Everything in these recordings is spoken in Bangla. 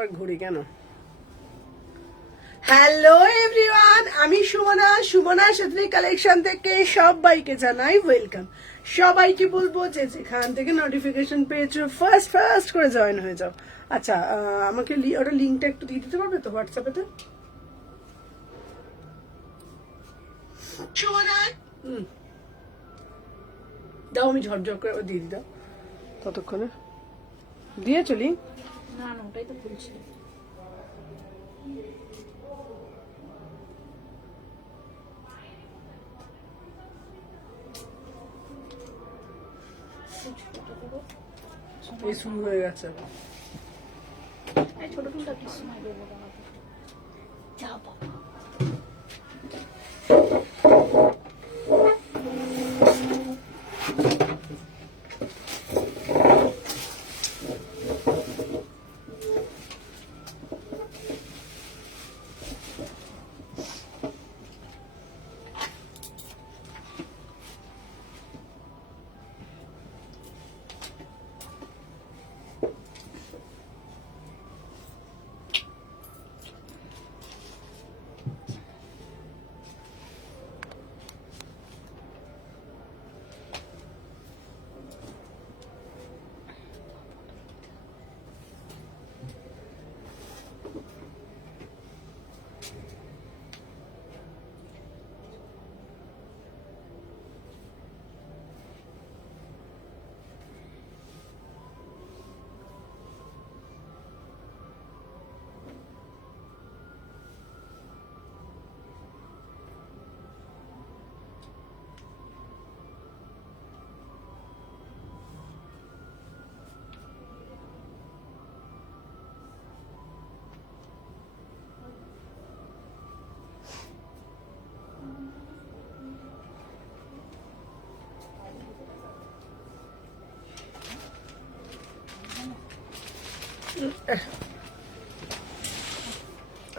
আবার ঘুরি কেন? হ্যালো এভরিওয়ান, আমি সুমনা সেত্রী কালেকশন থেকে সবাইকে জানাই ওয়েলকাম। সবাইকে বলবো যে যেখান থেকে নোটিফিকেশন পেয়েছো ফার্স্ট করে জয়েন হয়ে যাও। আচ্ছা, আমাকে ওটা লিঙ্কটা একটু দিয়ে দিতে পারবে তো হোয়াটসঅ্যাপেতে? দাও, আমি ঝরঝর করে দিয়ে দাও ততক্ষণে। দিয়েছো লিঙ্ক? না ওটাই তো খুলছি। এই শুরু হয়ে গেছে। ছোট ফুলটা কি সময় দেবো যা বাবা।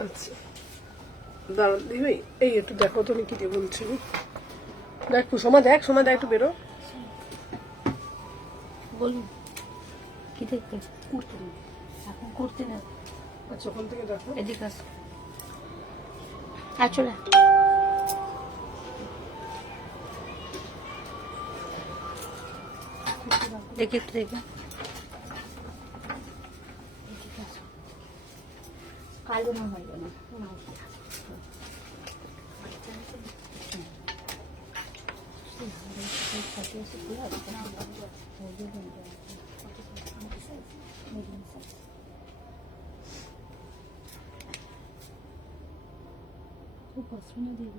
আচ্ছা দাঁড়ান দিদি, এই একটু দেখো তুমি কি দিয়ে বলছি। দেখ সোমা, দেখ একটু বেরো। বলুন কি দেখতে? করতে এখন করতে না। আচ্ছা, ওখান থেকে দেখো। এদিকে আস। চলে দেখি একটু দেখি। কালো না হয় না। খুব পছন্দ দিয়ে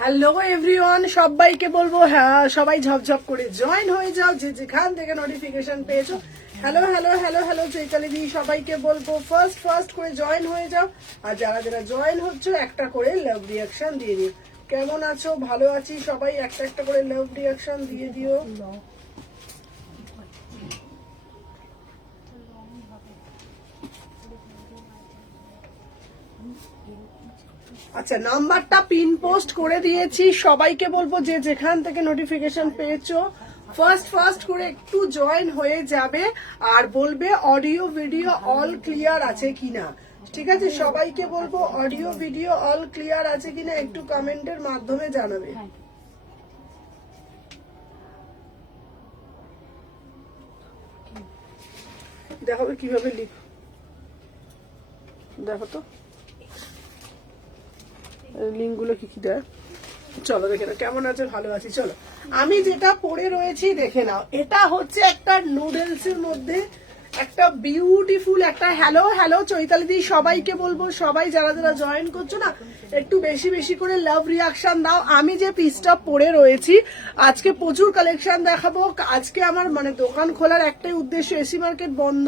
হ্যালো এভরিওয়ান, সবাইকে বলবো হ্যাঁ সবাই ঝপঝপ করে জয়েন হয়ে যাও যে যেখান থেকে নোটিফিকেশন পেয়েছো। Hello hello hello hello Chaitali দি, সবাইকে বলবো ফার্স্ট করে জয়েন হয়ে যাও। আর যারা যারা জয়েন হচ্ছে একটা করে লাভ রিয়াকশন দিয়ে দিও। কেমন আছো? ভালো আছি, সবাই একটা করে লাভ রিয়াকশন দিয়ে দিও। আচ্ছা, নাম্বারটা পিন পোস্ট করে দিয়েছি। সবাইকে বলবো যে যেখান থেকে নোটিফিকেশন পেয়েছো ফার্স্ট করে একটু জয়েন হয়ে যাবে আর বলবে অডিও ভিডিও অল ক্লিয়ার আছে কিনা। ঠিক আছে, সবাইকে বলবো অডিও ভিডিও অল ক্লিয়ার আছে কিনা একটু কমেন্টের মাধ্যমে জানাবে। দেখো কিভাবে লিখ, দেখো তো লিঙ্ক গুলো কি কি দেয়। চলো দেখে নাও কেমন আছে। ভালো আছি, চলো আমি যেটা পরে রয়েছি দেখে নাও। এটা হচ্ছে একটা নুডলস এর মধ্যে একটা বিউটিফুল একটা হ্যালো হ্যালো চৈতালি দি সবাইকে বলবো, সবাই যারা যারা জয়েন করছো না একটু বেশি বেশি করে লাভ রিয়াকশন দাও। আমি যে পিসটা পরে রয়েছি আজকে প্রচুর কালেকশন দেখাবো। আজকে আমার মানে দোকান খোলার একটাই উদ্দেশ্য, এসি মার্কেট বন্ধ,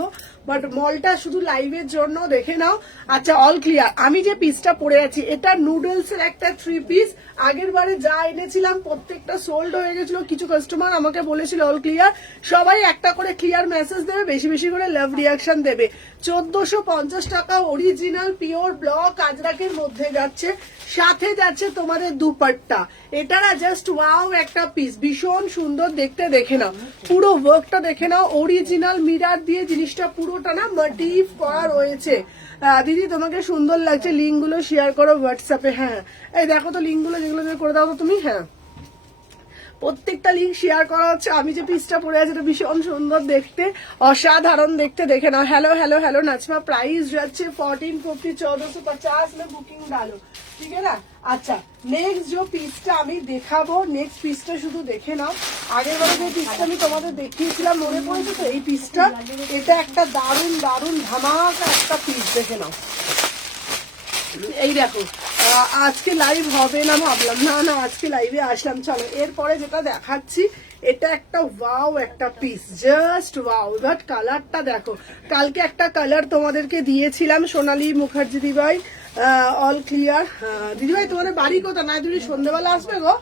বাট মলটা শুধু লাইভের জন্য দেখে নাও। আচ্ছা অল ক্লিয়ার। আমি যে পিসটা পরে আছি এটা নুডলস এর একটা 3 পিস। আগের বারে যা এনেছিলাম প্রত্যেকটা সোল্ড হয়ে গেছিল, কিছু কাস্টমার আমাকে বলেছিল অল ক্লিয়ার। সবাই একটা করে ক্লিয়ার মেসেজ দেবে, বেশি বেশি করে লাভ রিয়াকশন দেবে। 1450 টাকা অরিজিনাল পিওর ব্লক আজরাকের মধ্যে যাচ্ছে, সাথে যাচ্ছে তোমাদের দুপাট্টা। এটা না জাস্ট ওয়াও একটা পিস, ভীষণ সুন্দর দেখতে। দেখে নাও পুরো ওয়ার্কটা, দেখে নাও অরিজিনাল মিরার দিয়ে জিনিসটা পুরোটা না মোটিভ করা রয়েছে। দিদি তোমাকে সুন্দর লাগছে, লিঙ্ক গুলো শেয়ার করো হোয়াটসঅ্যাপে। হ্যাঁ এই দেখো তো লিঙ্ক গুলো, যেগুলো করে দাও তো তুমি। হ্যাঁ প্রত্যেকটা লিঙ্ক শেয়ার করা হচ্ছে। আমি যে পিসটা পরে আছি এটা ভীষণ সুন্দর দেখতে, অসাধারণ দেখতে। দেখে নাও hello hello hello Nazma. Price যাচ্ছে 1450, 1450 में বুকিং ডালো, ঠিক আছে না। আচ্ছা নেক্সট যে পিসটা আমি দেখাবো, নেক্সট পিসটা শুধু দেখে নাও। আগের বারে যে পিসটা আমি তোমাদের দেখিয়েছিলাম মনে পড়েছে তো, এই পিসটা। এটা একটা দারুণ দারুণ ধামাকা একটা পিস, দেখে নাও। এই দেখো আজকে লাইভ হবে না ভাবলাম, না না আজকে লাইভে আসলাম। চলো এরপরে যেটা দেখাচ্ছি, এটা একটা ওয়াও একটা পিস, জাস্ট ওয়াও। বাট কালারটা দেখো, কালকে একটা কালার তোমাদেরকে দিয়েছিলাম সোনালী মুখার্জি দিদিভাই, অল ক্লিয়ার। দিদিভাই তোমাদের বাড়ি কোথা? না তুমি সন্ধ্যেবেলা আসবে গো,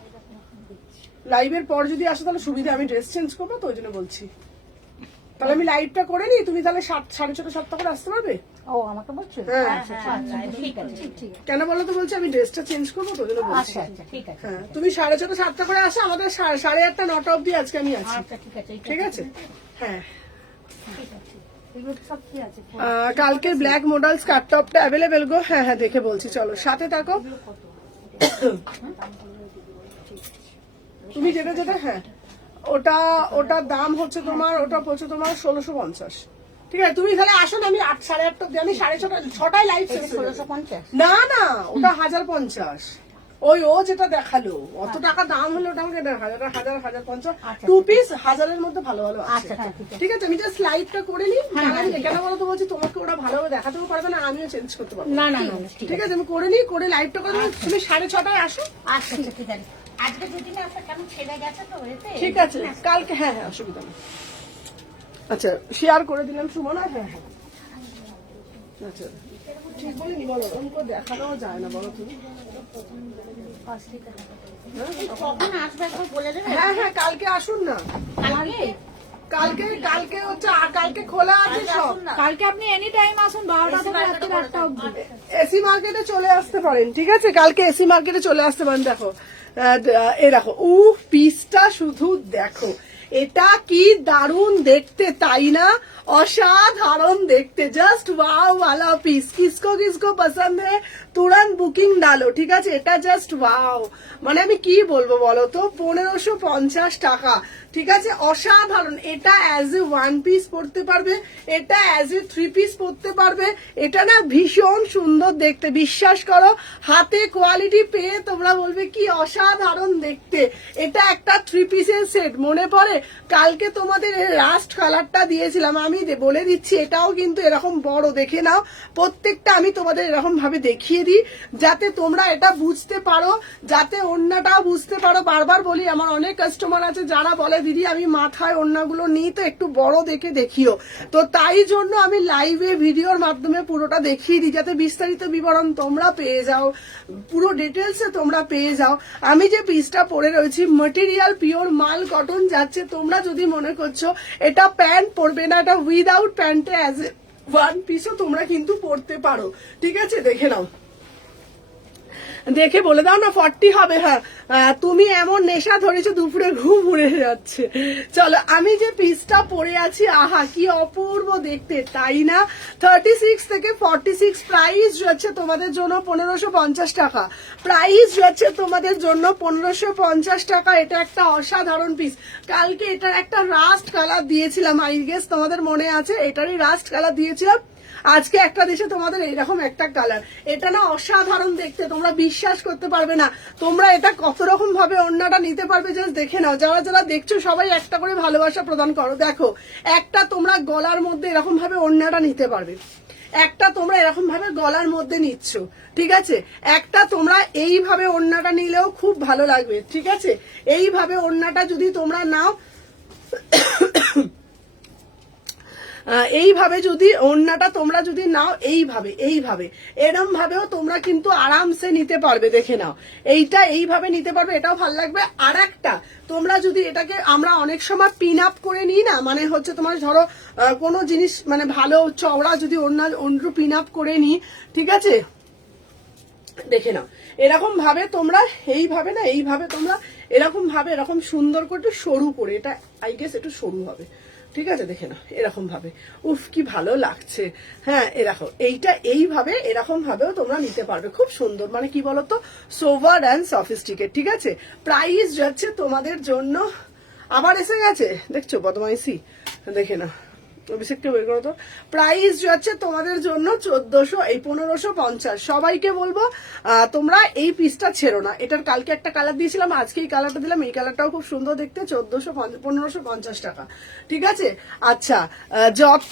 লাইভের পর যদি আসো তাহলে সুবিধা, আমি ড্রেস চেঞ্জ করবো তো ওই জন্য বলছি। তাহলে আমি লাইভটা করে নিই, তুমি তাহলে 6:30 7টা করে আসতে পারবে? ও আমাকে বলছো? হ্যাঁ। আচ্ছা ঠিক আছে ঠিক আছে। কেন বলো তো, বলছি আমি ড্রেসটা চেঞ্জ করবো তো ওই জন্য বলছি। আচ্ছা আচ্ছা ঠিক আছে। হ্যাঁ তুমি 6:30 7টা করে আসো, আমাদের 8:30 9টা অব্দি আজকে আমি আছি, আচ্ছা ঠিক আছে ঠিক আছে। হ্যাঁ ঠিক আছে। এগুলো সব কি আছে? কালকে ব্ল্যাক মডেল স্কার্ট টপটা অ্যাভেলেবেল গো। হ্যাঁ হ্যাঁ দেখে বলছি, চলো সাথে থাকো। তুমি যেটা যেটা, হ্যাঁ ওটার দাম হচ্ছে তোমার, ওটা পড়ছে তোমার 1650, ঠিক আছে। তুমি তাহলে আসো না, আমি 8 সাড়ে 8টা, আমি 6:30 লাইভ শেষ হয়ে যাবে। 1650? না না ওটা 1050, ওই ও যেটা দেখালো অত টাকা দাম হলো, ওটা আমাকে দেখা, ওটা 1050 টু পিস 1000-এর মধ্যে ভালো ভালো আছে, আচ্ছা ঠিক আছে। ঠিক আছে। আমি জাস্ট লাইভটা করে নিই, কেন বলো তো বলছি, তোমাকে ওরা ভালোভাবে দেখাতেও পারবে না, আমিও চেঞ্জ করতে পারবো না না না ঠিক আছে। আমি করে নিই, করে লাইভটা করে নিই, তুমি 6:30 আসো। আচ্ছা ঠিক আছে। আজকে দুদিনে আপনার কেমন ছেড়ে গেছে তো এতে? ঠিক আছে কালকে, হ্যাঁ হ্যাঁ অসুবিধা নেই। আচ্ছা শেয়ার করে দিলাম সুমনা। হ্যাঁ হ্যাঁ আচ্ছা ঠিক বলিনি, বলো ওরকম করে দেখানো যায় না, বলো তুমি। কখন আসবে একবার বলে দেবে? হ্যাঁ হ্যাঁ কালকে আসুন না, কালকে হচ্ছে কালকে খোলা আছে সব। কালকে আপনি এনি টাইম আসুন 12টা থেকে রাত্রি 8টা অবধি। এসি মার্কেটে চলে আসতে পারেন, ঠিক আছে। কালকে এসি মার্কেটে চলে আসতে পারেন। দেখো এই দেখো পিসটা শুধু দেখো, এটা কি দারুণ দেখতে তাই না, অসাধারণ দেখতে, জাস্ট ওয়াও वाला পিস। কিসকো কিসকো পছন্দ है তুরন্ত বুকিং ডালো, ঠিক আছে। এটা জাস্ট ওয়াও, মানে আমি কি বলবো বলো তো, 1550 টাকা, ঠিক আছে। অসাধারণ। এটা অ্যাজ এ 1 পিস পড়তে পারবে, এটা অ্যাজ এ 3 পিস পড়তে পারবে। এটা না ভীষণ সুন্দর দেখতে, বিশ্বাস করো, হাতে কোয়ালিটি পেয়ে তোমরা বলবে কি অসাধারণ দেখতে। এটা একটা 3 পিসের সেট। মনে পড়ে কালকে তোমাদের লাস্ট কালারটা দিয়েছিলাম, আমি বলে দিচ্ছি এটাও কিন্তু এরকম বড়, দেখে নাও। প্রত্যেকটা আমি তোমাদের এরকম ভাবে দেখিয়ে দিই যাতে তোমরা এটা বুঝতে পারো, যাতে ওড়নাটাও বুঝতে পারো। বারবার বলি, আমার অনেক কাস্টমার আছে যারা বলে দিদি আমি মাথায় ওড়নাগুলো নিই তো একটু বড় দেখে দেখিও, তো তাই জন্য আমি লাইভে ভিডিওর মাধ্যমে পুরোটা দেখিয়ে দিই যাতে বিস্তারিত বিবরণ তোমরা পেয়ে যাও, পুরো ডিটেলসে তোমরা পেয়ে যাও। আমি যে পিসটা পরে রয়েছি মেটেরিয়াল পিওর মাল কটন যাচ্ছে। তোমরা যদি মনে করছো এটা প্যান্ট পরবে না, এটা উইদাউট প্যান্টে অ্যাজ এ 1 পিসও তোমরা কিন্তু পরতে পারো, ঠিক আছে। দেখে নাও, দেখে বলে দাও না 40 হবে। হ্যাঁ তুমি এমন নেশা ধরেছো দুপুরে ঘুম উড়ে যাচ্ছে। চলো আমি যে পিসটা পরে আছি, আহা কি অপূর্ব দেখতে তাই না। 36 থেকে 46 প্রাইস যাচ্ছে তোমাদের জন্য 1550 টাকা, প্রাইস যাচ্ছে তোমাদের জন্য 1550 টাকা। এটা একটা অসাধারণ পিস। কালকে এটার একটা রাস্ট কালার দিয়েছিলাম, আই গেস তোমাদের মনে আছে, এটারই রাস্ট কালার দিয়েছিলাম। আজকে একটা দেশে তোমাদের এইরকম একটা কালার, এটা না অসাধারণ দেখতে, তোমরা বিশ্বাস করতে পারবে না তোমরা এটা কত রকম ভাবে ওড়নাটা নিতে পারবে, জাস্ট দেখে নাও। যারা যারা দেখছো সবাই একটা করে ভালোবাসা প্রদান করো। দেখো একটা তোমরা গলার মধ্যে এরকম ভাবে ওড়নাটা নিতে পারবে, একটা তোমরা এরকম ভাবে গলার মধ্যে নিচ্ছ, ঠিক আছে, একটা তোমরা এইভাবে ওড়নাটা নিলেও খুব ভালো লাগবে, ঠিক আছে। এইভাবে ওড়নাটা যদি তোমরা নাও, এইভাবে যদি ওড়নাটা তোমরা যদি নাও, এইভাবে এইভাবে এরম ভাবেও তোমরা কিন্তু আরামসে নিতে পারবে, দেখে নাও। এইটা এইভাবে নিতে পারবে, এটাও ভালো লাগবে। আর একটা তোমরা যদি এটাকে, আমরা অনেক সময় পিন আপ করে নিই না, মানে হচ্ছে তোমার ধরো কোনো জিনিস মানে ভালো চওড়া যদি অন্য পিন আপ করে নিই, ঠিক আছে, দেখে নাও এরকম ভাবে তোমরা এইভাবে না, এইভাবে তোমরা এরকম ভাবে এরকম সুন্দর করে একটু সরু করে, এটা আই গেস একটু সরু হবে, ঠিক আছে, দেখে নাও এরকম ভাবে, উফ কি ভালো লাগছে। হ্যাঁ এরকম এইটা এইভাবে এরকম ভাবেও তোমরা নিতে পারবে, খুব সুন্দর, মানে কি বলতো, সোভার অ্যান্ড সফিস্টিকেট, ঠিক আছে। প্রাইস যাচ্ছে তোমাদের জন্য, আবার এসে গেছে দেখছো বদমাইশি, দেখে নাও অভিষেককে বের করো তো। প্রাইস যাচ্ছে তোমাদের জন্য 1550। সবাইকে বলবো তোমরা এই পিসটা ছেড়ো না, এটার কালকে একটা কালার দিয়েছিলাম, আজকে এই কালারটা দিলাম, এই কালারটাও খুব সুন্দর দেখতে, 1550 টাকা, ঠিক আছে। আচ্ছা যত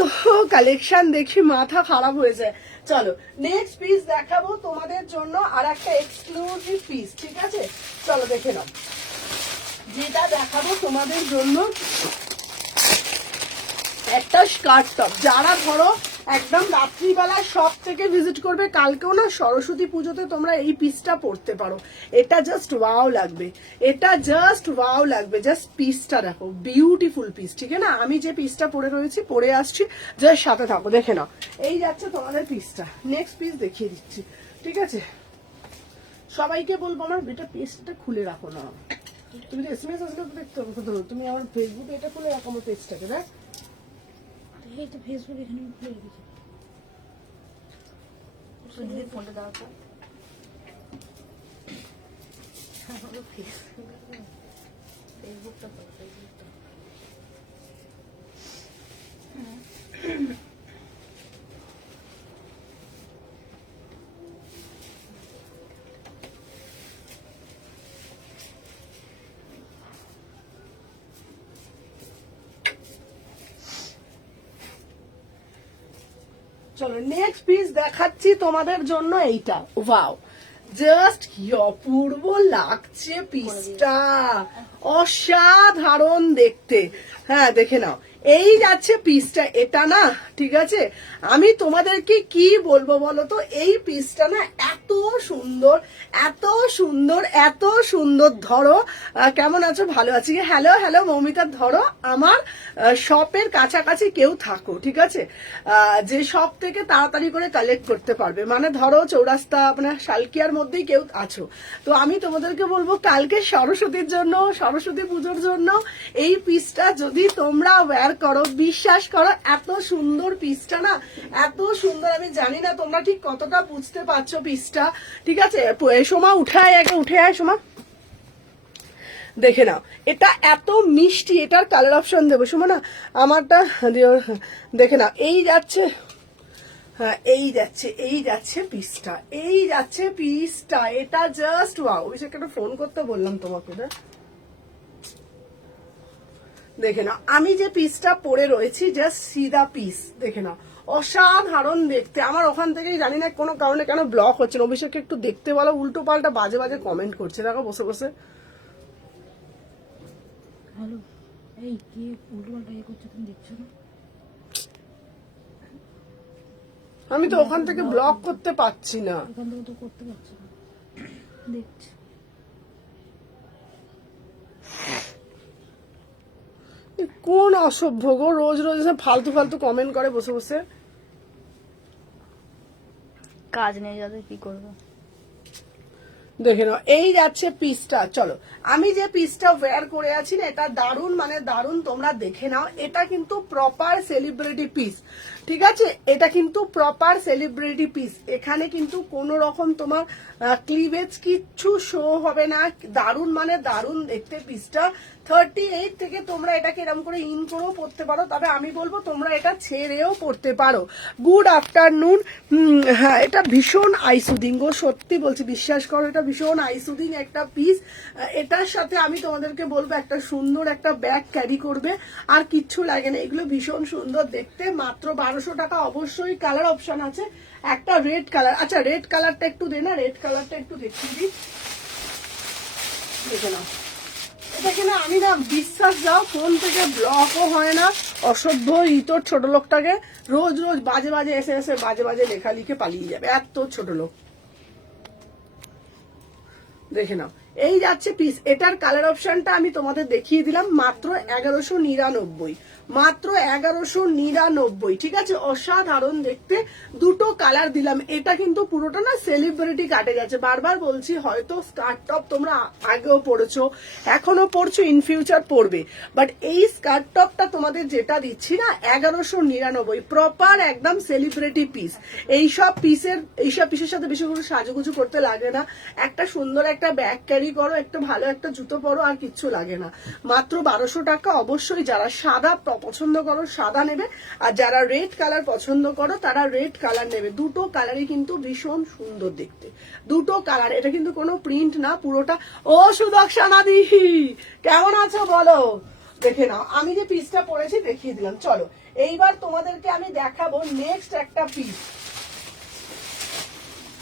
কালেকশন দেখি মাথা খারাপ হয়ে যায়। চলো নেক্সট পিস দেখাবো তোমাদের জন্য, আর একটা এক্সক্লুসিভ পিস, ঠিক আছে, চলো দেখে নাও। যেটা দেখাবো তোমাদের জন্য একটা স্কার্ট টপ, যারা ধরো একদম রাত্রিবেলা সব থেকে ভিজিট করবে, কালকেও না সরস্বতী পুজোতে তোমরা এই পিসটা পরতে পারো, এটা জাস্ট ওয়াও লাগবে, এটা জাস্ট ওয়াও লাগবে। জাস্ট পিসটা দেখো, বিউটিফুল পিস, ঠিক আছে না। আমি যে পিসটা পরে রয়েছি, পরে আসছি, জাস্ট সাথে থাকো, দেখে নাও। এই যাচ্ছে তোমাদের পিসটা, নেক্সট পিস দেখিয়ে দিচ্ছি, ঠিক আছে। সবাইকে বলবো আমার এটা পেজটা খুলে রাখো না, তুমি তো এসএমএস আসলে তো দেখতে হবে, ধরো তুমি আমার ফেসবুকে এটা খুলে রাখো আমার পেজটাকে, দেখ এই তো ফেসবুক এখানে খুলে রেখেছি। দিদি ফোনটা দাও তো, ফেসবুকটা তো, ফেসবুকটা চলো নেক্সট পিস দেখাচ্ছি তোমাদের জন্য, এইটা ওয়াও, জাস্ট কি অপূর্ব লাগছে পিসটা, অসাধারণ দেখতে। হ্যাঁ দেখে নাও, এই যাচ্ছে পিসটা, এটা না ঠিক আছে, আমি তোমাদেরকে কি বলবো বলো তো, এই পিসটা না এত সুন্দর, এত সুন্দর, এত সুন্দর। ধরো কেমন আছো, ভালো আছি, হ্যালো হ্যালো মৌমিতা, ধরো আমার শপের কাছাকাছি কেউ থাকো, ঠিক আছে, যে শপ থেকে তাড়াতাড়ি করে কালেক্ট করতে পারবে, মানে ধরো চৌরাস্তা আপনার শালকিয়ার মধ্যেই কেউ আছো, তো আমি তোমাদেরকে বলবো কালকে সরস্বতীর জন্য, সরস্বতী পুজোর জন্য এই পিসটা যদি তোমরা ওয়্যার করো, বিশ্বাস করো এত সুন্দর পিসটা না, এত সুন্দর, আমি জানি না তোমরা ঠিক কতটা বুঝতে পারছো পিসটা, ঠিক আছে। সোমা উঠে আয়, আগে উঠে আয় সোমা, দেখে নাও এটা এত মিষ্টি, এটার কালার অপশন দেবো সোমা না, আমারটা দেখে নাও, এই যাচ্ছে, হ্যাঁ এই যাচ্ছে, এই যাচ্ছে পিসটা, এই যাচ্ছে পিসটা, এটা জাস্ট ওয়াও। অভিষেককে একটা ফোন করতে বললাম তোমাকে না, দেখে নাও আমি যে পিসটা পরে রয়েছি, জাস্ট সিদা পিস, দেখে নাও অসাধারণ দেখতে। আমার ওখান থেকেই জানি না কোনো কারণে কেন ব্লক হচ্ছে না, অভিষেককে একটু দেখতে বলো, উল্টো পাল্টা বাজে বাজে কমেন্ট করছে, দেখো বসে বসে। হ্যালো, এই কে উল্টোপাল্টা ইয়ে করছে তুমি দেখছো না? আমি তো ওখান থেকে ব্লক করতে পারছি না, এখান থেকে তো করতে পারছো না, দেখছি। কোন অসভ্য গো, রোজ রোজ এসে ফালতু ফালতু কমেন্ট করে বসে বসে। কাজ নেই যাদের, কি করবো। দেখে নাও এই যাচ্ছে পিসটা। চলো আমি যে পিসটা ওয়্যার করে আছি না, এটা দারুন, মানে দারুন, তোমরা দেখে নাও, এটা কিন্তু প্রপার সেলিব্রিটি পিস, ঠিক আছে, এটা কিন্তু প্রপার সেলিব্রিটি পিস, এখানে কিন্তু কোন রকম তোমার ক্লিভেজ কিচ্ছু শো হবে না, দারুন মানে দারুন দেখতে পিসটা, 38 থেকে তোমরা এটাকে এরকম করে ইন করেও পড়তে পারো, তবে আমি বলবো তোমরা এটা ছেড়েও পড়তে পারো। Good afternoon. হ্যাঁ, এটা ভীষণ আইসুদিং গো, সত্যি বলছি, বিশ্বাস করো এটা ভীষণ আইসুদিং একটা পিস। এটার সাথে আমি তোমাদেরকে বলবো একটা সুন্দর একটা ব্যাগ ক্যারি করবে, আর কিচ্ছু লাগে না। এগুলো ভীষণ সুন্দর দেখতে, মাত্র 1200 টাকা। অবশ্যই কালার অপশন আছে, একটা রেড কালার। আচ্ছা রেড কালারটা একটু দে না, রেড কালারটা একটু দেখিয়ে দিই, দেখে নাও। এটা কিনা আমি না, বিশ্বাস যাও, ফোন থেকে ব্লকও হয় না। অসভ্য ইতর ছোট লোকটাকে রোজ রোজ বাজে বাজে এসে এসে বাজে বাজে লেখা লিখে পালিয়ে যাবে, এত ছোট লোক। দেখে নাও, এই যাচ্ছে পিস। এটার কালার অপশনটা আমি তোমাদের দেখিয়ে দিলাম, মাত্র 1199, মাত্র 1199, ঠিক আছে? অসাধারণ দেখতে, দুটো কালার দিলাম। এটা কিন্তু পুরোটা না সেলিব্রিটি কাটে যাচ্ছে, বারবার বলছি, হয়তো স্কার্ট টপ তোমরা আগেও পড়েছো, এখনো পড়ছো, ইন ফিউচার পড়বে, বাট এই স্কার্ট টপটা তোমাদের যেটা দিচ্ছি না 1199, প্রপার একদম সেলিব্রিটি পিস। এইসব পিসের সাথে বেশি করে সাজুগুজু করতে লাগে না, একটা সুন্দর একটা ব্যাগ ক্যারি করো, একটা ভালো একটা জুতো পরো, আর কিচ্ছু লাগে না। মাত্র 1200 টাকা। অবশ্যই যারা সাদা পছন্দ করো সাদা নেবে, আর যারা রেড কালার পছন্দ করো তারা রেড কালার নেবে। দুটো কালারই কিন্তু ভীষণ সুন্দর দেখতে, দুটো কালার। এটা কিন্তু কোনো প্রিন্ট না, পুরোটা। ও সুদর্শনা দি, কেমন আছো বলো? দেখে নাও, আমি যে পিসটা পরেছি দেখিয়ে দিলাম। চলো এইবার তোমাদেরকে আমি দেখাবো নেক্সট একটা পিস,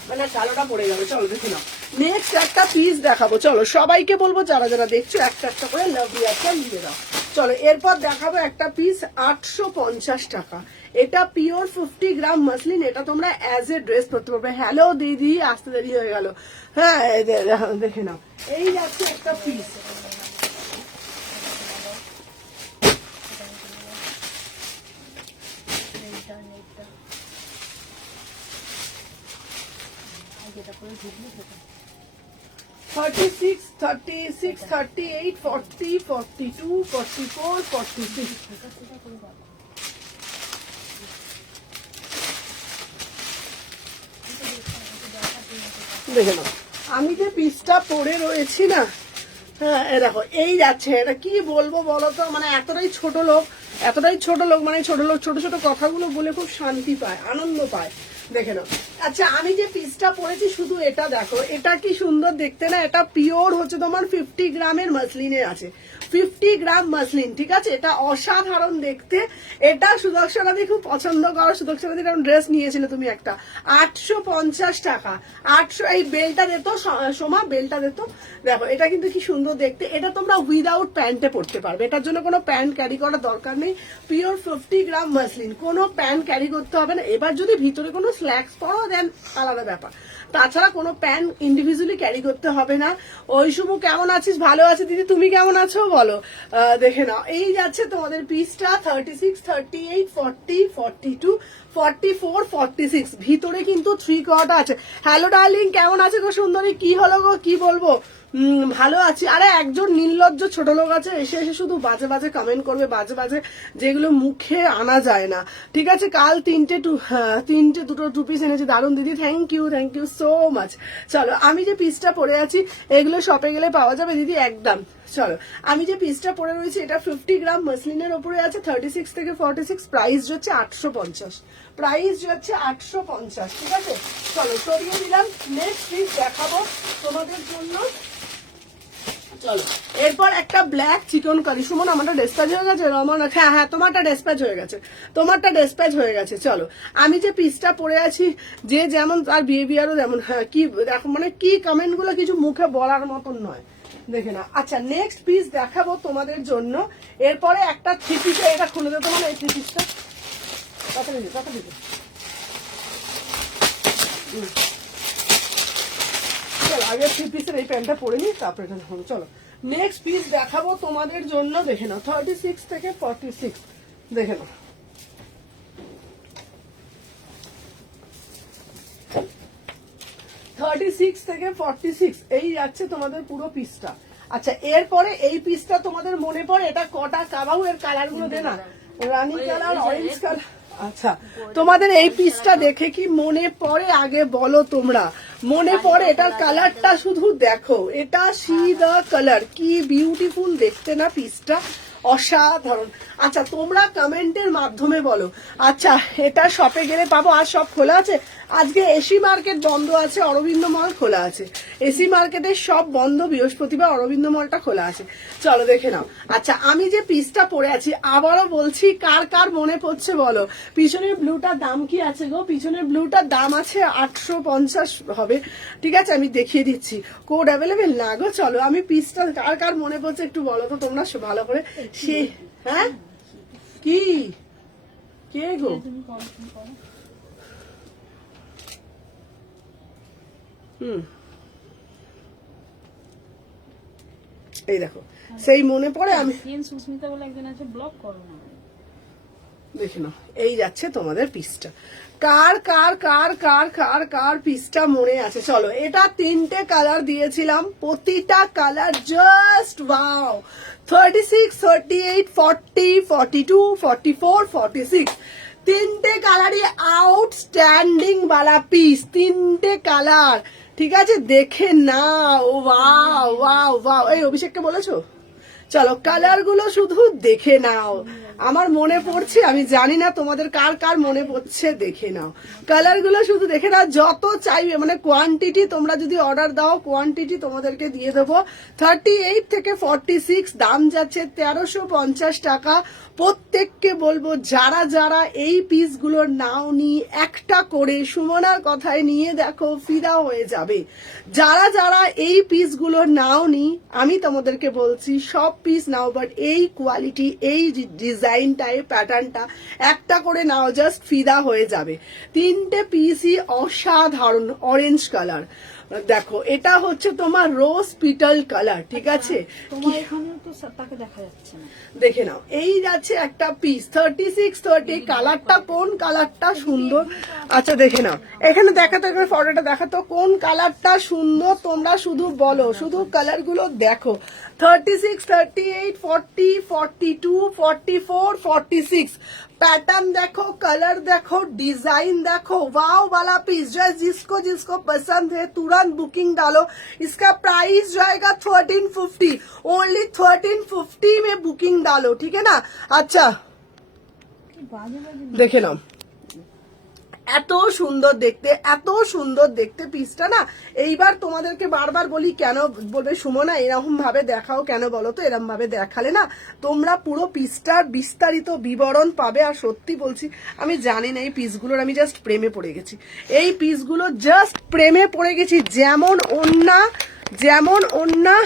মানে কালোটা পড়ে যাবে। চলো দেখে নাও, নেক্সট একটা পিস দেখাবো। চলো সবাইকে বলবো যারা যারা দেখছো একটা একটা করে লাভ রিয়াকটা দিয়ে দাও। চলো এরপর দেখাবো একটা পিস 850 টাকা। এটা পিওর 50 গ্রাম মাসলিন, এটা তোমরা অ্যাজ এ ড্রেস পরতে পারবে। হ্যালো দিদি, আসতে দেরি হয়ে গেল। হ্যাঁ দেখে নাও, এই যাচ্ছে একটা পিস। যেটা করে ঢুকলি সেটা 36, 38, 40, 42, 44, 46। দেখে নাও, আমি যে পিসটা পরে রয়েছি না, হ্যাঁ এ দেখো, এই যাচ্ছে। এটা কি বলবো বলো তো, মানে এতটাই ছোট লোক, মানে ছোট লোক ছোট ছোট কথাগুলো বলে খুব শান্তি পায়, আনন্দ পায়। দেখে নাও। আচ্ছা আমি যে পিসটা পরেছি শুধু এটা দেখো, এটা কি সুন্দর দেখতে না? এটা পিওর হচ্ছে তোমার 50 গ্রামের মাসলিনে আছে, 50 গ্রাম মাসলিন, ঠিক আছে? এটা অসাধারণ দেখতে। এটা সুদর্শনাদি খুব পছন্দ করো, সুদর্শনাদি এরকম ড্রেস নিয়েছিলে তুমি একটা, 850 টাকা। 800। এই বেলটা দিত সোমা, বেলটা দিত। দেখো এটা কিন্তু কি সুন্দর দেখতে। এটা তোমরা উইদাউট প্যান্টে পড়তে পারবে, এটার জন্য কোনো প্যান্ট ক্যারি করার দরকার নেই। পিওর 50 গ্রাম মাসলিন, কোনো প্যান্ট ক্যারি করতে হবে না। এবার যদি ভিতরে কোনো স্ল্যাক্স পরো দেন আলাদা ব্যাপার, তাছাড়া কোনো প্যান্ট ইন্ডিভিজুয়ালি ক্যারি করতে হবে না। ওই শুভু কেমন আছিস? ভালো আছে দিদি, তুমি কেমন আছো বলো? দেখে নাও, এই যাচ্ছে তোমাদের পিসটা 36, 38, 40, 42, 44, 46। ভিতরে কিন্তু 3 কোয়ার্টার আছে। হ্যালো ডার্লিং, কেমন আছে গো সুন্দরী? কি হলো গো, কি বলবো? ভালো আছি। আরে একজন নির্লজ্জ ছোট লোক আছে, এসে এসে শুধু বাজে বাজে কমেন্ট করবে, বাজে বাজে, যেগুলো মুখে আনা যায় না, ঠিক আছে? কাল দুটো টু পিস এনেছি, দারুণ দিদি, থ্যাংক ইউ সো মাচ। চলো আমি যে পিসটা পরে আছি, এগুলো শপে গেলে পাওয়া যাবে দিদি, একদম। চলো আমি যে পিসটা পরে রয়েছি, এটা 50 গ্রাম মাসলিনের ওপরে আছে, 36 থেকে 46, প্রাইস হচ্ছে 850, প্রাইস হচ্ছে 850, ঠিক আছে? চলো সরিয়ে দিলাম, নেক্সট পিস দেখাবো তোমাদের জন্য। চলো এরপর একটা ব্ল্যাক চিকন কারি। সুমন আমারটা ডেসপ্যাচ হয়ে গেছে, রমন হ্যাঁ তোমারটা ডেসপ্যাচ হয়ে গেছে, চলো আমি যে পিসটা পরে আছি, যে যেমন তার বিহেভিয়ারও যেমন। হ্যাঁ কি দেখো, মানে কি কমেন্ট গুলো কিছু মুখে বলার মতন নয়, দেখে না। আচ্ছা নেক্সট পিস দেখাবো তোমাদের জন্য। এরপরে একটা থ্রি পিস, এটা খুলে দেবো মানে এই থ্রি পিসটা কথা দিতে। চলো আগে থ্রি পিসের এই প্যান্টটা পরে নিই, তারপরে এটা দেখাবো। চলো নেক্সট পিস দেখাবো তোমাদের জন্য, দেখে নাও 36 থেকে 46, দেখে নাও। থেকে 46 এই যাচ্ছে তোমাদের পুরো পিসটা। আচ্ছা এরপরে এই পিসটা তোমাদের মনে পড়ে, এটা কটা কাবাউ, এর কালার গুলো দে না, রানী কালার, অরেঞ্জ কালার, আচ্ছা, তোমাদের এই পিসটা দেখে কি মনে পড়ে আগে বলো তোমরা, মনে পড়ে? এটার কালারটা শুধু দেখো, এটা সি দা কালার, কি বিউটিফুল দেখতে না পিসটা, অসাধারণ। আচ্ছা তোমরা কমেন্টের মাধ্যমে বলো। আচ্ছা এটা শপে গেলে পাবো? আর সব খোলা আছে? আজকে এসি মার্কেট বন্ধ আছে, অরবিন্দ মল খোলা আছে। এসি মার্কেটের সব বন্ধ, বৃহস্পতিবার অরবিন্দ মলটা খোলা আছে। চলো দেখে নাও। আচ্ছা আমি যে পিসটা পরে আছি আবারও বলছি, কার কার মনে পড়ছে বলো। পিছনের ব্লুটার দাম কি আছে গো? পিছনের ব্লুটার দাম আছে 850 হবে, ঠিক আছে? আমি দেখিয়ে দিচ্ছি, কোড অ্যাভেলেবেল না গো। চলো আমি পিসটা কার কার মনে পড়ছে একটু বলো তো তোমরা ভালো করে। সে হ্যাঁ কি কে গো? এই দেখো, সেই মনে পড়ে। আমি সুস্মিতা বলে একজন আছে, ব্লক করো না। দেখে নাও, এই যাচ্ছে তোমাদের পিসটা। কার কার কার কার কার কার পিসটা মনে আছে? চলো, এটা 3টে কালার দিয়েছিলাম, প্রতিটা কালার জাস্ট ওয়াও। 36, 38, 40, 42, 44, 46 3টে কালারই আউটস্ট্যান্ডিং বালা পিস, 3টে কালার, ঠিক আছে? দেখে নাও, ওয়াও ওয়াও ওয়াও। এই অভিষেককে বলেছো? চলো কালার গুলো শুধু দেখে নাও। আমার মনে পড়ছে, আমি জানি না তোমাদের কার কার মনে পড়ছে, দেখে নাও কালার গুলো শুধু দেখে নাও। যত চাইবে মানে কোয়ান্টিটি, তোমরা যদি অর্ডার দাও কোয়ান্টিটি তোমাদেরকে দিয়ে দেবো। 38 থেকে 46 দাম যাচ্ছে 1350 টাকা। প্রত্যেককে বলবো যারা যারা এই পিসগুলোর নাও নি, একটা করে সুমনার কথায় নিয়ে দেখো, ফিদা হয়ে যাবে। যারা যারা এই পিসগুলোর নাও নি, আমি তোমাদেরকে বলছি সব পিস নাও, বাট এই কোয়ালিটি, এই ডিজাইনটা, এই প্যাটার্নটা একটা করে নাও, জাস্ট ফিদা হয়ে যাবে। 3টে পিসই অসাধারণ। অরেঞ্জ কালার দেখো, এটা হচ্ছে তোমার রোজ পিটাল কালার, ঠিক আছে? তোমার এখানেও তো তাকে দেখা যাচ্ছে না, দেখে নাও। এই যাচ্ছে একটা পিস 36, 30। কালারটা কোন কালারটা সুন্দর? আচ্ছা দেখে নাও, এখানে দেখাতো, এখানে ফটোটা দেখাতো, কোন কালারটা সুন্দর তোমরা শুধু বলো, শুধু কালার গুলো দেখো। 36, 38, 40, 42, 44, 46 पैटर्न देखो, कलर देखो, डिजाइन देखो, वाव वाला पीस जो है, जिसको जिसको पसंद है तुरंत बुकिंग डालो। इसका प्राइस जाएगा 1350, ओनली 1350 में बुकिंग डालो, ठीक है ना? अच्छा দেখে নাও, এত সুন্দর দেখতে, এত সুন্দর দেখতে পিসটা না। এইবার তোমাদেরকে বারবার বলি, কেন বলবে সুমনা এরকম ভাবে দেখাও কেন বলো তো? এরকম ভাবে দেখালে না তোমরা পুরো পিসটার বিস্তারিত বিবরণ পাবে। আর সত্যি বলছি, আমি জানি না, এই পিসগুলোর আমি জাস্ট প্রেমে পড়ে গেছি। এই পিসগুলো জাস্ট প্রেমে পড়ে গেছি। যেমন ওন্না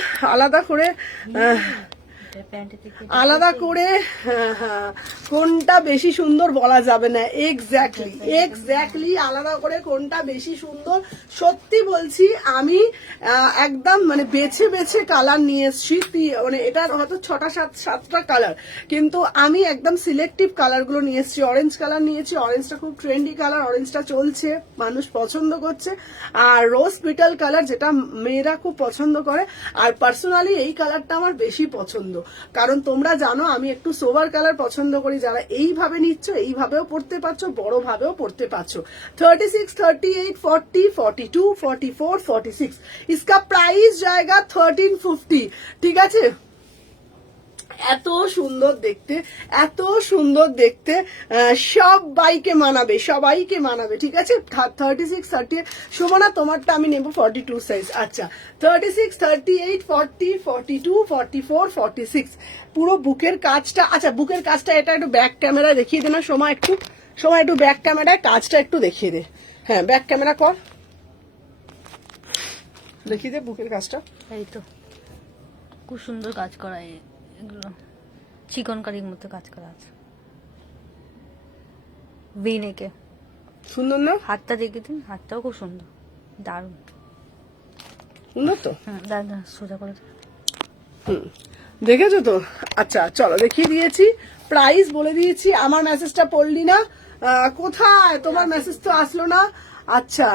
আলাদা করে কোনটা বেশি সুন্দর বলা যাবে না। এক্স্যাক্টলি আলাদা করে কোনটা বেশি সুন্দর। সত্যি বলছি, আমি একদম মানে বেছে বেছে কালার নিয়ে এসছি। মানে এটার হয়তো 6টা কালার, কিন্তু আমি একদম সিলেক্টিভ কালার গুলো নিয়ে এসছি। অরেঞ্জ কালার নিয়েছি, অরেঞ্জটা খুব ট্রেন্ডি কালার, অরেঞ্জটা চলছে, মানুষ পছন্দ করছে। আর রোজ পিটাল কালার, যেটা মেয়েরা খুব পছন্দ করে। আর পার্সোনালি এই কালারটা আমার বেশি পছন্দ, কারণ তোমরা জানো আমি একটু সোবার কালার পছন্দ করি। যারা এইভাবে নিচ্ছ, এইভাবেও পড়তে পারছো, বড় ভাবেও পড়তে পারছো। 36, 38, 40, 42, 44, 46 इसका प्राइस जाएगा 1350, ঠিক আছে? এত সুন্দর দেখতে, এত সুন্দর দেখতে, সবাইকে মানাবে, ঠিক আছে? 36, 38 সুমনা তোমারটা আমি নেবো 42 সাইজ। আচ্ছা 36, 38, 40, 42, 44, 46 পুরো বুকের কাজটা। আচ্ছা বুকের কাজটা এটা একটু ব্যাক ক্যামেরায় দেখিয়ে দে না সময়, একটু ব্যাক ক্যামেরায় কাজটা একটু দেখিয়ে দে। হ্যাঁ ব্যাক ক্যামেরা কর, দেখিয়ে দে বুকের কাজটা। এই তো খুব সুন্দর কাজ করা, এগুলো চিকনকারির মতো কাজ করা আছে। ভিনেকে সুন্দর না? হাতটা দেখে দিন, হাতটাও খুব সুন্দর, দারুণ সুন্দর তো। দাদা সোজা করে দেখেছো তো? আচ্ছা চলো দেখিয়ে দিয়েছি, প্রাইস বলে দিয়েছি। আমার মেসেজটা পড়লি না? কোথায় তোমার মেসেজ তো আসলো না। আচ্ছা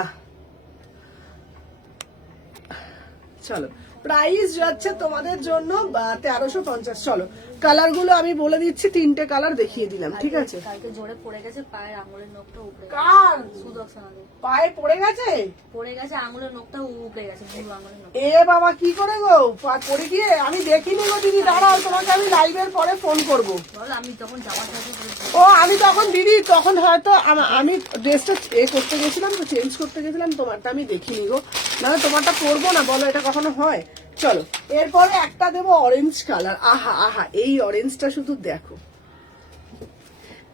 চলো প্রাইস যাচ্ছে তোমাদের জন্য 1350। চলো কালার গুলো আমি বলে দিচ্ছি, 3টে কালার দেখিয়ে দিলাম, ঠিক আছে? কালকে জোরে পড়ে গেছে পায়ের আঙুলের নখটা উপরে কার সুদর্শনাদের পায়ে পড়ে গেছে? পড়ে গেছে, আঙুলের নখটা উপরে গেছে, বুড়ো আঙুলের নখ। এ বাবা কি করে গো পা পড়ে গিয়ে? আমি দেখিনি গো দিদি, দাঁড়াও তোমাকে আমি লাইভের পরে ফোন করব। বল আমি যখন জামা থাকি ও আমি তখন দিদি তখন হয়তো আমি ড্রেসটা করতে গেছিলাম তো, চেঞ্জ করতে গেছিলাম, তোমারটা আমি দেখিনি গো। না তোমারটা পরবো না, বলো এটা কখনো হয়? চলো এরপরে একটা দেবো অরেঞ্জ কালার। আহা আহা এই অরেঞ্জটা শুধু দেখো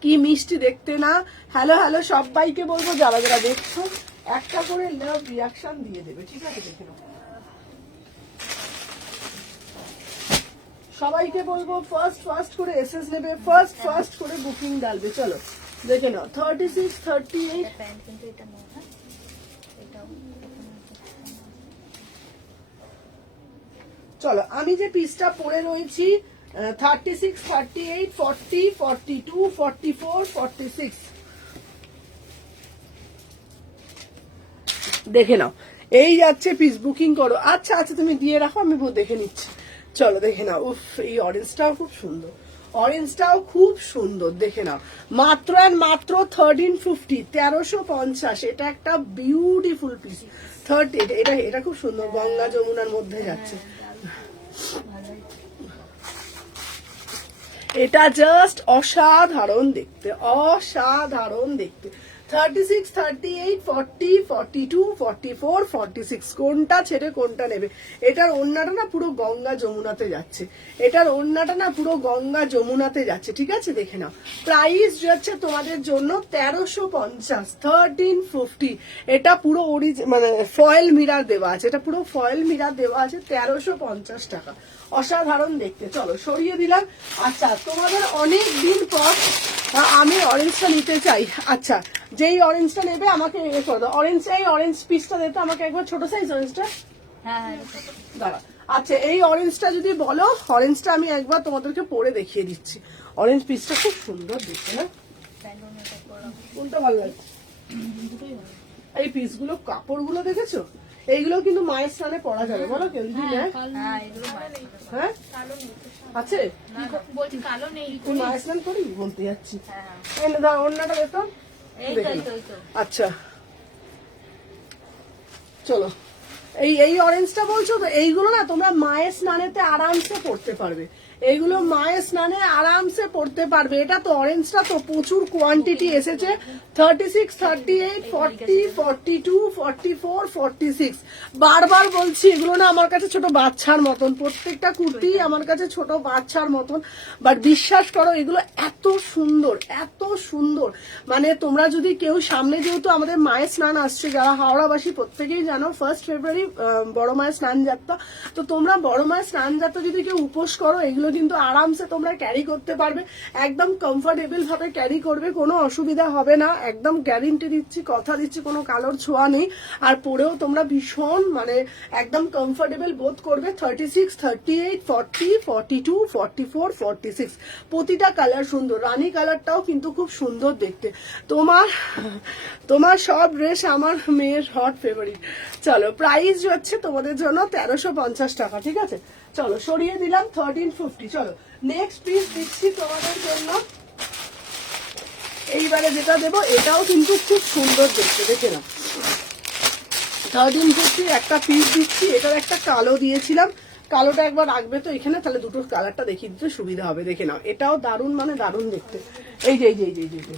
কি মিষ্টি দেখতে না। হ্যালো হ্যালো সবাইকে বলবো যারা যারা দেখছো একটা করে লাভ রিয়াকশন দিয়ে দেবে, ঠিক আছে? দেখে নাও সবাইকে বলবো ফার্স্ট করে এসএস নেবে, ফার্স্ট করে বুকিং ডালবে। চলো দেখে নাও 36 38। প্যান্ট কিন্তু এটা নয়, হ্যাঁ এটাও চলো আমি যে পিসটা পরে রয়েছি 36 38 40 42 44 46 দেখে নাও। এই যাচ্ছে পিস, বুকিং করো। আচ্ছা আচ্ছা তুমি দিয়ে রাখো, আমি দেখে নিচ্ছি। চলো দেখে নাও, উফ এই অরেঞ্জটাও খুব সুন্দর, অরেঞ্জটাও খুব সুন্দর, দেখে নাও। মাত্র অ্যান্ড মাত্র 1350, 1350। এটা একটা বিউটিফুল পিস। 30 এটা এটা খুব সুন্দর, গঙ্গা যমুনার মধ্যে যাচ্ছে। এটা জাস্ট অসাধারণ দেখতে, অসাধারণ দেখতে। 36 38 40 42 44 46 কোনটা ছেড়ে কোনটা নেবে? এটার ওড়নাটা না পুরো গঙ্গা যমুনাতে যাচ্ছে, এটার ওড়নাটা না পুরো গঙ্গা যমুনাতে যাচ্ছে, ঠিক আছে? দেখে নাও প্রাইস যাচ্ছে তোমাদের জন্য 1350, 1350। এটা পুরো মানে ফয়েল মিরার দেওয়া আছে, এটা পুরো ফয়েল মিরার দেওয়া আছে, 1350 টাকা। অসাধারণ দেখতে। চলো সরিয়ে দিলাম। আচ্ছা তোমাদের অনেক দিন পর আমি অরেঞ্জটা নিতে চাই। আচ্ছা যেই অরেঞ্জটা নেবে আমাকে এ করে দাও, অরেঞ্জ পিসটা দিতে আমাকে একবার, ছোট সাইজ অরেঞ্জটা। হ্যাঁ হ্যাঁ দাঁড়া। আচ্ছা এই অরেঞ্জটা যদি বলো, অরেঞ্জটা আমি একবার তোমাদেরকে পরে দেখিয়ে দিচ্ছি। অরেঞ্জ পিসটা খুব সুন্দর দেখতে, হ্যাঁ কোনটা ভালো লাগছে? এই পিসগুলো কাপড়গুলো দেখেছো? এইগুলো কিন্তু মায়ের স্নানে পরা যাবে, বলো কেউ যদি নেয়? হ্যাঁ আছে, বলছি কালো নেই। তুই মায়ের স্নান করি বলতে যাচ্ছি। এনে দাও অন্যটা দেখো। আচ্ছা চলো এই অরেঞ্জটা বলছো তো, এইগুলো না তোমরা মায়ের স্নানেতে আরামসে পড়তে পারবে, এইগুলো মায়ের স্নানে আরামসে পড়তে পারবে। এটা তো অরেঞ্জটা তো প্রচুর কোয়ান্টিটি এসেছে। 36 38 40 42 44 46 বারবার বলছি এগুলো না আমার কাছে ছোট বাচ্চার মতন, প্রত্যেকটা কুর্তি আমার কাছে ছোট বাচ্চার মতন। বাট বিশ্বাস করো এগুলো এত সুন্দর, এত সুন্দর, মানে তোমরা যদি কেউ সামনে, যেহেতু আমাদের মায়ের স্নান আসছে, যারা হাওড়াবাসী প্রত্যেকেই জানো 1 ফেব্রুয়ারি বড় মায়ের স্নান যাত্রা, তো তোমরা বড় মায়ের স্নান যাত্রা যদি কেউ উপোস করো এগুলো কিন্তু আরামসে তোমরা ক্যারি করতে পারবে, একদম কমফোর্টেবল ভাবে ক্যারি করবে, কোনো অসুবিধা হবে না, একদম গ্যারেন্টি দিচ্ছি, কথা দিচ্ছি, কোনো কালোর ছোঁয়া নেই। আর পরেও তোমরা ভীষণ মানে একদম কমফোর্টেবল বোধ করবে। 36 38 40 42 44 46 প্রতিটা কালার সুন্দর, রানী কালারটাও কিন্তু খুব সুন্দর দেখতে। তোমার সব ড্রেস আমার মেয়ের হট ফেভারিট। চলো প্রাইস হচ্ছে তোমাদের জন্য 1350 টাকা, ঠিক আছে? চলো সরিয়ে দিলাম 1350। চলো নেক্সট পিস দিচ্ছি তোমাদের জন্য। এইবারে যেটা দেবো এটাও কিন্তু খুব সুন্দর দেখতে, দেখে নাও। 1350 একটা পিস দিচ্ছি। এটার একটা কালো দিয়েছিলাম, কালোটা একবার রাখবে তো এখানে, তাহলে দুটোর কালারটা দেখিয়ে দিতে সুবিধা হবে। দেখে নাও এটাও দারুণ, মানে দারুণ দেখতে। এই যে এই যে এই যে এই যে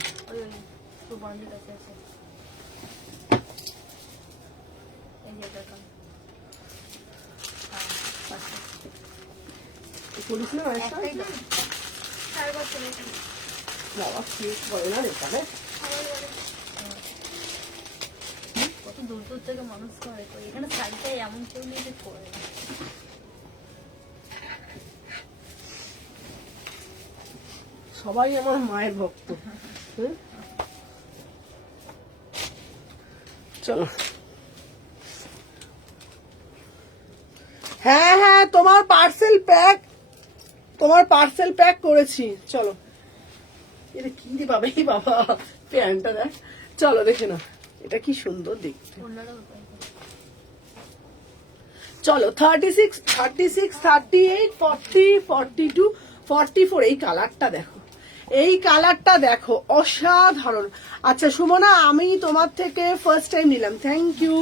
পুলিশ না বাবা কেক করে না এখানে। কত দূর দূর থেকে মানুষ করে, তো এখানে সাইডটাই এমন কেউ নেই যে করে না। সবাই আমার মায়ের ভক্ত। চলো হ্যাঁ হ্যাঁ তোমার পার্সেল প্যাক করেছি। চলো এটা কি রে বাবা, এই বাবা প্যান্টটা দেখ। চলো দেখে না এটা কি সুন্দর দেখতে। চলো 36, 36, 38, 40, 42, 44 এই কালারটা দেখো, এই কালারটা দেখো, অসাধারণ। আচ্ছা সুমনা, আমি তোমার থেকে ফার্স্ট টাইম নিলাম, থ্যাংক ইউ।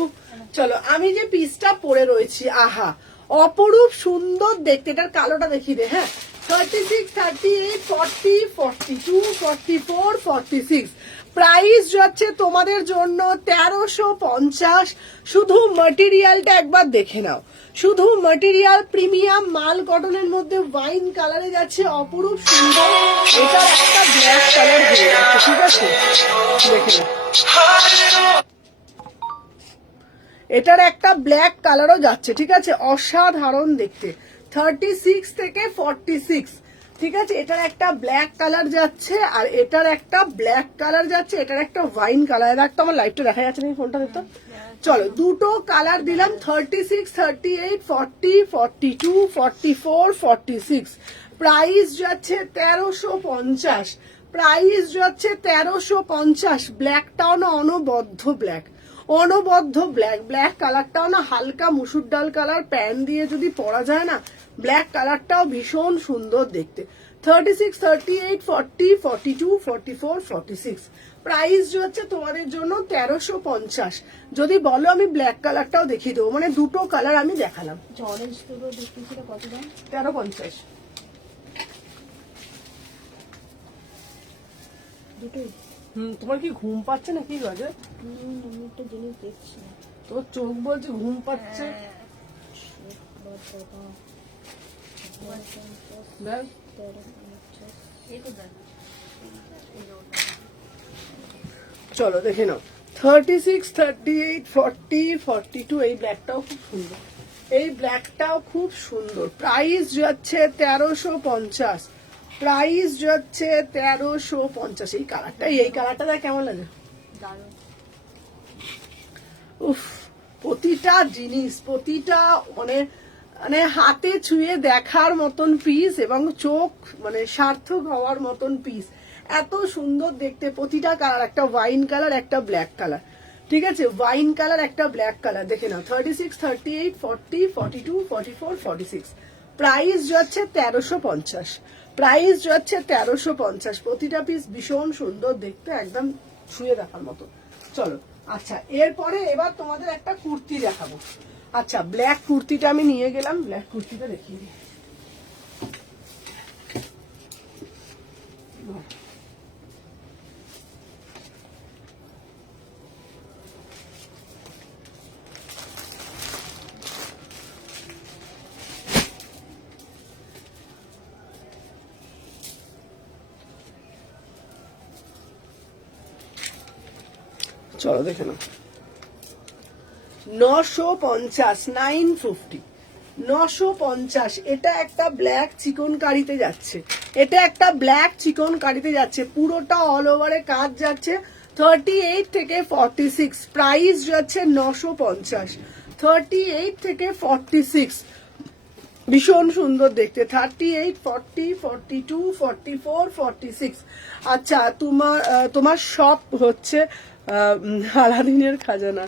চলো আমি যে পিসটা পরে রয়েছি, আহা অপরূপ সুন্দর দেখতে, এটার কালোটা দেখিয়ে দে। হ্যাঁ 36, 38, 40, 42, 44, 46, প্রাইস যাচ্ছে তোমাদের জন্য 1350। শুধু ম্যাটেরিয়ালটা একবার দেখে নাও, শুধু ম্যাটেরিয়াল প্রিমিয়াম মাল কটনের মধ্যে ওয়াইন কালারে যাচ্ছে, অপরূপ সুন্দর। এটার একটা ব্ল্যাক কালার হয়ে যাচ্ছে, ঠিক আছে দেখে নাও, এটার একটা ব্ল্যাক কালারও যাচ্ছে, ঠিক আছে, অসাধারণ দেখতে। 36 থেকে 46, ঠিক আছে, এটার একটা ব্ল্যাক কালার যাচ্ছে, আর এটার একটা ব্ল্যাক কালার যাচ্ছে, এটার একটা ওয়াইন কালার। দেখতো আমার লাইভটা দেখা যাচ্ছে নাকি, ফোনটা দেখতো। চলো দুটো কালার দিলাম, 36, 38, 40, 42, 44, 46, প্রাইস যাচ্ছে 1350, প্রাইস যাচ্ছে 1350। ব্ল্যাকটাও না অনবদ্য ব্ল্যাক, অনবদ্য ব্ল্যাক, ব্ল্যাক কালারটাও না হালকা মুসুর ডাল কালার, প্যান্ট দিয়ে যদি পরা যায় না, ব্ল্যাক কালারটাও ভীষণ সুন্দর দেখতে। 36, 38, 40, 42, 44, 46, প্রাইস হচ্ছে তোমাদের জন্য 1350। যদি বলো আমি ব্ল্যাক কালারটাও দেখিয়ে দেবো, মানে দুটো কালার আমি দেখালাম। অরেঞ্জ দুটো দেখতে ছিল কত দাম? 1350 দুটোই? তোমার কি ঘুম পাচ্ছে না কি বাজে? আমি একটা জিনিস দেখছি। তোর চোখ বলছে ঘুম পাচ্ছে। দেখ চলো দেখে নাও, 36, 38, 40, 42, এই ব্ল্যাকটাও খুব সুন্দর, এই ব্ল্যাকটাও খুব সুন্দর। প্রাইস যাচ্ছে 1350, প্রাইস যাচ্ছে 1350। এই কালারটা, এই কালারটা দেখ কেমন লাগে, দারুণ। উফ, প্রতিটা জিনিস, প্রতিটা মানে মানে হাতে ছুঁয়ে দেখার মতন পিস, এবং চোখ মানে সার্থক হওয়ার মতন পিস, এত সুন্দর দেখতে প্রতিটা কালার। একটা ওয়াইন কালার, একটা ব্ল্যাক কালার, ঠিক আছে, ওয়াইন কালার একটা ব্ল্যাক কালার, দেখে নাও। 36, 38, 40, 42, 44, 46, প্রাইস যাচ্ছে 1350, প্রাইস যাচ্ছে 1350। প্রতিটা পিস ভীষণ সুন্দর দেখতে, একদম ছুঁয়ে দেখার মতো। চলো আচ্ছা, এরপরে এবার তোমাদের একটা কুর্তি দেখাবো। আচ্ছা ব্ল্যাক কুর্তিটা আমি নিয়ে গেলাম, ব্ল্যাক কুর্তিটা দেখিয়ে দিই। চলো দেখে নাও, 950, 950, 950। এটা একটা ব্ল্যাক চিকন কারিতে যাচ্ছে, এটা একটা ব্ল্যাক চিকন কারিতে যাচ্ছে, পুরোটা অল ওভারে কাজ যাচ্ছে। 38 থেকে 46, প্রাইস যাচ্ছে 950, 38 থেকে 46, ভীষণ সুন্দর দেখতে। 38, 40, 42, 44, 46। আচ্ছা তোমার সব হচ্ছে আলাদিনের খাজানা।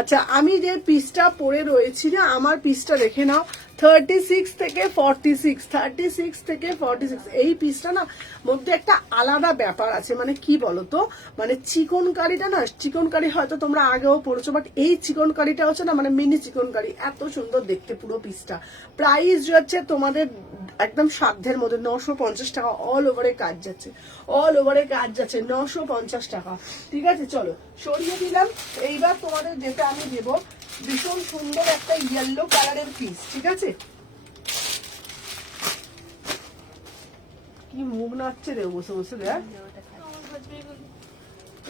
আচ্ছা আমি যে পিসটা পরে রয়েছি না, আমার পিসটা দেখে নাও, 36 থেকে 46, 36 থেকে 46, এই পিসটা না মধ্যে একটা আলাদা ব্যাপার আছে। মানে কি বলতো, মানে চিকন কারিটা না, চিকন কারি হয়তো তোমরা আগেও পড়েছো, বাট এই চিকন কারিটা হচ্ছে না মানে মিনি চিকন কারি, এত সুন্দর দেখতে পুরো পিসটা। প্রাইস যাচ্ছে তোমাদের একদম সাধ্যের মধ্যে, 950 টাকা, অল ওভারে কাজ যাচ্ছে, অল ওভারে কাজ যাচ্ছে, 950 টাকা, ঠিক আছে। চলো সরিয়ে দিলাম, এইবার তোমাদের যেটা আমি দেবো, ভীষণ সুন্দর একটা ইয়েলো কালারের পিস, ঠিক আছে। কি মুখ নাচছে রে বসে বসে, দেখ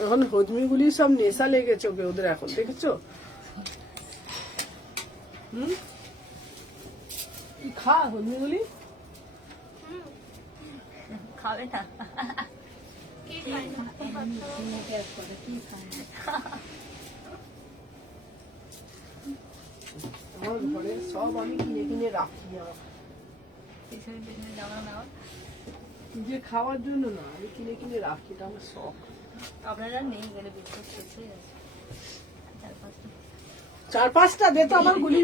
এখন হজমিগুলি সব নেশা লেগেছে ওকে ওদের এখন, দেখেছো? কি খা হজমিগুলি খাবে না। আমার ঘরে সব আমি কিনে কিনে রাখি, আমার পিছনে পিছনে জামা নেওয়া নিজে খাওয়ার জন্য না, আমি কিনে কিনে রাখি, এটা আমার শখ। আপনারা নেই গেলে বিস্কুট শেষ হয়ে গেছে। 4-5টা দে তো আমার গুলি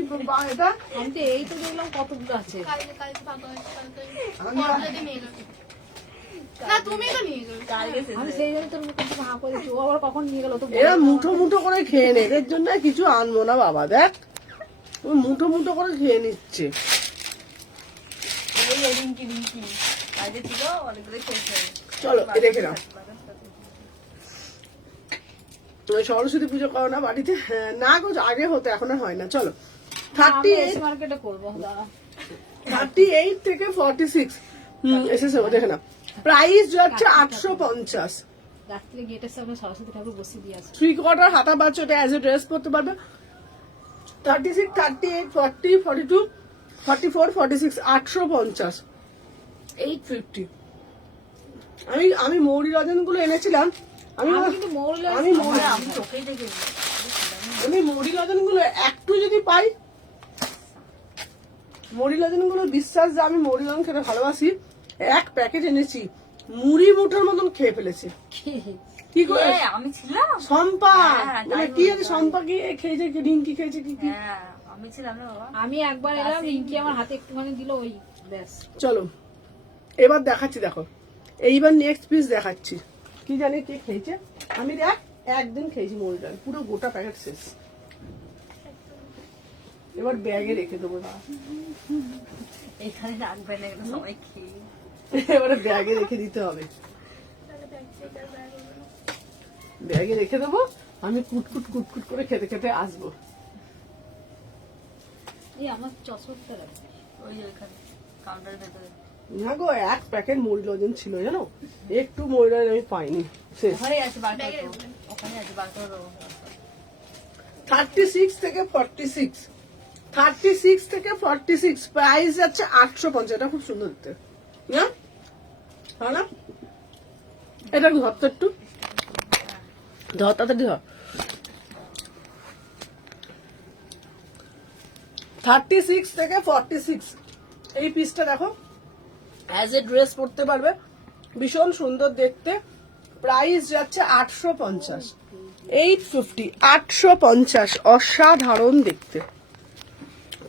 এটা আমি তো এই তো দেখলাম কতগুলো আছে। আমি সেই জন্য তোর মুখে একটু হাঁ করে দিচ্ছি। ও আবার কখন নিয়ে গেল তো এরা মুঠো মুঠো করে খেয়ে নে, এদের জন্য কিছু আনবো না বাবা, দেখ ও মুঠো মুঠো করে খেয়ে নিচ্ছে। চলো এ রেখে নাও। সরস্বতী পুজো করো না বাড়িতে? হ্যাঁ, না গো আগে হতো, এখন আর হয় না। চলো 38 মার্কেটে করবো দাঁড়া। 38 থেকে 46 এসেছে দেখে না। প্রাইস যাচ্ছে 850। রাত্রে গেটের সামনে সরস্বতী ঠাকুর বসিয়ে দিয়ে আসবে। 3/4 হাতা বাচ্চা, এটা অ্যাজ এ ড্রেস পরতে পারবে। 36, 38, 40, 42, 44, 46 850, 850। আমি মৌরি রজন গুলো এনেছিলাম। আমি কিন্তু মৌরলা আমি মৌরি রজন গুলো একটু যদি পাই, মৌরি রজন গুলো বিশ্বাস যে আমি মৌরি রজন খেতে ভালোবাসি, এক প্যাকেট এনেছি, মুড়ি মুঠোর মতন খেয়ে ফেলেছে। কি করে আমি ছিলাম, সম্পা হ্যাঁ, মানে কি আছে, সম্পা কি খেয়েছে, কি রিঙ্কি খেয়েছে, কি কি হ্যাঁ আমি ছিলাম না বাবা। আমি একবার এলাম, রিঙ্কি আমার হাতে একটুখানি দিল, ওই ব্যাস। চলো এবার দেখাচ্ছি, দেখো এইবার নেক্সট পিস দেখাচ্ছি। কি জানি কে খেয়েছে, আমি দেখ একদিন খেয়েছি মরিডাল, পুরো গোটা প্যাকেট শেষ। এবার ব্যাগে রেখে দেবো, এখানে রাখবেন না, সবাই খেয়ে। এবারে ব্যাগে রেখে দিতে হবে, ব্যাগে রেখে দেবো। আমি কুটকুট কুটকুট করে খেতে খেতে আসবো। এই আমার চশমাটা রাখবে। ওই ওইখানে কাউন্টারের ভেতরে না গো, এক প্যাকেট মরি লজেন ছিল জানো, একটু মরি লজেন আমি পাইনি, শেষ। ওখানে আছে বার করে দেবো, ওখানে আছে বার করে দেবো। 36 থেকে 46, 36 থেকে 46 প্রাইস যাচ্ছে 850। এটা খুব সুন্দর দেখতে না, হ্যাঁ না? এটা ধরতো একটু, ধর তাড়াতাড়ি ধর। 36 থেকে 46 এই পিসটা দেখো, অ্যাজ এ ড্রেস পরতে পারবে, ভীষণ সুন্দর দেখতে। প্রাইস যাচ্ছে 850, 850, 850, অসাধারণ দেখতে।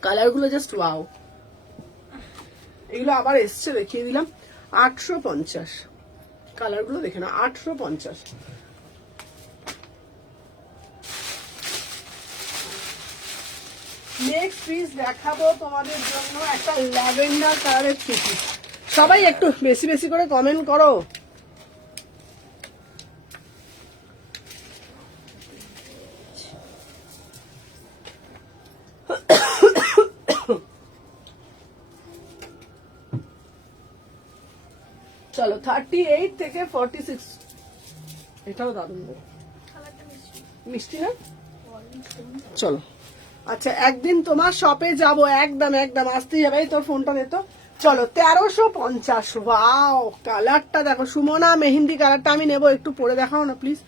কালার গুলো জাস্ট ওয়াও। এগুলো আবার এসছে, দেখিয়ে দিলাম। 850 কালার গুলো দেখে না, 850। নেক্সট পিস দেখাবো তোমাদের জন্য একটা ল্যাভেন্ডার কালারের থ্রি পিস। সবাই একটু বেশি বেশি করে কমেন্ট করো। চলো 38 থেকে 46, এটাও দারুণ মিষ্টি না? চলো আচ্ছা, একদিন তোমার শপে যাব, একদম একদম আসতেই হবে। এই তোর ফোনটা দে তো। চলো 1350। ওয়াও, কালারটা দেখো, সুমনা মেহেন্দি কালারটা আমি নেবো, একটু পরে দেখাও না প্লিজ।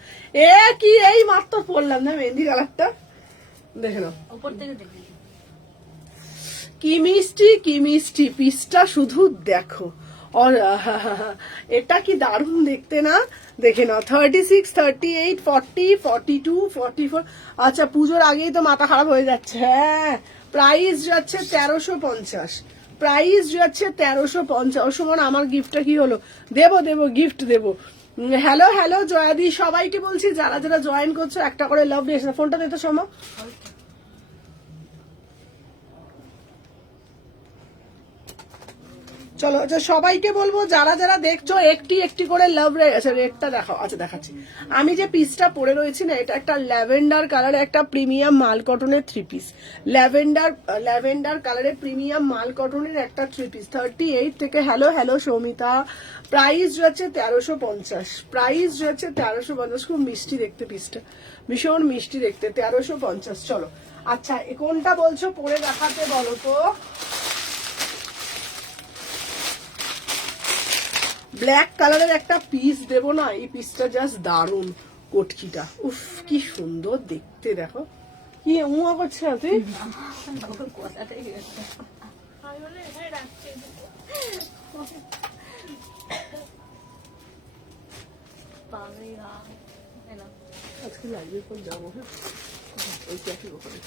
এ কি এই মাত্র পরলাম না মেহেন্দি কালারটা, দেখে নাও উপর থেকে দেখি কি মিষ্টি, কি মিষ্টি পিসটা শুধু দেখো। আর এটা কি দারুণ দেখতে না, দেখে নাও। 36, 38, 40, 42, 44। আচ্ছা পুজোর আগেই তো মাথা খারাপ হয়ে যাচ্ছে। হ্যাঁ, প্রাইস যাচ্ছে 1350, প্রাইস যাচ্ছে 1350। সুমন আমার গিফটটা কি হলো? দেবো দেবো, গিফট দেবো। হ্যালো হ্যালো জয়াদি, সবাইকে বলছি যারা যারা জয়েন করছো একটা করে লাভ দিয়েছে। ফোনটা দিতে সময়। চলো আচ্ছা, সবাইকে বলবো যারা যারা দেখছো একটি একটি করে লাভ রেটটা দেখাও। আচ্ছা দেখাচ্ছি। আমি যে পিসটা পরে রয়েছি না, এটা একটা ল্যাভেন্ডার কালারে একটা প্রিমিয়াম মাল কটনের থ্রি পিস। ল্যাভেন্ডার কালারে প্রিমিয়াম মাল কটনের একটা থ্রি পিস। 38 থেকে হ্যালো হ্যালো সৌমিতা। প্রাইস যাচ্ছে 1350, প্রাইস যাচ্ছে 1350। খুব মিষ্টি দেখতে পিসটা, ভীষণ মিষ্টি দেখতে। 1350। চলো আচ্ছা, কোনটা বলছো পরে দেখাতে বলো তো। ব্ল্যাক কালারের একটা পিস দেবো না, এই পিসটা জাস্ট দারুন। কটকিটা উফ কি সুন্দর দেখতে, দেখো কি উমা করছে না তুই। আজকে লাইব্রেরি যাবো, হ্যাঁ ওই ক্যাফে ওখানে।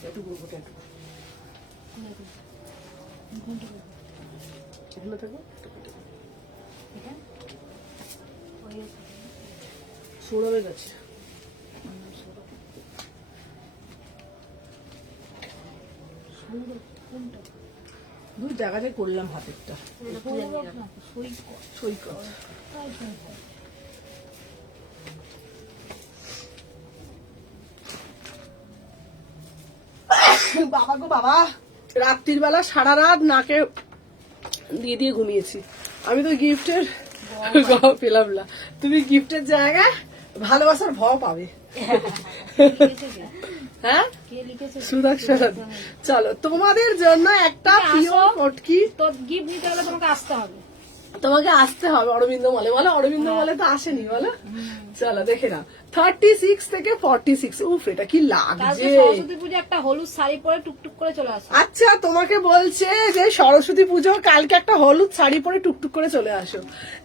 ট্যাটু করবো, ট্যাটু এখানে থাকো, সৌরভের কাছে। দুই জায়গাতে করলাম হাতেরটা, সৈকত। বাবা গো বাবা, রাত্রির বেলা সারা রাত নাকে দিয়ে দিয়ে ঘুমিয়েছি। আমি তো গিফটের পেলাম না, তুমি গিফটের জায়গায় ভালোবাসার ভাও পাবে। হ্যাঁ সুদর্শন, চলো তোমাদের জন্য একটা পিওর পটকি। তোর গিফট নিতে হলে তোমাকে আসতে হবে। তোমাকে আসতে হবে অরবিন্দ মলে, বলো অরবিন্দ মলে তো আসেনি, বলো। চলো দেখে নাও, 36 থেকে 46। উফ, এটা কি কালকে লাগছে। সরস্বতী পুজো একটা হলুদ শাড়ি পরে টুকটুক করে চলে আসো। আচ্ছা, তোমাকে বলছে যে সরস্বতী পুজো কালকে একটা হলুদ শাড়ি পরে টুকটুক করে চলে আসো।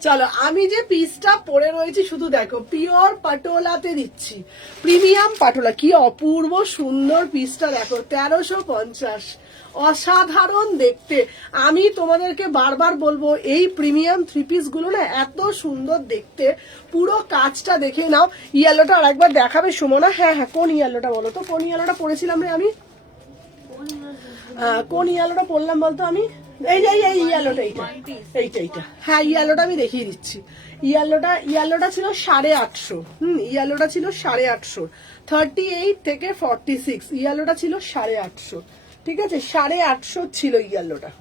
চলো, আমি যে পিসটা পরে রয়েছি শুধু দেখো, পিওর পাটোলাতে দিচ্ছি, প্রিমিয়াম পাটোলা। কি অপূর্ব সুন্দর পিসটা দেখো, 1350, অসাধারণ দেখতে। আমি তোমাদেরকে বারবার বলবো, এই প্রিমিয়াম থ্রি পিস গুলো না এত সুন্দর দেখতে। পুরো কাজটা দেখে নাও। ইয়েলোটা আর একবার দেখাবে সুমনা? হ্যাঁ হ্যাঁ, কোন ইয়েলোটা বলো তো, কোন ইয়েলোটা পরেছিলাম রে আমি? কোন ইয়ালোটা পরলাম বলতো আমি? এই যে এই ইয়ালোটা, এইটা। হ্যাঁ, ইয়ালোটা আমি দেখিয়ে দিচ্ছি। ইয়ালোটা ছিল 850। ইয়ালোটা ছিল 850, 38 থেকে 46। ইয়ালোটা ছিল 850, ঠিক আছে, 850 ছিল ইয়ালোটা।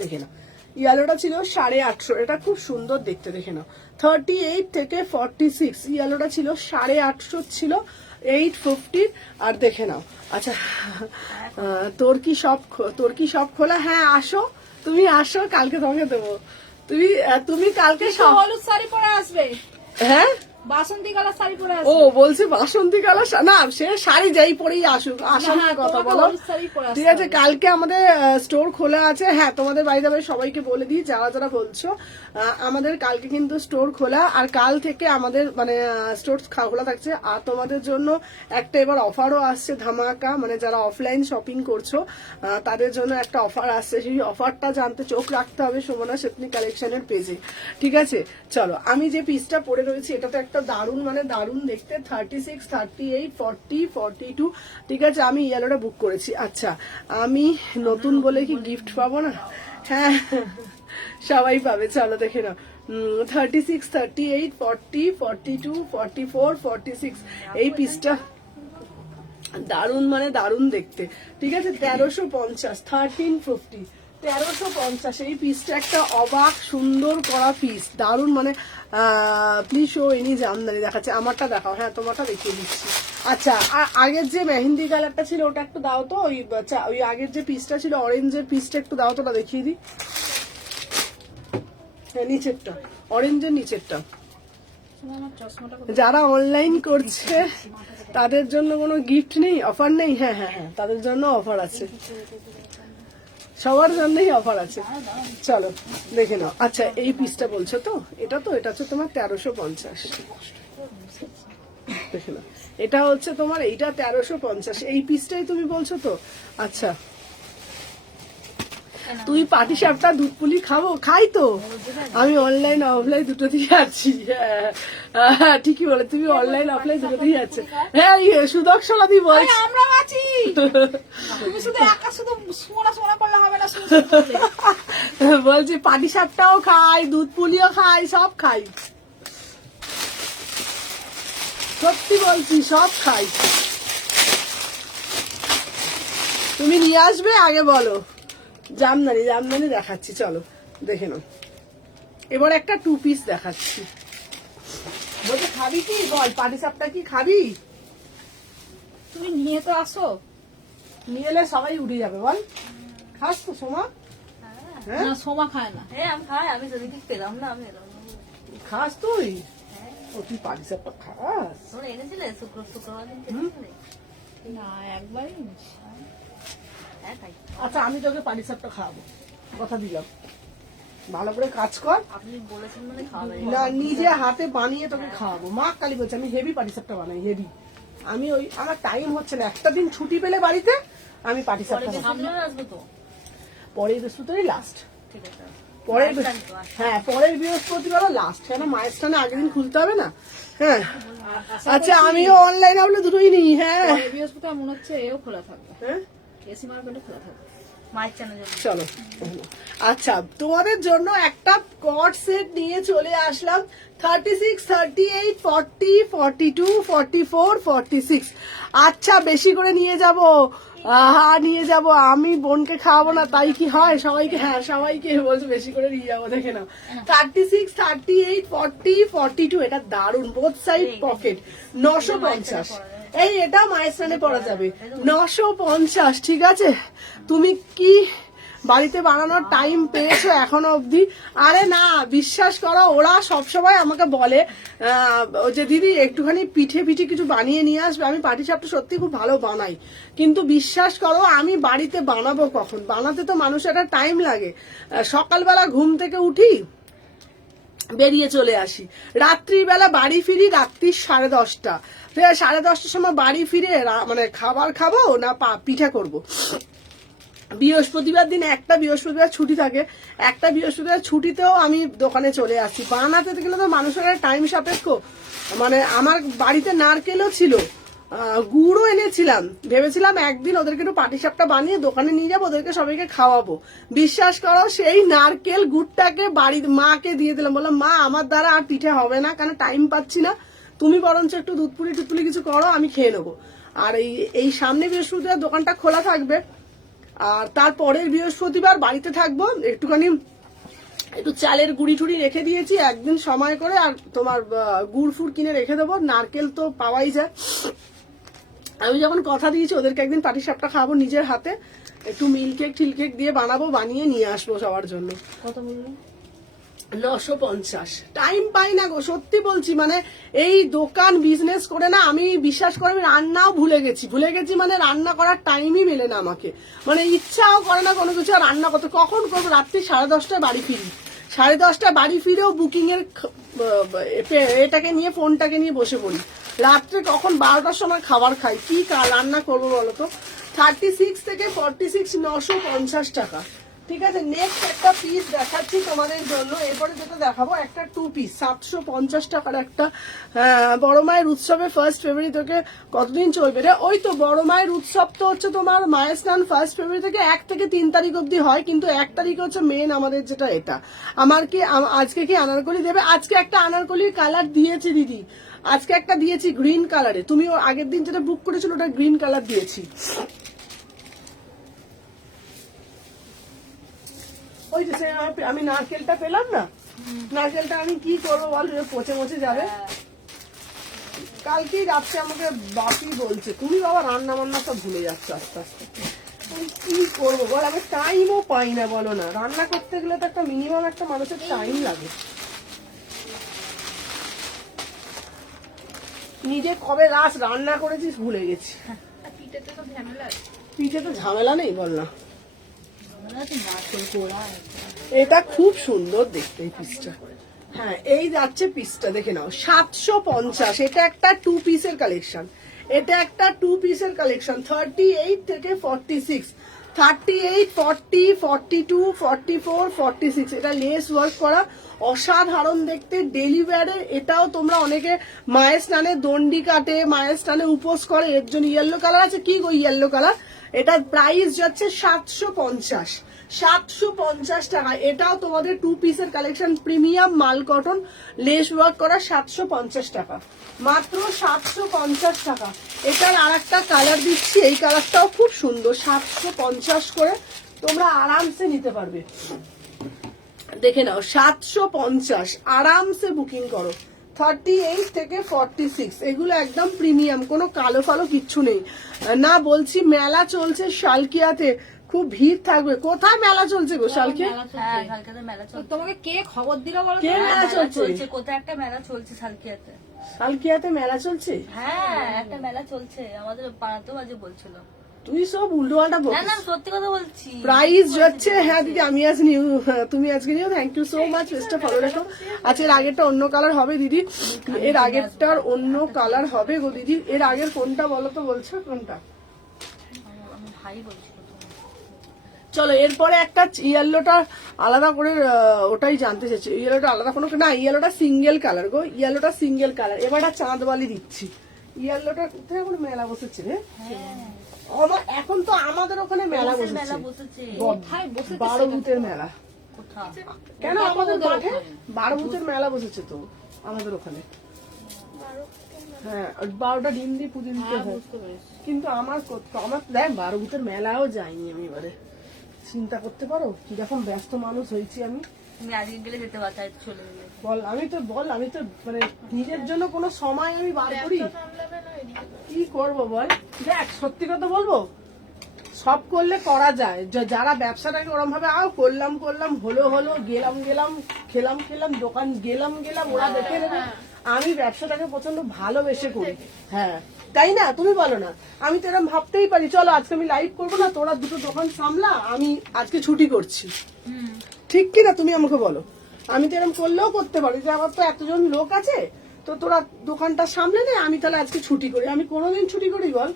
দেখে নাও, ইয়ালোটা ছিল 850। এটা খুব সুন্দর দেখতে, দেখে নাও। 38 থেকে 46 ইয়ালোটা ছিল 850, ছিল 850। আর দেখে নাও। আচ্ছা, তোর কি সব খোলা? হ্যাঁ, আসো, তুমি আসো, কালকে তোমাকে দেবো। তুমি কালকে সব হলুদ শাড়ি পরে আসবে। হ্যাঁ, বাসন্তী কালার শাড়ি পরে ও আসবে। বলছে বাসন্তী কালার না, সে শাড়ি যাই পরেই আসুক, আসার কথা বলো। হলুদ শাড়ি পরে আসবে। ঠিক আছে, কালকে আমাদের স্টোর খোলা আছে। হ্যাঁ, তোমাদের বাড়িতে বাড়ি সবাইকে বলে দিই, যারা যারা বলছো, আমাদের কালকে কিন্তু স্টোর খোলা। আর কাল থেকে আমাদের মানে স্টোর খোলা থাকছে। আর তোমাদের জন্য একটা এবার অফারও আসছে, ধামাকা। মানে যারা অফলাইন শপিং করছো তাদের জন্য একটা অফার আসছে। সেই অফারটা জানতে চোখ রাখতে হবে সুমনা সেতনি কালেকশনের পেজে। ঠিক আছে, চলো, আমি যে পিসটা পরে রয়েছি এটা তো একটা দারুণ, মানে দারুণ দেখতে। 36, 38, 40, 42। ঠিক আছে, আমি ইয়েলোটা বুক করেছি। আচ্ছা, আমি নতুন বলে কি গিফট পাবো না? হ্যাঁ, সবাই পাবে। চলো দেখে নাও, 36, 38, 40, 42, 44, 46। এই পিসটা দারুণ, মানে দারুণ দেখতে। ঠিক আছে, 1350, 1350, 1350। এই পিসটা একটা অবাক সুন্দর করা পিস, দারুণ। মানে প্লিজ শো এনি জামদানি দেখাচ্ছে। আমারটা দেখাও। হ্যাঁ, তোমারটা দেখিয়ে দিচ্ছি। আচ্ছা, আগের যে মেহেন্দি কালারটা ছিল ওটা একটু দাও তো। ওই আগের যে পিসটা ছিল অরেঞ্জের পিসটা একটু দাও তো, ওটা দেখিয়ে দিই। হ্যাঁ, নিচেরটা, অরেঞ্জের নিচেরটা। যারা অনলাইন করছে তাদের জন্য কোনো গিফট নেই, অফার নেই? হ্যাঁ হ্যাঁ হ্যাঁ, তাদের জন্য অফার আছে, সবার জন্যই অফার আছে। চলো দেখে নাও। আচ্ছা, এই পিসটা বলছো তো? এটা হচ্ছে তোমার 1350। দেখে নাও, এটা হচ্ছে তোমার, এইটা 1350। এই পিসটাই তুমি বলছো তো? আচ্ছা, তুই পাটি সাপটা দুধ পুলি খাই তো। আমি অনলাইন অফলাইন দুটোতেই আছি। হ্যাঁ, ঠিকই বলে, তুমি অনলাইন অফলাইন দুটোতেই আছে। হ্যাঁ, সুদর্শন দি বলছি, আমরাও আছি। তুমি শুধু একা শুধু সোনা করলে হবে না, বলছি পাটি সাপটাও খাই, দুধ পুলিও খাই, সব খাই। সত্যি বলছি, সব খাই। তুমি নিয়ে আসবে, আগে বলো। জামদানি দেখাচ্ছি, চলো দেখে নাও। এবার একটা 2 পিস দেখাচ্ছি। বলছে খাবি কি? বল, পাটিসাপটা কি খাবি? তুমি নিয়ে তো আসো। নিয়ে এলে সবাই উঠে যাবে, বল। খাস তো সোমা? হ্যাঁ, না, সোমা খায় না। হ্যাঁ, আমি খাই, আমি যদি ঠিক পেলাম না, আমি খাস তুই? ও, তুই পাটিসাপটা খাস? তোমরা এনেছিলে শুক্রবার দিন এনেছিলে? না, একবারই নিয়েছি। হ্যাঁ, তাই। আচ্ছা, আমি তোকে পাটিসাপটা খাওয়াবো, কথা দিলাম। ভালো করে কাজ কর। আপনি বলেছেন মানে খাওয়াবে। না, নিজে হাতে বানিয়ে তোকে খাওয়াবো। মা কালী বলছে আমি হেভি পাটিসাপটা বানাই, হেভি। আমি ওই আমার টাইম হচ্ছে না, একটা দিন ছুটি পেলে বাড়িতে আমি পাটিসাপটা বানাই। সামনে আসবো তো। পরের বৃহস্পতিবারই লাস্ট। ঠিক আছে। পরের হ্যাঁ পরের বৃহস্পতিবারও লাস্ট, কেন মায়ের স্থানে আগের দিন খুলতে হবে না। হ্যাঁ আচ্ছা, আমিও অনলাইন আপলোড দুটোই নিই। হ্যাঁ পরের বৃহস্পতিবার মনে হচ্ছে এও খোলা থাকবে, হ্যাঁ এসি মার্কেটও খোলা থাকবে। মায়ের চ্যানেল চলো। আচ্ছা, তোমাদের জন্য একটা কর্ড সেট নিয়ে চলে আসলাম। 36, 38, 40, 42, 44, 46। আচ্ছা, বেশি করে নিয়ে যাব। হ্যাঁ নিয়ে যাব। আমি বোনকে খাওয়াবো না তাই কি হয়? সবাইকে, হ্যাঁ সবাইকে বলছে বেশি করে নিয়ে যাবো। দেখে নাও, 36, 38, 40, 42। এটা দারুন, বোথ সাইড পকেট, 950। এই এটা মায়ের স্থানে পড়া যাবে, 950। ঠিক আছে, তুমি কি বাড়িতে বানানোর টাইম পেয়েছো এখনো অবধি? আরে না, বিশ্বাস করো, ওরা সবসময় আমাকে বলে যে দিদি একটুখানি পিঠে কিছু বানিয়ে নিয়ে আসবে। আমি পাটিসাপটা সত্যি খুব ভালো বানাই, কিন্তু বিশ্বাস করো আমি বাড়িতে বানাবো কখন? বানাতে তো মানুষের একটা টাইম লাগে। সকালবেলা ঘুম থেকে উঠি, বেরিয়ে চলে আসি, রাত্রিবেলা বাড়ি ফিরি রাত্রি 10:30। 10:30টার সময় বাড়ি ফিরে মানে খাবার খাবো না পিঠা করব। বৃহস্পতিবার দিন একটা বৃহস্পতিবার ছুটি থাকে, একটা বৃহস্পতিবার ছুটিতেও আমি দোকানে চলে আসি। বানাতে গেলে তো মানুষের টাইম সাপেক্ষ। মানে আমার বাড়িতে নারকেলও ছিল, গুড়ও এনেছিলাম। ভেবেছিলাম একদিন ওদেরকে একটু পাটিসাপটা বানিয়ে দোকানে নিয়ে যাবো, ওদেরকে সবাইকে খাওয়াবো। বিশ্বাস করো, সেই নারকেল গুড়টাকে বাড়ির মাকে দিয়ে দিলাম। বললাম মা, আমার দ্বারা আর পিঠে হবে না, কারণ টাইম পাচ্ছি না, তুমি বরঞ্চ একটু দুধপুলি টুধপুলি কিছু করো, আমি খেয়ে নেবো। আর এই সামনে বৃহস্পতিবার দোকানটা খোলা থাকবে। আর তারপরের বৃহস্পতিবার বাড়িতে থাকবো, একটু চালের গুঁড়ি টুড়ি রেখে দিয়েছি একদিন সময় করে। আর তোমার গুড় ফুড় কিনে রেখে দেবো, নারকেল তো পাওয়াই যায়। আমি যখন কথা দিয়েছি ওদেরকে একদিন পাটিসাপটা খাওয়াবো নিজের হাতে, একটু মিল্ক কেক টিল কেক দিয়ে বানাবো, বানিয়ে নিয়ে আসবো সবার জন্য। কত বললো? 950। টাইম পাই না গো, সত্যি বলছি। মানে এই দোকান বিজনেস করে না, আমি বিশ্বাস করে আমি রান্নাও ভুলে গেছি। মানে রান্না করার টাইমই মেলে না আমাকে, মানে ইচ্ছাও করে না কোনো কিছু রান্না করতে। কখন করবো? রাত্রি 10:30টায় বাড়ি ফিরি, 10:30টায় বাড়ি ফিরেও বুকিং এর এটাকে নিয়ে, ফোনটাকে নিয়ে বসে পড়ি। রাত্রে কখন 12টার সময় খাবার খাই, কি রান্না করবো বলতো? 36 থেকে 46, 950 টাকা। ঠিক আছে, নেক্সট একটা পিস দেখাচ্ছি তোমাদের জন্য। এরপরে যেটা দেখাবো একটা 2 পিস 750 টাকার একটা বড় মায়ের উৎসবে 1 ফেব্রুয়ারি থেকে কতদিন চলবে রে? ওই তো বড় মায়ের উৎসব তো হচ্ছে তোমার মায়ের স্নান 1 ফেব্রুয়ারি থেকে 1 থেকে 3 তারিখ অব্দি হয়, কিন্তু 1 তারিখে হচ্ছে মেন আমাদের যেটা এটা। আমার কি আজকে কি আনারকলি দেবে? আজকে একটা আনারকলির কালার দিয়েছি দিদি, আজকে একটা দিয়েছি গ্রিন কালারে। তুমি আগের দিন যেটা বুক করেছিল ওটা গ্রিন কালার দিয়েছি। ওই যে আমি নারকেলটা পেলাম না, নারকেলটা আমি কি করবো বল, পচে মচে যাবে। কালকেই রাত্রে আমাকে বাপি বলছে তুমি বাবা রান্না বান্না সব ভুলে যাচ্ছ আস্তে আস্তে। কি করবো বল, আমি টাইমও পাই না, বলো না। রান্না করতে গেলে তো একটা মিনিমাম একটা মানুষের টাইম লাগে। নিজে কবে লাস্ট রান্না করেছিস ভুলে গেছি। পিঠেতে তো ঝামেলা, পিঠে তো ঝামেলা নেই বল না। এটা খুব সুন্দর দেখতে এই পিসটা। হ্যাঁ এই যাচ্ছে পিসটা, দেখে নাও 750। এটা একটা 2 পিসের কালেকশন, এটা একটা 2 পিসের কালেকশন। 38 থেকে 46, 38, 40, 42, 44, 46। এটা লেস ওয়ার্ক করা, অসাধারণ দেখতে, ডেলি ওয়্যারে। এটাও তোমরা অনেকে মায়ের স্নানে দণ্ডি কাটে, মায়ের স্নানে উপোস করে, এর জন্য ইয়েলো কালার আছে। কি গো ইয়েলো কালার? এটার প্রাইস যাচ্ছে 750, 750 টাকা। এটাও তোমাদের 2 পিসের কালেকশন, প্রিমিয়াম মাল কটন, লেস ওয়ার্ক করা, 750 টাকা, মাত্র 750 টাকা। এটার আর একটা কালার দিচ্ছি, এই কালারটাও খুব সুন্দর, 750 করে তোমরা আরামসে নিতে পারবে। দেখে নাও 750, আরামসে বুকিং করো। 38 থেকে 46, এগুলো একদম প্রিমিয়াম, কোনো কালো ফালো কিচ্ছু নেই না। বলছি মেলা চলছে শালকিয়াতে, খুব ভিড় থাকবে। কোথায় মেলা চলছে গো? শালকিয়া? হ্যাঁ কালকে মেলা চলছে। তোমাকে কে খবর দিল বলো? কে মেলা চলছে? কোথায় একটা মেলা চলছে শালকিয়াতে। শালকিয়াতে মেলা চলছে? হ্যাঁ একটা মেলা চলছে, আমাদের পাড়াতেও আজ বলছিল। তুই সব উল্টো পাল্টা না না সত্যি কথা বলছি। প্রাইস যাচ্ছে। হ্যাঁ দিদি আমি আজ নিউ, তুমি আজকে new, thank you so much, পেজটা ফলো রাখো। আচ্ছা এর আগেরটা অন্য কালার হবে দিদি, এর আগেরটার অন্য কালার হবে গো দিদি। এর আগের কোনটা বলো তো, বলছো কোনটা? আমার ভাই বলছিল তো। চলো এরপরে একটা ইয়েলোটা আলাদা করে ওটাই জানতে চাইছি। ইয়েলোটা আলাদা কোনো না, ইয়েলোটা সিঙ্গেল কালার গো, ইয়েলোটা সিঙ্গেল কালার। এবার একটা চাঁদবালি দিচ্ছি। ইয়েলোটা কোথায় এখন মেলা বসেছে রে? এখন তো আমাদের ওখানে মেলা মেলা বসেছে, বসেছে। বারোভূতের মেলা। কোথায়? কেন আমাদের মাঠে বারোভূতের মেলা বসেছে তো আমাদের ওখানে। হ্যাঁ 12টা ডিম দিয়ে পুজো দিতে হয়। কিন্তু আমার দেখ বারোভূতের মেলাও যাইনি আমি, এবারে চিন্তা করতে পারো কিরকম ব্যস্ত মানুষ হয়েছি আমি। তুমি আজকে গেলে যেতে পারতে, আজ চলে গেলে। বল আমি তো মানে নিজের জন্য কোনো সময় আমি বার করি? কি করব বল? দেখ সত্যি কথা বলবো, সব করলে করা যায়। যারা ব্যবসাটাকে ওরম ভাবে করলাম হলো গেলাম খেলাম দোকান গেলাম ওরা দেখে নেবে। আমি ব্যবসাটাকে প্রচন্ড ভালোবেসে করি। হ্যাঁ তাই না, তুমি বলো না? আমি তো এরকম ভাবতেই পারি, চলো আজকে আমি লাইভ করবো না, তোরা দুটো দোকান সামলা, আমি আজকে ছুটি করছি। ঠিক কি না তুমি আমাকে বলো? আমি তো এরকম করলেও করতে পারি যে আমার তো এতজন লোক আছে, তো তোরা দোকানটা সামলে নে, আমি তাহলে আজকে ছুটি করি। আমি কোনোদিন ছুটি করি বল?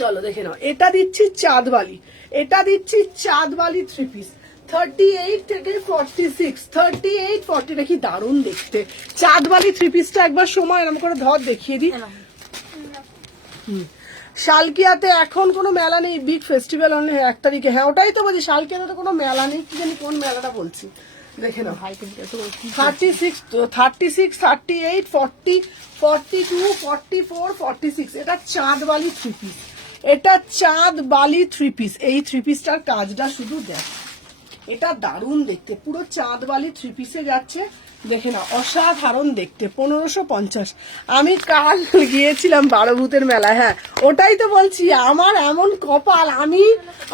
চলো দেখে নাও, এটা দিচ্ছি চাঁদবালি, এটা দিচ্ছি চাঁদবালি 3 পিস 38 থেকে 46, 38 40, দেখি দারুণ দেখতে চাঁদবালি 3 পিসটা। একবার সময় এরকম করে ধর দেখিয়ে দিই। শালকিয়াতে এখন কোনো মেলা নেই, বিগ ফেস্টিভ্যাল অনলি 1 তারিখে। হ্যাঁ ওটাই তো বলছি, শালকিয়াতে তো কোনো মেলা নেই, কি জানি কোন মেলাটা বলছি। দেখে নাও 36, 38, 40, 42, 44, 46, এটা চাঁদবালি 3 পিস, এটা চাঁদবালি 3 পিস। এই 3 পিসটার কাজটা শুধু দেখ, এটা দারুণ দেখতে, পুরো চাঁদবালি 3 পিসে যাচ্ছে। দেখে না অসাধারণ দেখতে, 1550। আমি কাল গিয়েছিলাম বারোভূতের মেলা। হ্যাঁ ওটাই তো বলছি, আমার এমন কপাল, আমি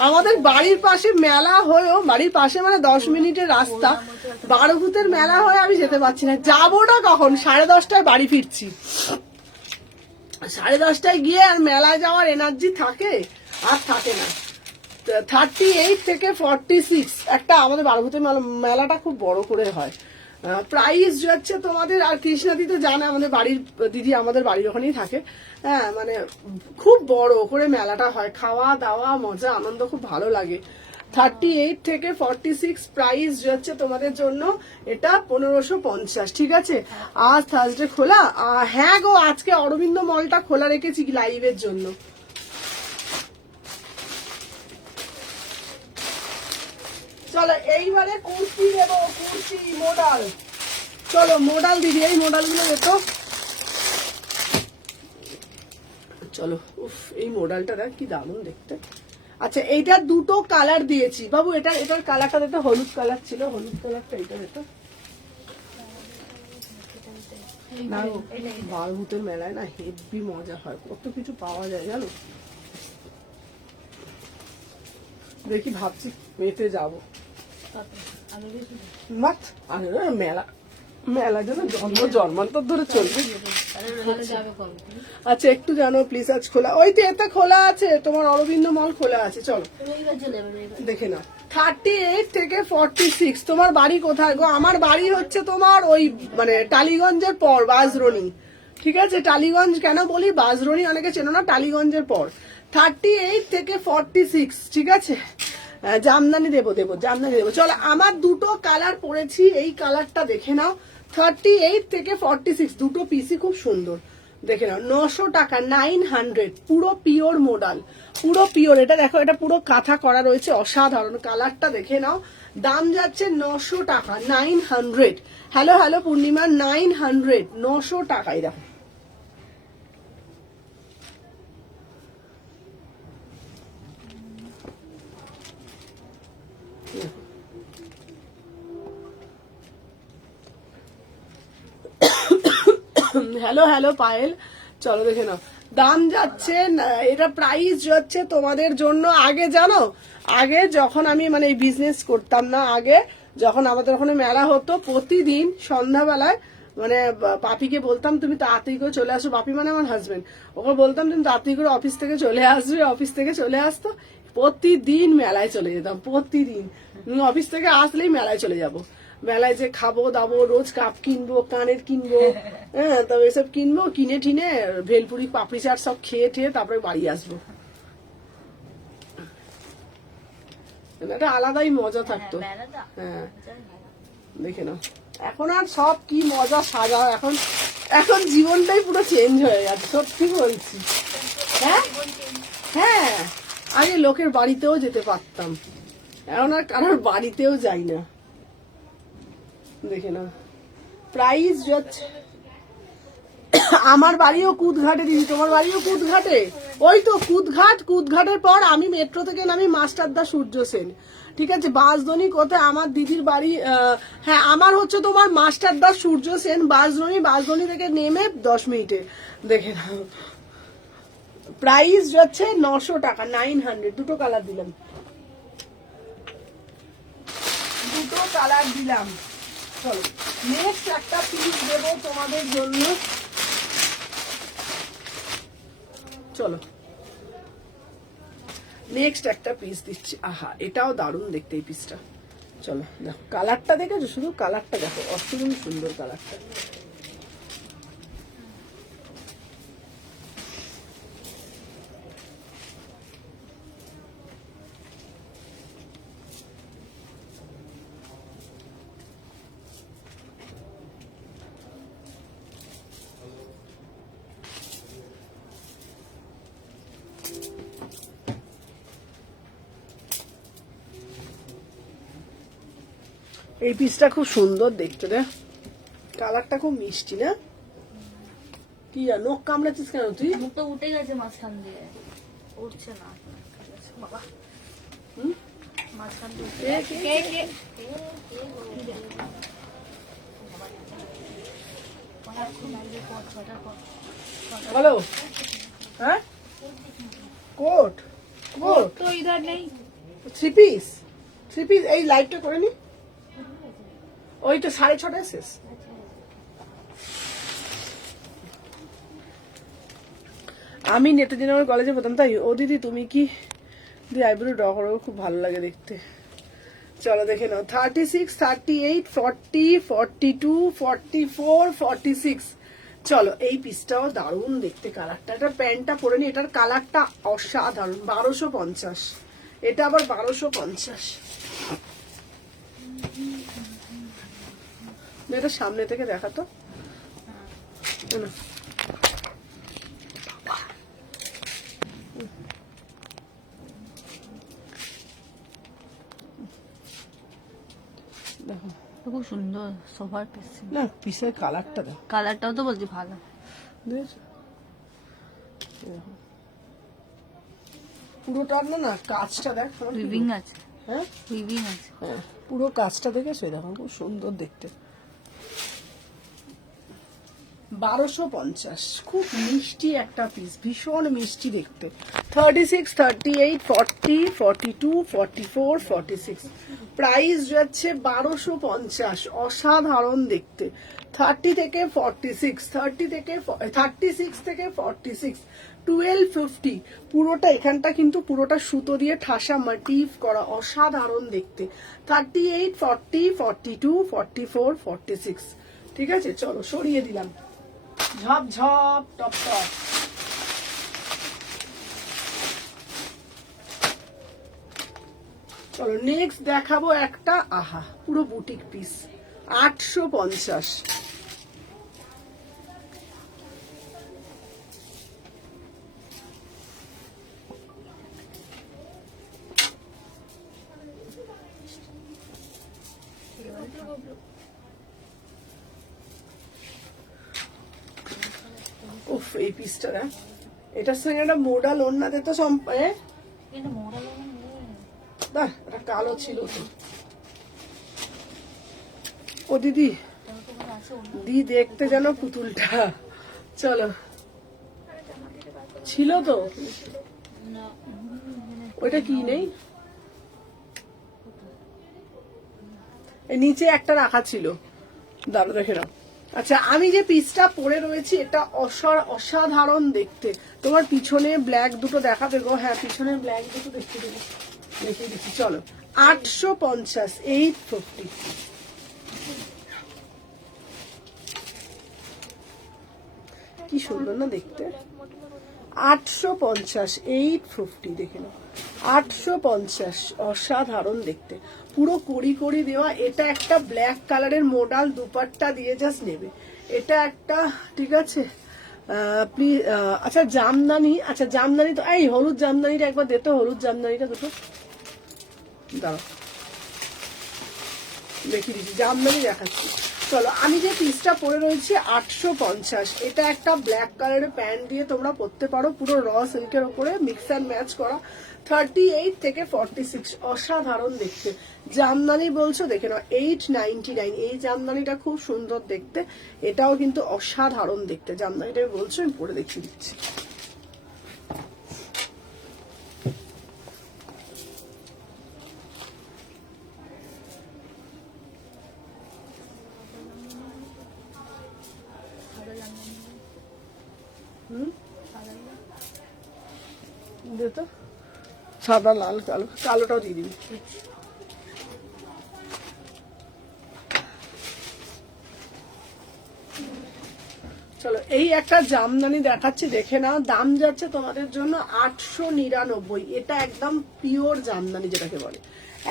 আমাদের বাড়ির পাশে মেলা হয়েও, বাড়ির পাশে মানে 10 মিনিটের রাস্তা, বারোভূতের মেলা হয়ে আমি যেতে পারছি না। যাবো না কখন, 10:30টায় বাড়ি ফিরছি। 10:30টায় গিয়ে আর মেলায় যাওয়ার এনার্জি থাকে আর থাকে না। 38 থেকে 46 একটা আমাদের বারোভূতের মেলাটা খুব বড় করে হয়। প্রাইস যাচ্ছে তোমাদের, আর কৃষ্ণাদি তো জানে আমাদের বাড়ির দিদি, আমাদের বাড়ির ওখানেই থাকে। হ্যাঁ মানে খুব বড় করে মেলাটা হয়, খাওয়া দাওয়া মজা আনন্দ খুব ভালো লাগে। 38 থেকে 46 প্রাইস যাচ্ছে তোমাদের জন্য, এটা 1550। ঠিক আছে, আজ থার্সডে খোলা। হ্যাঁ গো আজকে অরবিন্দ মলটা খোলা রেখেছি লাইভের জন্য। চলো এইবারে কুর্তি দেবো, কুর্তি মডেল। চলো মডেল দিদি, এই মডেল গুলো দেখো। চলো উফ, এই মডেলটা দেখ কি দারুণ দেখতে। আচ্ছা এইটা দুটো কালার দিয়েছি বাবু, এটার কালারটা দেখো, হলুদ কালার ছিল, হলুদ কালারটা এইটা দেখো। না বারোভূতের মেলায় না হেভি মজা হয়, কত কিছু পাওয়া যায় জানো। দেখি ভাবছি মেতে যাবো মেলা যেন জন্মান্তর ধরে চলবে। আচ্ছা একটু জানো প্লিজ, আজ খোলা, ওই তো এটা খোলা আছে, তোমার অরবিন্দ মল খোলা আছে। চলো দেখে নাও। 38 থেকে 46, তোমার বাড়ি কোথায় গো? আমার বাড়ি হচ্ছে তোমার ওই মানে টালিগঞ্জের পর বাজরনি। ঠিক আছে, টালিগঞ্জ কেন বলি, বাজরনি অনেকে চেনো না, টালিগঞ্জের পর। 38 থেকে 46, ঠিক আছে। জামদানি দেবো জামদানি দেবো। চলো আমার দুটো কালার পরেছি, এই কালারটা দেখে নাও। 38 থেকে 46 দুটো পিসই খুব সুন্দর, দেখে নাও। 900 টাকা, 900, পুরো পিওর মডেল, পুরো পিওর। এটা দেখো, এটা পুরো কাঁথা করা রয়েছে, অসাধারণ। কালারটা দেখে নাও, দাম যাচ্ছে 900 টাকা, 900। হ্যালো পূর্ণিমা, 900, 900 টাকাই দেখো। হ্যালো পায়েল, চলো দেখে নাও। দাম যাচ্ছে, এটা প্রাইস যাচ্ছে তোমাদের জন্য। আগে জানো, আগে যখন আমি মানে এই বিজনেস করতাম না, আগে যখন আমাদের ওখানে মেলা হতো, প্রতিদিন সন্ধ্যাবেলায় মানে পাপিকে বলতাম তুমি তাড়াতাড়ি করে চলে আসো, পাপি মানে আমার হাজবেন্ড, ওকে বলতাম তুমি তাড়াতাড়ি করে অফিস থেকে চলে আসবে, অফিস থেকে চলে আসতো, প্রতিদিন মেলায় চলে যেতাম, প্রতিদিন অফিস থেকে আসলেই মেলায় চলে যাব, মেলায় যে খাবো দাবো, রোজ কাপ কিনবো, কানের কিনবো, হ্যাঁ তবে এসব কিনবো, কিনে টিনে ভেলপুরি পাপড়ি চাট সব খেয়ে ঠেয়ে তারপরে বাড়ি আসবো। একটা আলাদাই মজা থাকতো। হ্যাঁ দেখে নাও এখন আর সব কি মজা সাজা, এখন এখন জীবনটাই পুরো চেঞ্জ হয়ে গেছে, সত্যি বলছি। হ্যাঁ হ্যাঁ আগে লোকের বাড়িতেও যেতে পারতাম, এখন আর কারোর বাড়িতেও যাই না। দেখে নাও প্রাইস যাচ্ছে। আমার বাড়িও কুদঘাটে দিদি, তোমার বাড়িও কুদঘাটে? ওই তো কুদঘাট, কুদঘাটের পর আমি মেট্রো থেকে নামি মাস্টারদা সূর্য সেন, ঠিক আছে। বাঁশদ্রোণী কোথায় আমার দিদির বাড়ি? হ্যাঁ আমার হচ্ছে তোমার মাস্টারদা সূর্য সেন বাঁশদ্রোণী, বাঁশদ্রোণী থেকে নেমে 10 মিনিটে। দেখে নাও প্রাইস যাচ্ছে 900 টাকা, 900। দুটো কালার দিলাম, দুটো কালার দিলাম। চলো নেক্সট একটা পিস দেবো তোমাদের জন্য, চলো নেক্সট একটা পিস দিচ্ছি। আহা এটাও দারুণ দেখতে এই পিসটা। চলো দেখো কালারটা দেখেছো, শুধু কালারটা দেখো, অসাধারণ সুন্দর কালারটা। এই পিসটা খুব সুন্দর দেখতে রে, কালারটা খুব মিষ্টি না? কি আর নখ কামড়াচ্ছিস কেন তুই? মুখটা উঠে গেছে মাঝখান দিয়ে, উঠছে না বাবা। মাঝখান দিয়ে বলো। হ্যাঁ কোট, কোট তো ইধার নেই। থ্রি পিস, থ্রি পিস এই লাইটটা করে নি, ওই তো 6:30 শেষ। আমি নেতাজি নগর কলেজে পড়তাম তাই। ও দিদি তুমি কি দিদি আইব্রো ড্র করো, খুব ভালো লাগে দেখতে। চলো দেখে নাও 36, 38, 40, 42, 44, 46। চলো এই পিসটাও দারুণ দেখতে, কালারটা, এটা প্যান্টটা পরে নি, এটার কালারটা অসাধারণ। 1250, এটা আবার 1250। এটা সামনে থেকে দেখাতো না। দেখো খুব সুন্দর সোফার পিস, না পিসের কালারটা দেখো, কালারটাও তো বলছি ভালো। দেখেছো দেখো। পুরোটা না না কাজটা দেখ, উইভিং আছে, হ্যাঁ উইভিং আছে। হ্যাঁ পুরো কাজটা দেখেছো, দেখো খুব সুন্দর দেখতে। 1250, খুব মিষ্টি একটা পিস, ভীষণ মিষ্টি দেখতে। 36, 38, 40, 42, 44, 46। প্রাইস যাচ্ছে 1250, অসাধারণ দেখতে। 30 থেকে 46, 36 থেকে 46, 1250। পুরোটা এখানটা কিন্তু পুরোটা সুতো দিয়ে ঠাসা মোটিভ করা, অসাধারণ দেখতে। 38, 40, 42, 44, 46। ঠিক আছে চলো সরিয়ে দিলাম, ঝপ ঝপ টপ টপ। চলো নেক্সট দেখাবো একটা, আহা পুরো বুটিক পিস, 850। উফ এই পিসটা না, এটার সঙ্গে একটা মোডাল ওড়নাতে তো এটা কালো ছিল তো। ও দিদি দি দেখতে যেন পুতুলটা। চলো ছিল তো, ওইটা কি নেই, নিচে একটা রাখা ছিল, দাঁড়ো দেখে নাও। আচ্ছা, আমি যে পিসটা পরে রয়েছি এটা অসাধারণ দেখতে। তোমার পিছনে ব্ল্যাক দুটো দেখাবে গো? হ্যাঁ, পিছনে ব্ল্যাক দুটো দেখিয়ে দিচ্ছি। চলো, 850, 850। কি সুন্দর না দেখতে। 850, 850, দেখে নাও। 850, অসাধারণ দেখতে, পুরো কড়ি দেওয়া। এটা একটা ব্ল্যাক কালারের মোডাল দুপাট্টা দিয়ে জাস্ট নেবে। এটা একটা, ঠিক আছে, প্লিজ। আচ্ছা, জামদানি, আচ্ছা জামদানি তো, এই হলুদ জামদানিটা একবার দে তো, হলুদ জামদানিটা দুটো দাঁড়াও, দেখিয়ে দিচ্ছি, জামদানি দেখাচ্ছি। চলো, আমি যে পিসটা পরে রয়েছি 850, এটা একটা ব্ল্যাক কালারের প্যান্ট দিয়ে তোমরা পরতে পারো, পুরো র সিল্কের উপরে মিক্স অ্যান্ড ম্যাচ করা। 38 থেকে 46, অসাধারণ দেখতে। জামদানি বলছো, দেখে নাও, 899। এই জামদানিটা খুব সুন্দর দেখতে, এটাও কিন্তু অসাধারণ দেখতে। জামদানিটা বলছো, আমি পরে দেখিয়ে দিচ্ছি। দে তো, সাদা লাল কালো, কালোটাও দিয়ে দিবি। চলো, এই একটা জামদানি দেখাচ্ছি, দেখে নাও। দাম যাচ্ছে তোমাদের জন্য 899। এটা একদম পিওর জামদানি যেটাকে বলে,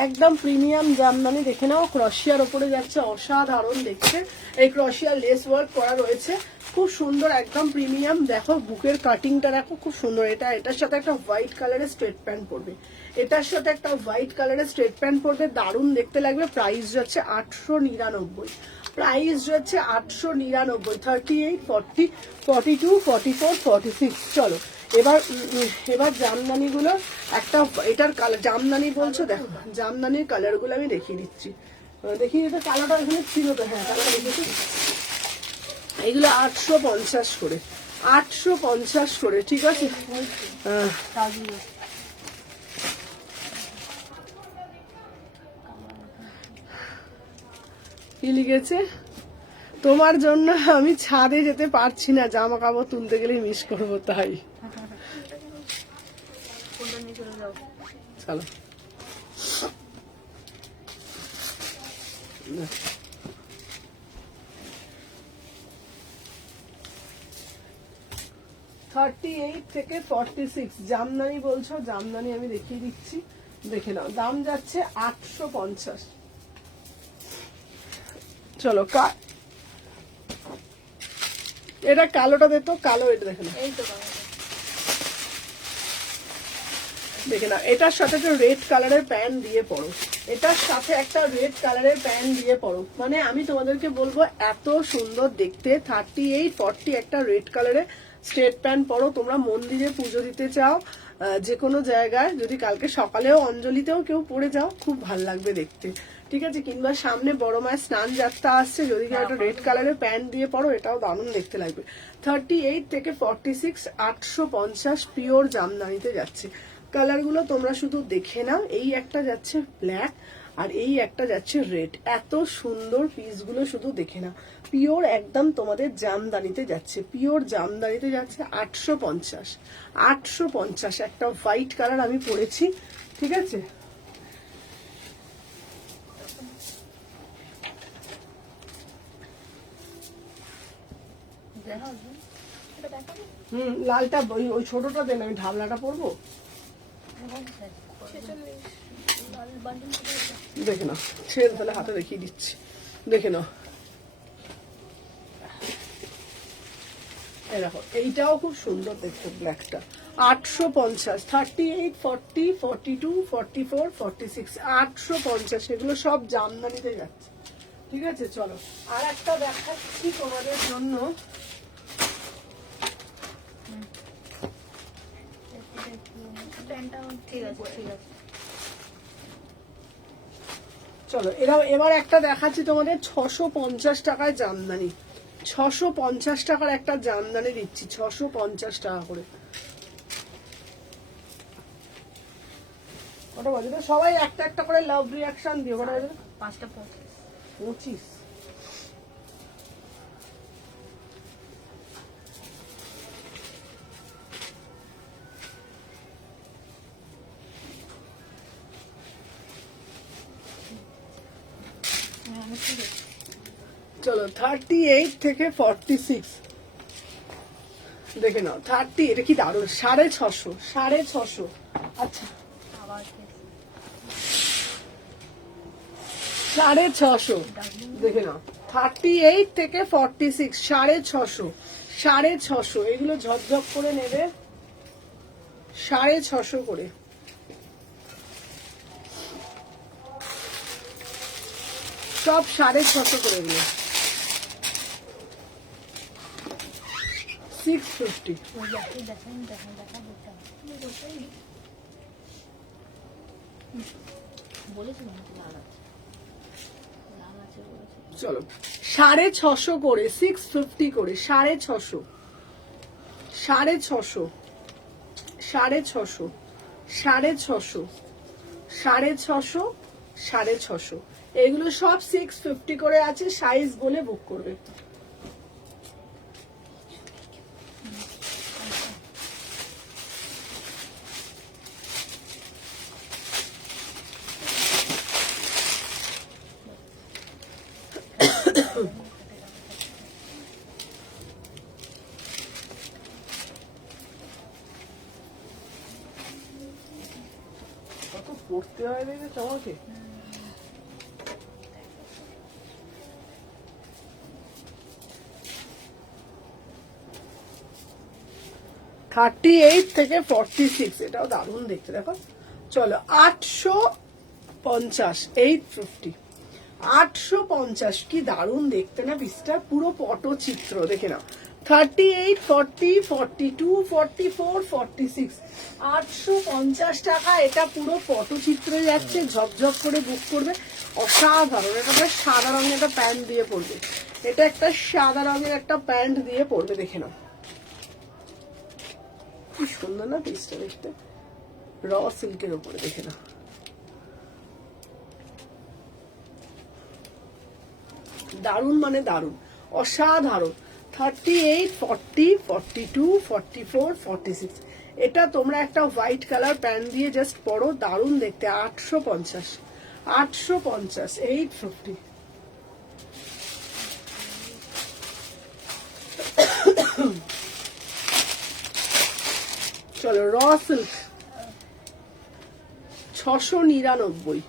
একদম প্রিমিয়াম জামদানি। দেখে নাও, ক্রশিয়ার ওপরে যাচ্ছে, অসাধারণ দেখতে। এই ক্রশিয়ার লেস ওয়ার্ক করা রয়েছে, খুব সুন্দর, একদম প্রিমিয়াম। দেখো বুকের কাটিংটা দেখো, খুব সুন্দর। এটার সাথে একটা হোয়াইট কালারের স্ট্রেট প্যান্ট পরবে, এটার সাথে একটা হোয়াইট কালারের স্ট্রেট প্যান্ট পরবে, দারুণ দেখতে লাগবে। প্রাইস যাচ্ছে 899। প্রাইস যাচ্ছে 899। 38, 40, 42, 44, 46। চলো, এবার জামদানি গুলো একটা, এটার কালার জামদানি বলছো, দেখো জামদানির কালার গুলো আমি দেখিয়ে দিচ্ছি। দেখি, এটা কালারটা এখানে ছিল তো, হ্যাঁ কালার দেখেছি। এইগুলো 850 করে, 850 করে, ঠিক আছে। কি লিখেছে? তোমার জন্য আমি ছাদে যেতে পারছি না, জামা কাপড় তুলতে গেলে মিস করবো, তাই। চলো, 38 থেকে 46 জামদানি বলছো, জামদানি আমি দেখিয়ে দিচ্ছি, দেখে নাও। দাম যাচ্ছে 850। চলো, এটা কালোটা দে তো, কালো, এটা দেখে নাও, দেখে নাও। এটার সাথে একটা রেড কালারের প্যান্ট দিয়ে পড়ো, এটার সাথে একটা রেড কালারের প্যান্ট দিয়ে পড়ো, মানে আমি তোমাদেরকে বলবো এত সুন্দর দেখতে। 38, 40 একটা রেড কালারের স্ট্রেট প্যান্ট পরো, তোমরা মন্দিরে পুজো দিতে চাও, যে কোনো জায়গায়, যদি কালকে সকালেও অঞ্জলিতেও কেউ পরে যাও, খুব ভাল লাগবে দেখতে, ঠিক আছে। কিংবা সামনে বড় মায়ের স্নান যাত্রা আসছে, যদি কেউ একটা রেড কালারের প্যান্ট দিয়ে পরো, এটাও দারুণ দেখতে লাগবে। 38 থেকে 46, 850 পিওর জামদানিতে যাচ্ছে। কালার গুলো তোমরা শুধু দেখে নাও। এই একটা যাচ্ছে ব্ল্যাক, আর এই একটা যাচ্ছে রেড। এত সুন্দর পিসগুলো শুধু দেখে নাও। পিওর একদম তোমাদের জামদানিতে যাচ্ছে, পিওর জামদানিতে যাচ্ছে 850। 850 একটা হোয়াইট কালার আমি পরেছি, ঠিক আছে। লালটা ওই ছোটটা দেন, আমি ঢাবলাটা পরবো। দেখে নাও, ছেড়ে তাহলে হাতে দেখিয়ে দিচ্ছি, দেখে নাও। দেখো, এইটাও খুব সুন্দর দেখতে, ব্ল্যাকটা। 850, 38, 40, 42, 44, 46, 850। এগুলো সব জামদানিতে যাচ্ছে, ঠিক আছে। চলো, আর একটা দেখাচ্ছি তোমাদের জন্য। চলো, এবার একটা দেখাচ্ছি তোমাদের 650 টাকায় জামদানি। 650 টাকার একটা জামদানি দিচ্ছি, 650 টাকা করে। কটা বাজে? সবাই একটা একটা করে লাভ রিয়াকশন দিও। কটা বাজে? 5টা 25। 25। চলো 38 থেকে 46 দেখে নাও। 30, এটা কি দারুণ, 650 আচ্ছা আবার 650 দেখে নাও। 38 থেকে 46 650 এগুলো ঝপঝপ করে নেবে, 650 করে। সব 650 করে এগুলো 650। বলেছিলাম তো লাল আছে, লাল আছে বলেছে। চলো 650 করে, 650 করে, 650 650 650 650 650 650 এগুলো সব 650 করে আছে। সাইজ বলে বুক করবে। কত পড়তে হয় দেখেছো আমাকে। থার্টি এইট থেকে 46 এটাও দারুণ দেখতে, দেখো। চলো 850 850 850 কি দারুণ দেখতে না পিসটা, পুরো পটচিত্র দেখে নাও। 38 40 42 44 46 850 টাকা। এটা পুরো পটচিত্রে যাচ্ছে, ঝপঝপ করে বুক করবে। অসাধারণ। এটা একটা সাদা রঙের একটা প্যান্ট দিয়ে পরবে, এটা একটা সাদা রঙের একটা প্যান্ট দিয়ে পরবে, দেখে নাও কি সুন্দর না পিসটা দেখতে, র সিল্কের উপরে, দেখে নাও। দারুণ মানে দারুণ, অসাধারণ। 38 40 42 44 46 এটা তোমরা একটা হোয়াইট কালার প্যান্ট দিয়ে জাস্ট পরো, দারুণ দেখতে। 850 850 850 চলো র সিল্ক 699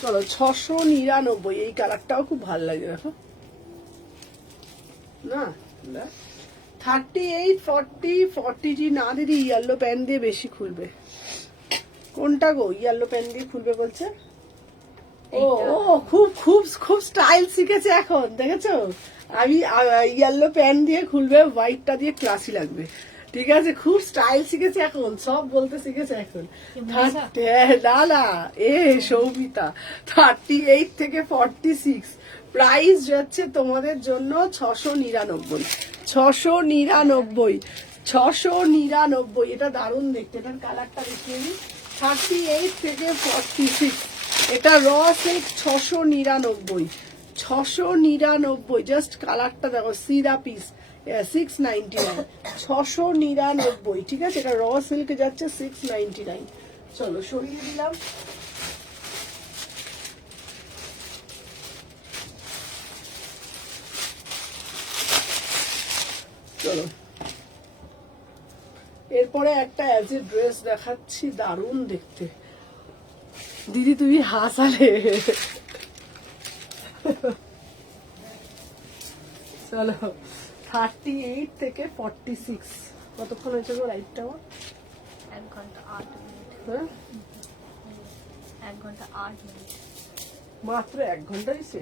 চলো 699 এই কালারটাও খুব ভালো লাগে, দেখো না। 38 40 40 না দিদি, ইয়েলো প্যান্ট দিয়ে বেশি খুলবে। কোনটা গো ইয়েলো প্যান্ট দিয়ে খুলবে বলছে? ও ও খুব খুব খুব স্টাইল শিখেছে এখন, দেখেছো। আমি ইয়েলো প্যান্ট দিয়ে খুলবে, হোয়াইটটা দিয়ে ক্লাসি লাগবে। ঠিক আছে, খুব স্টাইল শিখেছে এখন, সব বলতে শিখেছে এখন। না না, এ সৌমিতা। 38 থেকে 46 প্রাইস যাচ্ছে তোমাদের জন্য 699 699 699। এটা দারুণ দেখতে, এটার কালারটা দেখিয়ে দিই। 38 থেকে 46 এটা র সিল্ক 699 699। জাস্ট কালারটা দেখো, সিরা পিস 699 699। ঠিক আছে, এটা র সিল্ক যাচ্ছে 699। চলো সরিয়ে দিলাম। চলো এরপরে একটা অ্যাজ এ ড্রেস দেখাচ্ছি, দারুণ দেখতে। দিদি তুমি হাসালে। চলো 38 থেকে 46 কতক্ষণ হয়েছে গো লাইটটা আমার? 1 ঘন্টা 8 মিনিট। হ্যাঁ 1 ঘন্টা 8 মিনিট মাত্র 1 ঘন্টা হয়েছে।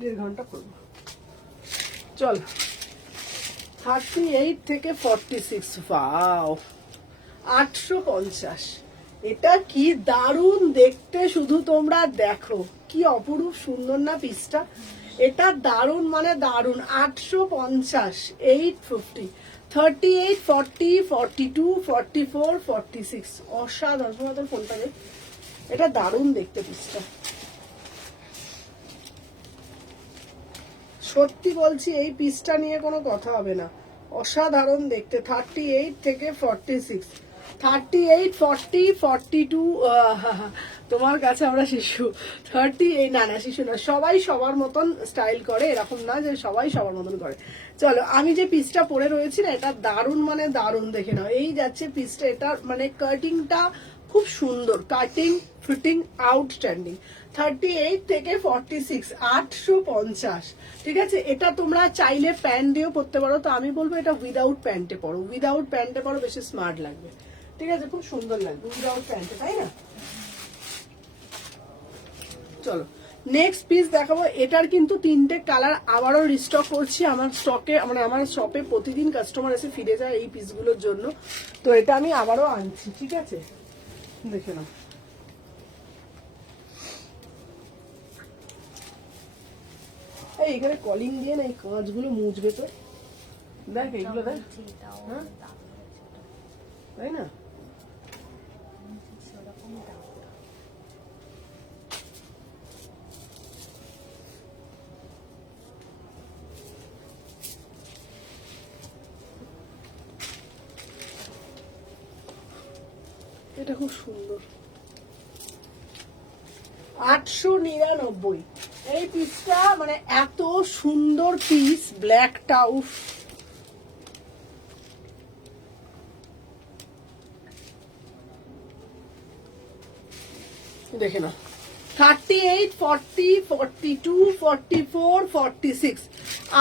দেড় ঘন্টা করবো। চল 38 থেকে 46 ওয়াও 850। এটা কি দারুণ দেখতে, শুধু তোমরা দেখো কি অপরূপ সুন্দর না পিসটা। এটা দারুণ মানে দারুণ। 850 850 38, 40, 42, 44, 46 অসাধারণ। তোমাদের ফোনটা নেই, এটা দারুণ দেখতে পিসটা, সত্যি বলছি এই পিসটা নিয়ে কোনো কথা হবে না, অসাধারণ দেখতে। 38 থেকে 46, 38, 40, 42 তোমার কাছে আমরা শিশু। 38 না শিশু না, সবাই সবার মতন স্টাইল করে, এরকম না যে সবাই সবার মতন করে। চলো, আমি যে পিসটা পরে রয়েছি না, এটা দারুণ মানে দারুণ, দেখে নাও। এই যাচ্ছে পিসটা, এটা মানে কাটিংটা খুব সুন্দর, কাটিং ফিটিং আউটস্ট্যান্ডিং। 38 থেকে 46, 850, ঠিক আছে। এটা তোমরা চাইলে প্যান্ট দিয়েও পরতে পারো, তো আমি বলবো এটা উইদাউট প্যান্টে পরো, উইদাউট প্যান্টে পরো বেশি স্মার্ট লাগবে, ঠিক আছে, খুব সুন্দর লাগবে উইদাউট প্যান্টে, তাই না। চলো নেক্সট পিস দেখাবো। এটার কিন্তু 3টে কালার আবারও রিস্টক করছি আমার স্টকে, মানে আমার শপে প্রতিদিন কাস্টমার এসে ফিরে যায় এই পিসগুলোর জন্য, তো এটা আমি আবারও আনছি, ঠিক আছে, দেখে নাও। এই এখানে কলিং দিয়ে না এই কাঁচগুলো মুছবে তো, দেখ এইগুলো দেখ, হ্যাঁ তাই না। এটা খুব সুন্দর, 899 এই পিসটা, মানে এত সুন্দর পিস, ব্ল্যাকটা উফ। দেখে না, 38, 40, 42, 44, 46,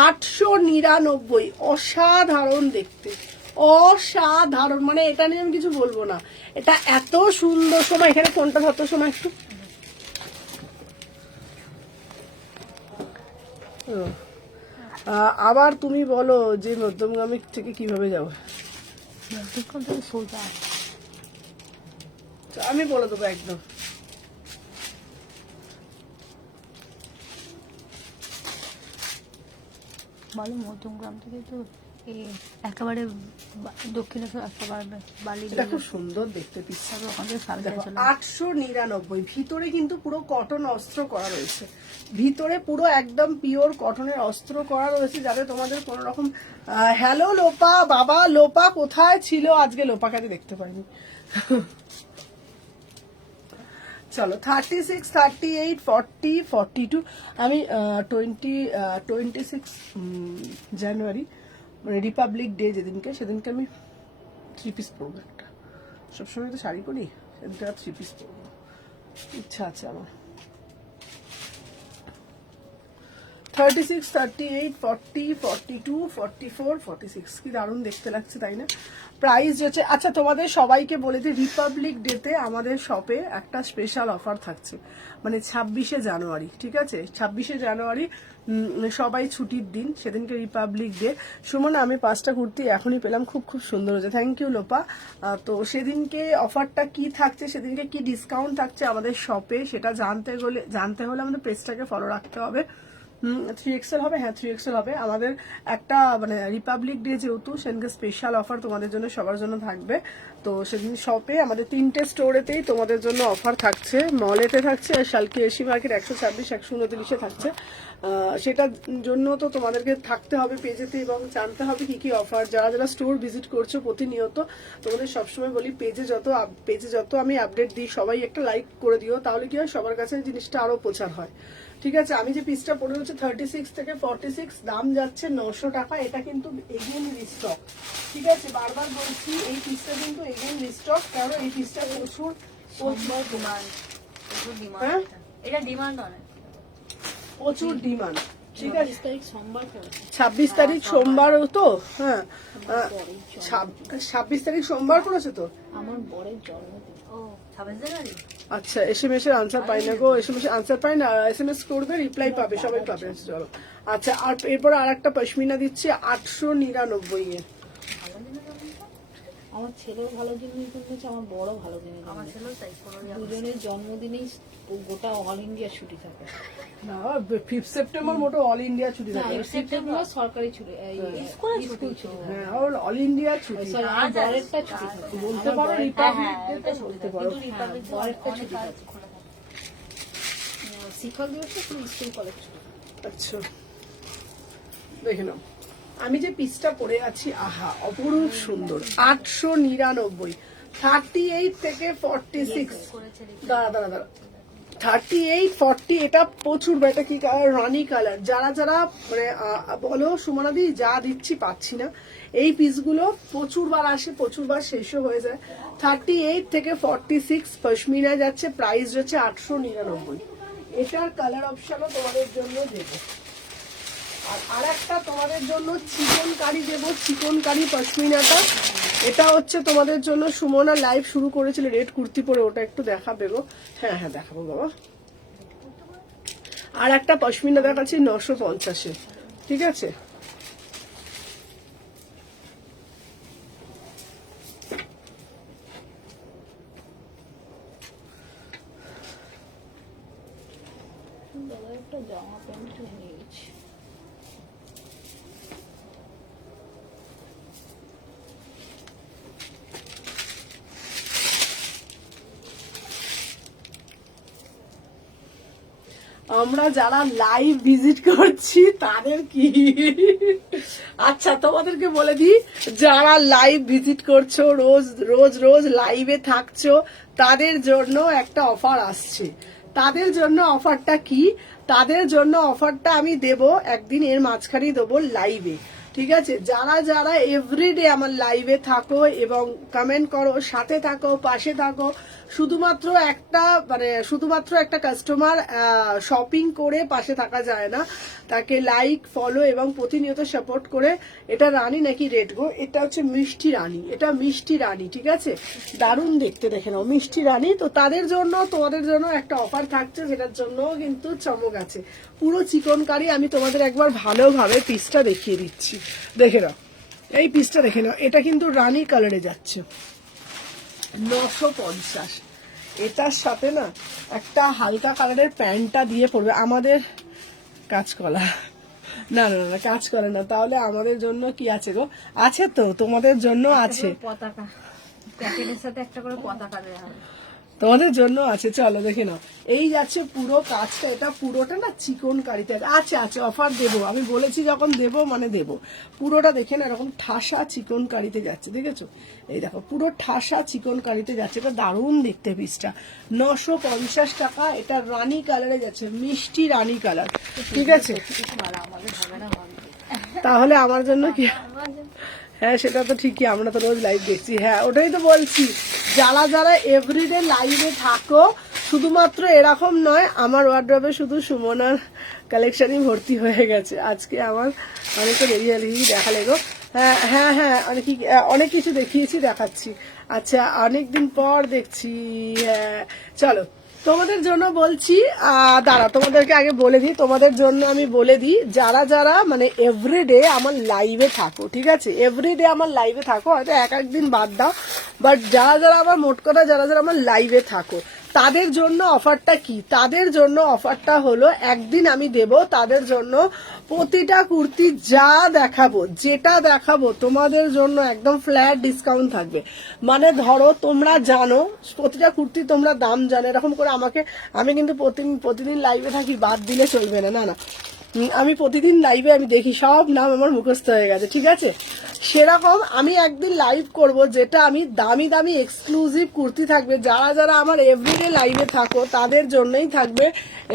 899, অসাধারণ দেখতে, অসাধারণ, মানে এটা নিয়ে আমি কিছু বলবো না, এটা এত সুন্দর। সময় এখানে কোনটা ধরতো, সময় একটু আবার তুমি বলো যে মধ্যমগ্রামী থেকে কিভাবে যাবো, সোজা আমি বলে দেবো একদম। বলো মধ্যমগ্রাম থেকে তো একেবারে দক্ষিণেশ্বর একেবারে বালি, এটা খুব সুন্দর দেখতে পিসটা, ওখান থেকে সামনে চলে 899। ভিতরে কিন্তু পুরো কটন অস্ত্র করা রয়েছে, ভিতরে পুরো একদম পিওর কটনের অস্ত্র করা রয়েছে, যাতে তোমাদের কোন রকম হ্যালো লোপা, বাবা লোপা কোথায় ছিল, আজকে লোপাকে দেখতে পাইনি। চলো 36, 38, 40, 42, আমি 26 জানুয়ারি মানে রিপাবলিক ডে যেদিনকে, সেদিনকে আমি 3 পিস পরবো একটা, সবসময় তো শাড়ি পরি, সেদিনকে 3 পিস পরবো, ইচ্ছা আছে আমার। 36, 38, 40, 42, 44, 46 কি দারুণ দেখতে লাগছে, তাই না। প্রাইস হচ্ছে, আচ্ছা তোমাদের সবাইকে বলে দিই, রিপাবলিক ডেতে আমাদের শপে একটা স্পেশাল অফার থাকছে, মানে 26শে জানুয়ারি, ঠিক আছে, 26শে জানুয়ারি সবাই ছুটির দিন, সেদিনকে রিপাবলিক ডে। সুমন আমি 5টা কুর্তি এখনই পেলাম, খুব খুব সুন্দর হয়েছে, থ্যাংক ইউ লোপা। তো সেদিনকে অফারটা কি থাকছে, সেদিনকে কি ডিসকাউন্ট থাকছে আমাদের শপে, সেটা জানতে হলে আমাদের পেজটাকে ফলো রাখতে হবে। 3XL হবে, হ্যাঁ 3XL হবে। আমাদের একটা মানে রিপাবলিক ডে যেহেতু, সেদিনকে স্পেশাল অফার তোমাদের জন্য সবার জন্য থাকবে। তো সেদিন শপে আমাদের 3টে স্টোরেতেই তোমাদের জন্য অফার থাকছে, মলেতে থাকছে, আর শালকি এসি মার্কেট 126, 129-এ থাকছে। সেটার জন্য তো তোমাদেরকে থাকতে হবে পেজেতে এবং জানতে হবে কি কি অফার। যারা যারা স্টোর ভিজিট করছো প্রতিনিয়ত, তোমাদের সবসময় বলি পেজে যত আমি আপডেট দিই, সবাই একটা লাইক করে দিও, তাহলে কি হয় সবার কাছে জিনিসটা আরো প্রচার হয়, ঠিক আছে। আমি যে পিসটা পরে হচ্ছে 36 থেকে 46, দাম যাচ্ছে 900 টাকা। এটা কিন্তু এগেইন রিস্টক, ঠিক আছে, বারবার বলছি এই পিসটা কিন্তু এগেইন রিস্টক, কারণ এই পিসটা প্রচুর ডিমান্ড, হ্যাঁ এটা ডিমান্ড অনেক, প্রচুর ডিমান্ড, ঠিক আছে। 26 তারিখ সোমবার পড়েছে, 26 তারিখ সোমবার তো, হ্যাঁ 26 তারিখ সোমবার পড়েছে তো। আমার বরের জন্মদিন। ও 26 জানুয়ারি। আচ্ছা, SMS এর আনসার পাই না গো, SMS এর আনসার পাই না, SMS করবে, রিপ্লাই পাবে, সবাই পাবে। চলো আচ্ছা, আর এরপর আর একটা পশমিনা দিচ্ছি 899 এর। আমার ছেলেও ভালো জিনিস জন্মেছে, আমার বড় ভালো জিনিস আমার জন্মেছে। ছেলেও তাই, 15 দুজনের জন্মদিনেই গোটা অল ইন্ডিয়া ছুটি থাকে। না 5 সেপ্টেম্বর মোটো অল ইন্ডিয়া ছুটি থাকে। সেপ্টেম্বর সরকারি ছুটি, স্কুলে স্কুল ছুটি। হ্যাঁ আর অল ইন্ডিয়া ছুটি সরি, আমার বরেরটা ছুটি থাকে। বলতে পারো, রিপাবলিক ডে তো বলতে পারো। বরেরটা ছুটি থাকে। শিক্ষক দিবসে শুধু স্কুল কলেজ ছুটি। আচ্ছা দেখে নাও, আমি যে পিসটা পরে আছি, আহা অপরূপ সুন্দর, 899, 38 থেকে 46, দাঁড়া দাঁড়া দাঁড়া, 38, 40, এটা প্রচুর, এটা কি কালার, রানি কালার। যারা যারা মানে বলো সুমনাদি যা দিচ্ছি পাচ্ছি না, এই পিসগুলো প্রচুরবার আসে, প্রচুরবার শেষও হয়ে যায়। 38 থেকে 46 পশমিনা যাচ্ছে, প্রাইস যাচ্ছে 899। এটার কালার অপশনও তোমাদের জন্য দেবো। আর একটা তোমাদের জন্য চিকন কারি দেবো, চিকন কারি পশমিনাটা। এটা হচ্ছে তোমাদের জন্য, সুমনা লাইভ শুরু করেছিল রেড কুর্তি পরে, ওটা একটু দেখাবে গো। হ্যাঁ হ্যাঁ দেখাবো বাবা। আর একটা পশমিনা দেখাচ্ছি 950-এ, ঠিক আছে। দাদা একটা জামা প্যান্ট নিয়ে গেছি। আমরা যারা লাইভ ভিজিট করছি তাদের কি, আচ্ছা তোমাদেরকে বলে দিই, যারা লাইভ ভিজিট করছো, রোজ রোজ রোজ লাইভে থাকছো, তাদের জন্য একটা অফার আসছে। তাদের জন্য অফারটা কি, তাদের জন্য অফারটা আমি দেব একদিন, এর মাঝখানেই দেবো লাইভে, ঠিক আছে। যারা যারা এভরিডে আমার লাইভে থাকো এবং কমেন্ট করো, সাথে থাকো, পাশে থাকো, শুধুমাত্র একটা কাস্টমার শপিং করে পাশে থাকা যায় না, তাকে লাইক, ফলো এবং প্রতিনিয়ত সাপোর্ট করে। এটা রানী নাকি রেড গো, এটা হচ্ছে মিষ্টি রানী, এটা মিষ্টি রানী, ঠিক আছে, দারুণ দেখতে, দেখে নাও মিষ্টি রানী। তো তাদের জন্য, তোমাদের জন্য একটা অফার থাকছে, যেটার জন্য কিন্তু চমক আছে। পুরো চিকন কারি আমি তোমাদের একবার ভালোভাবে পিসটা দেখিয়ে দিচ্ছি, দেখে নাও এই পিসটা, দেখে নাও, এটা কিন্তু রানী কালারে যাচ্ছে 950। এটার সাথে না একটা হালকা কালারের প্যান্টটা দিয়ে পড়বে আমাদের কাঁচকলা, না না না কাজ করে না, তাহলে আমাদের জন্য কি আছে গো, আছে তো তোমাদের জন্য আছে, পতাকা প্যাকেটের সাথে একটা করে পতাকা দেওয়া হবে। তোমাদের জন্য আছে, চলো দেখে নাও। এই যাচ্ছে পুরো কাজটা, এটা পুরোটা না চিকন কারিতে আছে, আছে অফার দেবো, আমি বলেছি যখন দেবো মানে দেবো। পুরোটা দেখে না এরকম ঠাসা চিকন কারিতে যাচ্ছে, দেখেছো, এই দেখো পুরো ঠাসা চিকন কারিতে যাচ্ছে, এটা দারুণ দেখতে পিসটা। 950 টাকা, এটা রানী কালারে যাচ্ছে, মিষ্টি রানী কালার, ঠিক আছে। তাহলে আমার জন্য কি, হ্যাঁ সেটা তো ঠিকই, আমরা তো রোজ লাইভ দেখছি, হ্যাঁ ওটাই তো বলছি, যারা যারা এভরিডে লাইভে থাকো, শুধুমাত্র এরকম নয়, আমার ওয়ার্ড্রবে শুধু সুমনার কালেকশনই ভর্তি হয়ে গেছে। আজকে আমার অনেকটা দেরি দেখালে গো, হ্যাঁ হ্যাঁ হ্যাঁ অনেক কিছু দেখিয়েছি, দেখাচ্ছি। আচ্ছা অনেকদিন পর দেখছি, হ্যাঁ চলো তোমাদের জন্য বলছি, দাঁড়া তোমাদেরকে আগে বলে দিই, তোমাদের জন্য আমি বলে দিই, যারা যারা মানে এভরিডে আমার লাইভে থাকো, ঠিক আছে, এভরিডে আমার লাইভে থাকো, হয়তো এক একদিন বাদ দাও, বাট যারা যারা আমার মোট কথা যারা যারা আমার লাইভে থাকো, তাদের জন্য অফারটা কি, তাদের জন্য অফারটা হলো, একদিন আমি দেব তাদের জন্য প্রতিটা কুর্তি যা দেখাবো, যেটা দেখাবো তোমাদের জন্য একদম ফ্ল্যাট ডিসকাউন্ট থাকবে। মানে ধরো তোমরা জানো প্রতিটা কুর্তি তোমরা দাম জানো, এরকম করে আমি কিন্তু প্রতিদিন লাইভে থাকি, বাদ দিলে চলবে না, না না আমি প্রতিদিন লাইভে আমি দেখি, সব নাম আমার মুখস্থ হয়ে গেছে, ঠিক আছে। সেরকম আমি একদিন লাইভ করব, যেটা আমি দামি দামি এক্সক্লুসিভ কুর্তি থাকবে, যারা যারা আমার এভরিডে লাইভে থাকো তাদের জন্যই থাকবে,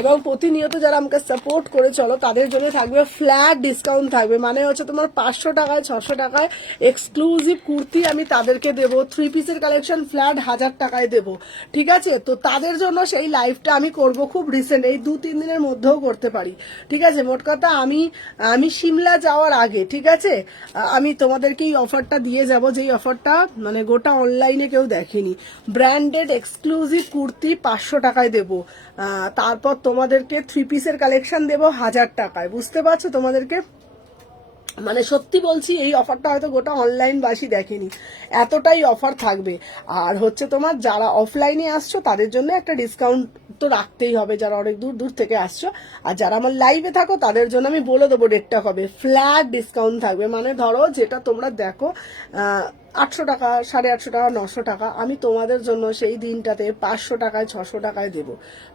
এবং প্রতিনিয়ত যারা আমাকে সাপোর্ট করে চলো তাদের জন্য থাকবে ফ্ল্যাট ডিসকাউন্ট থাকবে। মানে হচ্ছে তোমার 500 টাকায় 600 টাকায় এক্সক্লুসিভ কুর্তি আমি তাদেরকে দেবো, 3 পিসের কালেকশন ফ্ল্যাট 1000 টাকায় দেবো, ঠিক আছে। তো তাদের জন্য সেই লাইভটা আমি করব খুব রিসেন্ট, এই 2-3 দিনের মধ্যেও করতে পারি, ঠিক আছে। মোট কথা আমি সিমলা যাওয়ার আগে, ঠিক আছে, আমি তোমাদেরকে এই অফারটা দিয়ে যাব, যেই অফারটা মানে গোটা অনলাইনে কেউ দেখেনি। ব্র্যান্ডেড এক্সক্লুসিভ কুর্তি 500 টাকায় দেবো, তারপর তোমাদেরকে 3 পিসের কালেকশন দেবো 1000 টাকায়, বুঝতে পারছো, তোমাদেরকে মানে সত্যি বলছি এই অফারটা হয়তো গোটা অনলাইন বাসী দেখেনি, এতটাই অফার থাকবে। আর হচ্ছে তোমার যারা অফলাইনে আসছো তাদের জন্য একটা ডিসকাউন্ট তো রাখতেই হবে, যারা অনেক দূর দূর থেকে আসছো। আর যারা আমার লাইভে থাকো তাদের জন্য আমি বলে দেবো ডেটটা কবে, ফ্ল্যাট ডিসকাউন্ট থাকবে। মানে ধরো যেটা তোমরা দেখো 800 টাকা, 850 টাকা, 900 টাকা, আমি তোমাদের জন্য সেই দিনটাতে 500 টাকায় 600 টাকায় দেবো,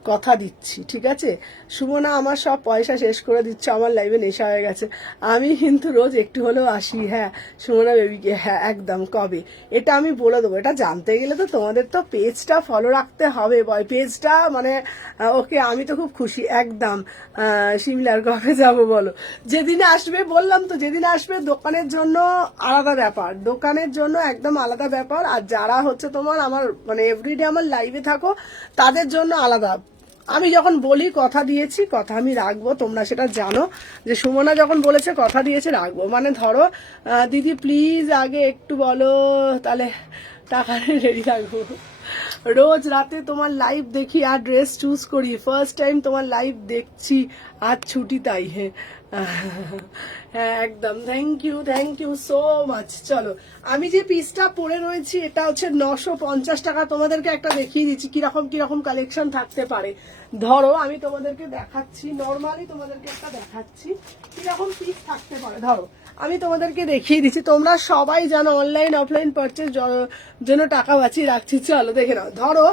কথা দিচ্ছি। ঠিক আছে, সুমনা আমার সব পয়সা শেষ করে দিচ্ছে, আমার লাইভে নেশা হয়ে গেছে। আমি কিন্তু রোজ একটু হলেও আসি, হ্যাঁ সুমনা বেবিকে, হ্যাঁ একদম। কবে এটা আমি বলে দেবো, এটা জানতে গেলে তো তোমাদের তো পেজটা ফলো রাখতে হবে, বয় পেজটা মানে ওকে। আমি তো খুব খুশি একদম। সিমলার কবে যাবো বলো, যেদিনে আসবে বললাম তো, যেদিনে আসবে দোকানের জন্য আলাদা ব্যাপার, দোকানের জন্য একদম আলাদা ব্যাপার। আর যারা হচ্ছে তোমার আমার মানে এভরিডে আমার লাইভে থাকো তাদের জন্য আলাদা। আমি যখন বলি কথা দিয়েছি, কথা আমি রাখবো, তোমরা সেটা জানো যে সুমনা যখন বলেছে কথা দিয়েছে রাখবো। মানে ধরো দিদি প্লিজ আগে একটু বলো, তাহলে টাকা রেডি রাখবো। রোজ রাতে তোমার লাইভ দেখি আর ড্রেস চুজ করি, ফার্স্ট টাইম তোমার লাইভ দেখছি আর ছুটি তাই। হ্যাঁ একদম, থ্যাংক ইউ সো মাচ। চলো আমি যে পিসটা পরে রয়েছি এটা হচ্ছে 950 টাকা। তোমাদেরকে একটা দেখিয়ে দিচ্ছি কিরকম কিরকম কালেকশন থাকতে পারে। ধরো আমি তোমাদেরকে দেখাচ্ছি, নর্মালি তোমাদেরকে একটা দেখাচ্ছি কিরকম পিস থাকতে পারে। ধরো আমি তোমাদেরকে দেখিয়ে দিচ্ছি, তোমরা সবাই জানো অনলাইন অফলাইন পারচেজ জন্য টাকা বাঁচিয়ে রাখছি। চলো দেখে নাও, ধরো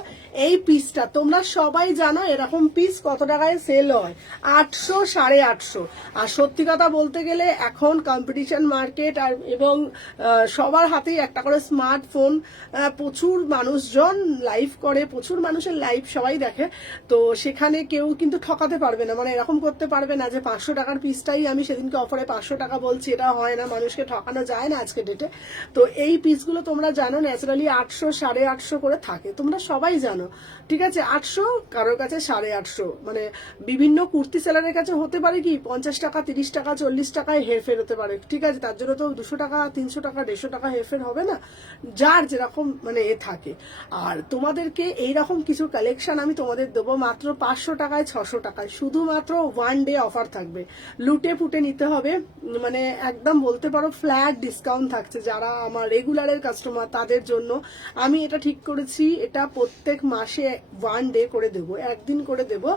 এই পিসটা তোমরা সবাই জানো এরকম পিস কত টাকায় সেল হয়, 800, 850। আর সত্যি কথা বলতে গেলে এখন কম্পিটিশন মার্কেট আর এবং সবার হাতেই একটা করে স্মার্টফোন, প্রচুর মানুষজন লাইভ করে, প্রচুর মানুষের লাইভ সবাই দেখে, তো সেখানে কেউ কিন্তু ঠকাতে পারবে না। মানে এরকম করতে পারবে না যে 500 টাকার পিসটাই আমি সেদিনকে অফারে 500 টাকা বলছি, এটা হয় না, মানুষকে ঠকানো যায় না আজকে ডেটে। তো এই পিসগুলো তোমরা জানো ন্যাচারালি 800, 850 করে থাকে, তোমরা সবাই জানো। ঠিক আছে, 800, কারোর কাছে 850। মানে বিভিন্ন কুর্তি সেলারের কাছে হতে পারে কি 50 টাকা, 30 টাকা, 40 টাকায় হেরফের হতে পারে। ঠিক আছে, তার জন্য তো 200 টাকা, 300 টাকা, 150 টাকা হেরফের হবে না, যার যেরকম মানে এ থাকে। আর তোমাদেরকে এইরকম কিছু কালেকশন আমি তোমাদের দেবো মাত্র 500 টাকায়, 600 টাকায়, শুধুমাত্র 1 ডে অফার থাকবে। লুটে পুটে নিতে হবে, মানে একদম বলতে পারো ফ্ল্যাট ডিসকাউন্ট থাকছে। যারা আমার রেগুলারের কাস্টমার তাদের জন্য আমি এটা ঠিক করেছি, এটা প্রত্যেক মাসে 1 ডে করে দেবো, একদিন করে দেবো,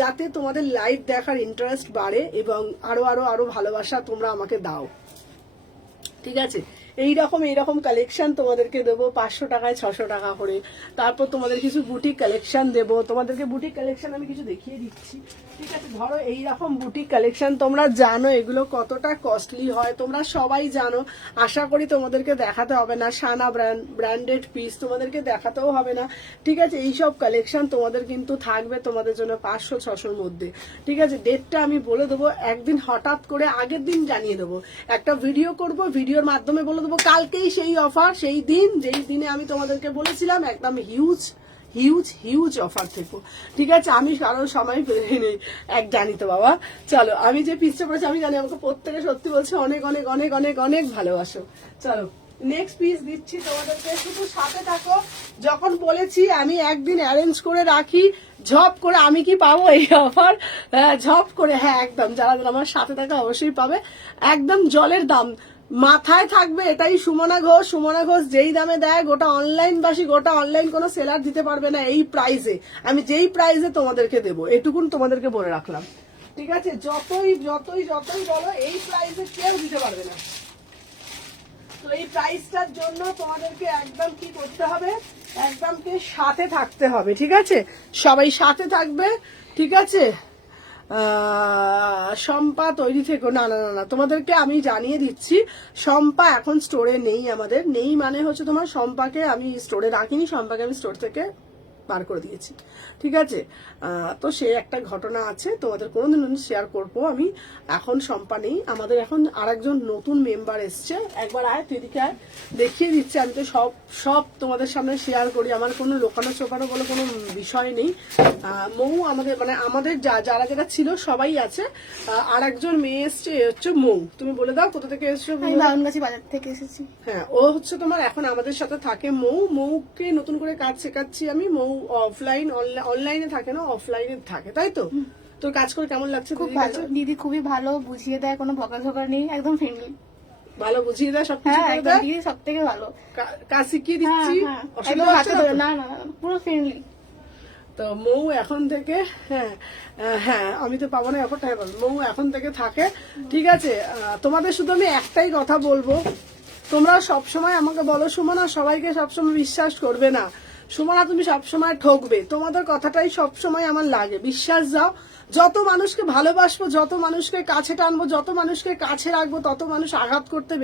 যাতে তোমাদের লাইভ দেখার ইন্টারেস্ট বাড়ে এবং আরো আরো আরো ভালোবাসা তোমরা আমাকে দাও। ঠিক আছে, এইরকম কালেকশন তোমাদেরকে দেবো 500 টাকায়, 600 টাকা করে। তারপর তোমাদের কিছু বুটিক কালেকশন দেবো, তোমাদেরকে বুটিক কালেকশন আমি কিছু দেখিয়ে দিচ্ছি। ঠিক আছে, ধরো এইরকম বুটিক কালেকশন তোমরা জানো এগুলো কতটা কস্টলি হয়, তোমরা সবাই জানো, আশা করি তোমাদেরকে দেখাতে হবে না। সানা ব্র্যান্ডেড পিস তোমাদেরকে দেখাতেও হবে না। ঠিক আছে, এইসব কালেকশন তোমাদের কিন্তু থাকবে তোমাদের জন্য 500-600-র মধ্যে। ঠিক আছে, ডেটটা আমি বলে দেবো, একদিন হঠাৎ করে আগের দিন জানিয়ে দেবো, একটা ভিডিও করব, ভিডিওর মাধ্যমে বলে দেবো কালকেই সেই অফার, সেই দিন যেই দিনে আমি তোমাদেরকে বলেছিলাম একদম হিউজ অফার থেকো। ঠিক আছে, আমি কারোর সময় পেয়ে নেই, এক জানি তো বাবা। চলো আমি যে পিসটা পড়েছি আমি জানি আমাকে প্রত্যেকে সত্যি বলছে অনেক অনেক অনেক অনেক অনেক ভালোবাসো। চলো নেক্সট পিস দিচ্ছি তোমাদেরকে, শুধু সাথে থাকো। যখন বলেছি আমি একদিন অ্যারেঞ্জ করে রাখি, ঝপ করে আমি কি পাবো এই অফার, ঝপ করে, হ্যাঁ একদম, যারা যারা আমার সাথে থাকে অবশ্যই পাবে। একদম জলের দাম মাথায় থাকবে, এটাই সুমনা ঘোষ যেই দামে দেয় গোটা অনলাইনবাসী, গোটা অনলাইন কোনো সেলার দিতে পারবে না এই প্রাইসে। আমি যেই প্রাইসে তোমাদেরকে দেবো এটুকুন তোমাদেরকে বলে রাখলাম। ঠিক আছে, যতই যতই যতই বলো এই প্রাইসে কেউ দিতে পারবে না। তো এই প্রাইসটার জন্য তোমাদেরকে একদম কি করতে হবে, একদম কে সাথে থাকতে হবে। ঠিক আছে, সবাই সাথে থাকবে। ঠিক আছে, শম্পা তৈরি থেকো। না না না, তোমাদেরকে আমি জানিয়ে দিচ্ছি, শম্পা এখন স্টোরে নেই, আমাদের নেই মানে হচ্ছে তোমার শম্পাকে আমি স্টোরে রাখিনি, শম্পাকে আমি স্টোর থেকে বার করে দিয়েছি। ঠিক আছে, তো সে একটা ঘটনা আছে, তোমাদের কোনোদিন শেয়ার করবো আমি। এখন শম্পা নেই, আমাদের এখন আরেকজন নতুন মেম্বার এসছে। একবার আয় তুই দিকে আয়, দেখিয়ে দিচ্ছি। আমি তো সব তোমাদের সামনে শেয়ার করি, আমার কোনো লোকানো চোপানো বলে কোনো বিষয় নেই। মৌ আমাদের মানে আমাদের যারা যারা ছিল সবাই আছে, আর একজন মেয়ে এসছে, হচ্ছে মৌ। তুমি বলে দাও কোথা থেকে এসছো? বাউনগাছি বাজার থেকে এসেছি। হ্যাঁ, ও হচ্ছে তোমার এখন আমাদের সাথে থাকে। মৌকে নতুন করে কাজ শেখাচ্ছি আমি। মৌ অফলাইন অনলাইনে থাকে না, অফলাইনে থাকে, তাই তো? তোর কাজ করে কেমন লাগছে? খুব দিদির ভালো, কাছে? দিদি খুবই ভালো বুঝিয়ে দেয়, কোনো বকাঝকা নেই, একদম ফ্রেন্ডলি। ভালো বুঝিয়ে দেয়, সবকিছু হ্যাঁ করে একদম, দেয়, দিদি সব থেকে ভালো। কাজ শিখিয়ে হ্যাঁ দিচ্ছি, হ্যাঁ, একদম অসুবিধা হাতে হচ্ছে ধরে, না না না পুরো ফ্রেন্ডলি। তো মৌ এখন থেকে, হ্যাঁ হ্যাঁ আমি তো পাবো না ব্যাপারটা, মৌ এখন থেকে থাকে, ঠিক আছে? তোমাদের শুধু আমি একটাই কথা বলবো, তোমরা সবসময় আমাকে বলো সুমনা সবাইকে সবসময় বিশ্বাস করবে না, সুমনা তুমি সবসময় ঠকবে, তোমাদের কথাটাই সবসময় আমার লাগে। বিশ্বাস যাও, যত মানুষকে ভালোবাসবো, যত মানুষকে কাছে টানবো, যত মানুষকে কাছে রাখবো, তত মানুষ আঘাত করতে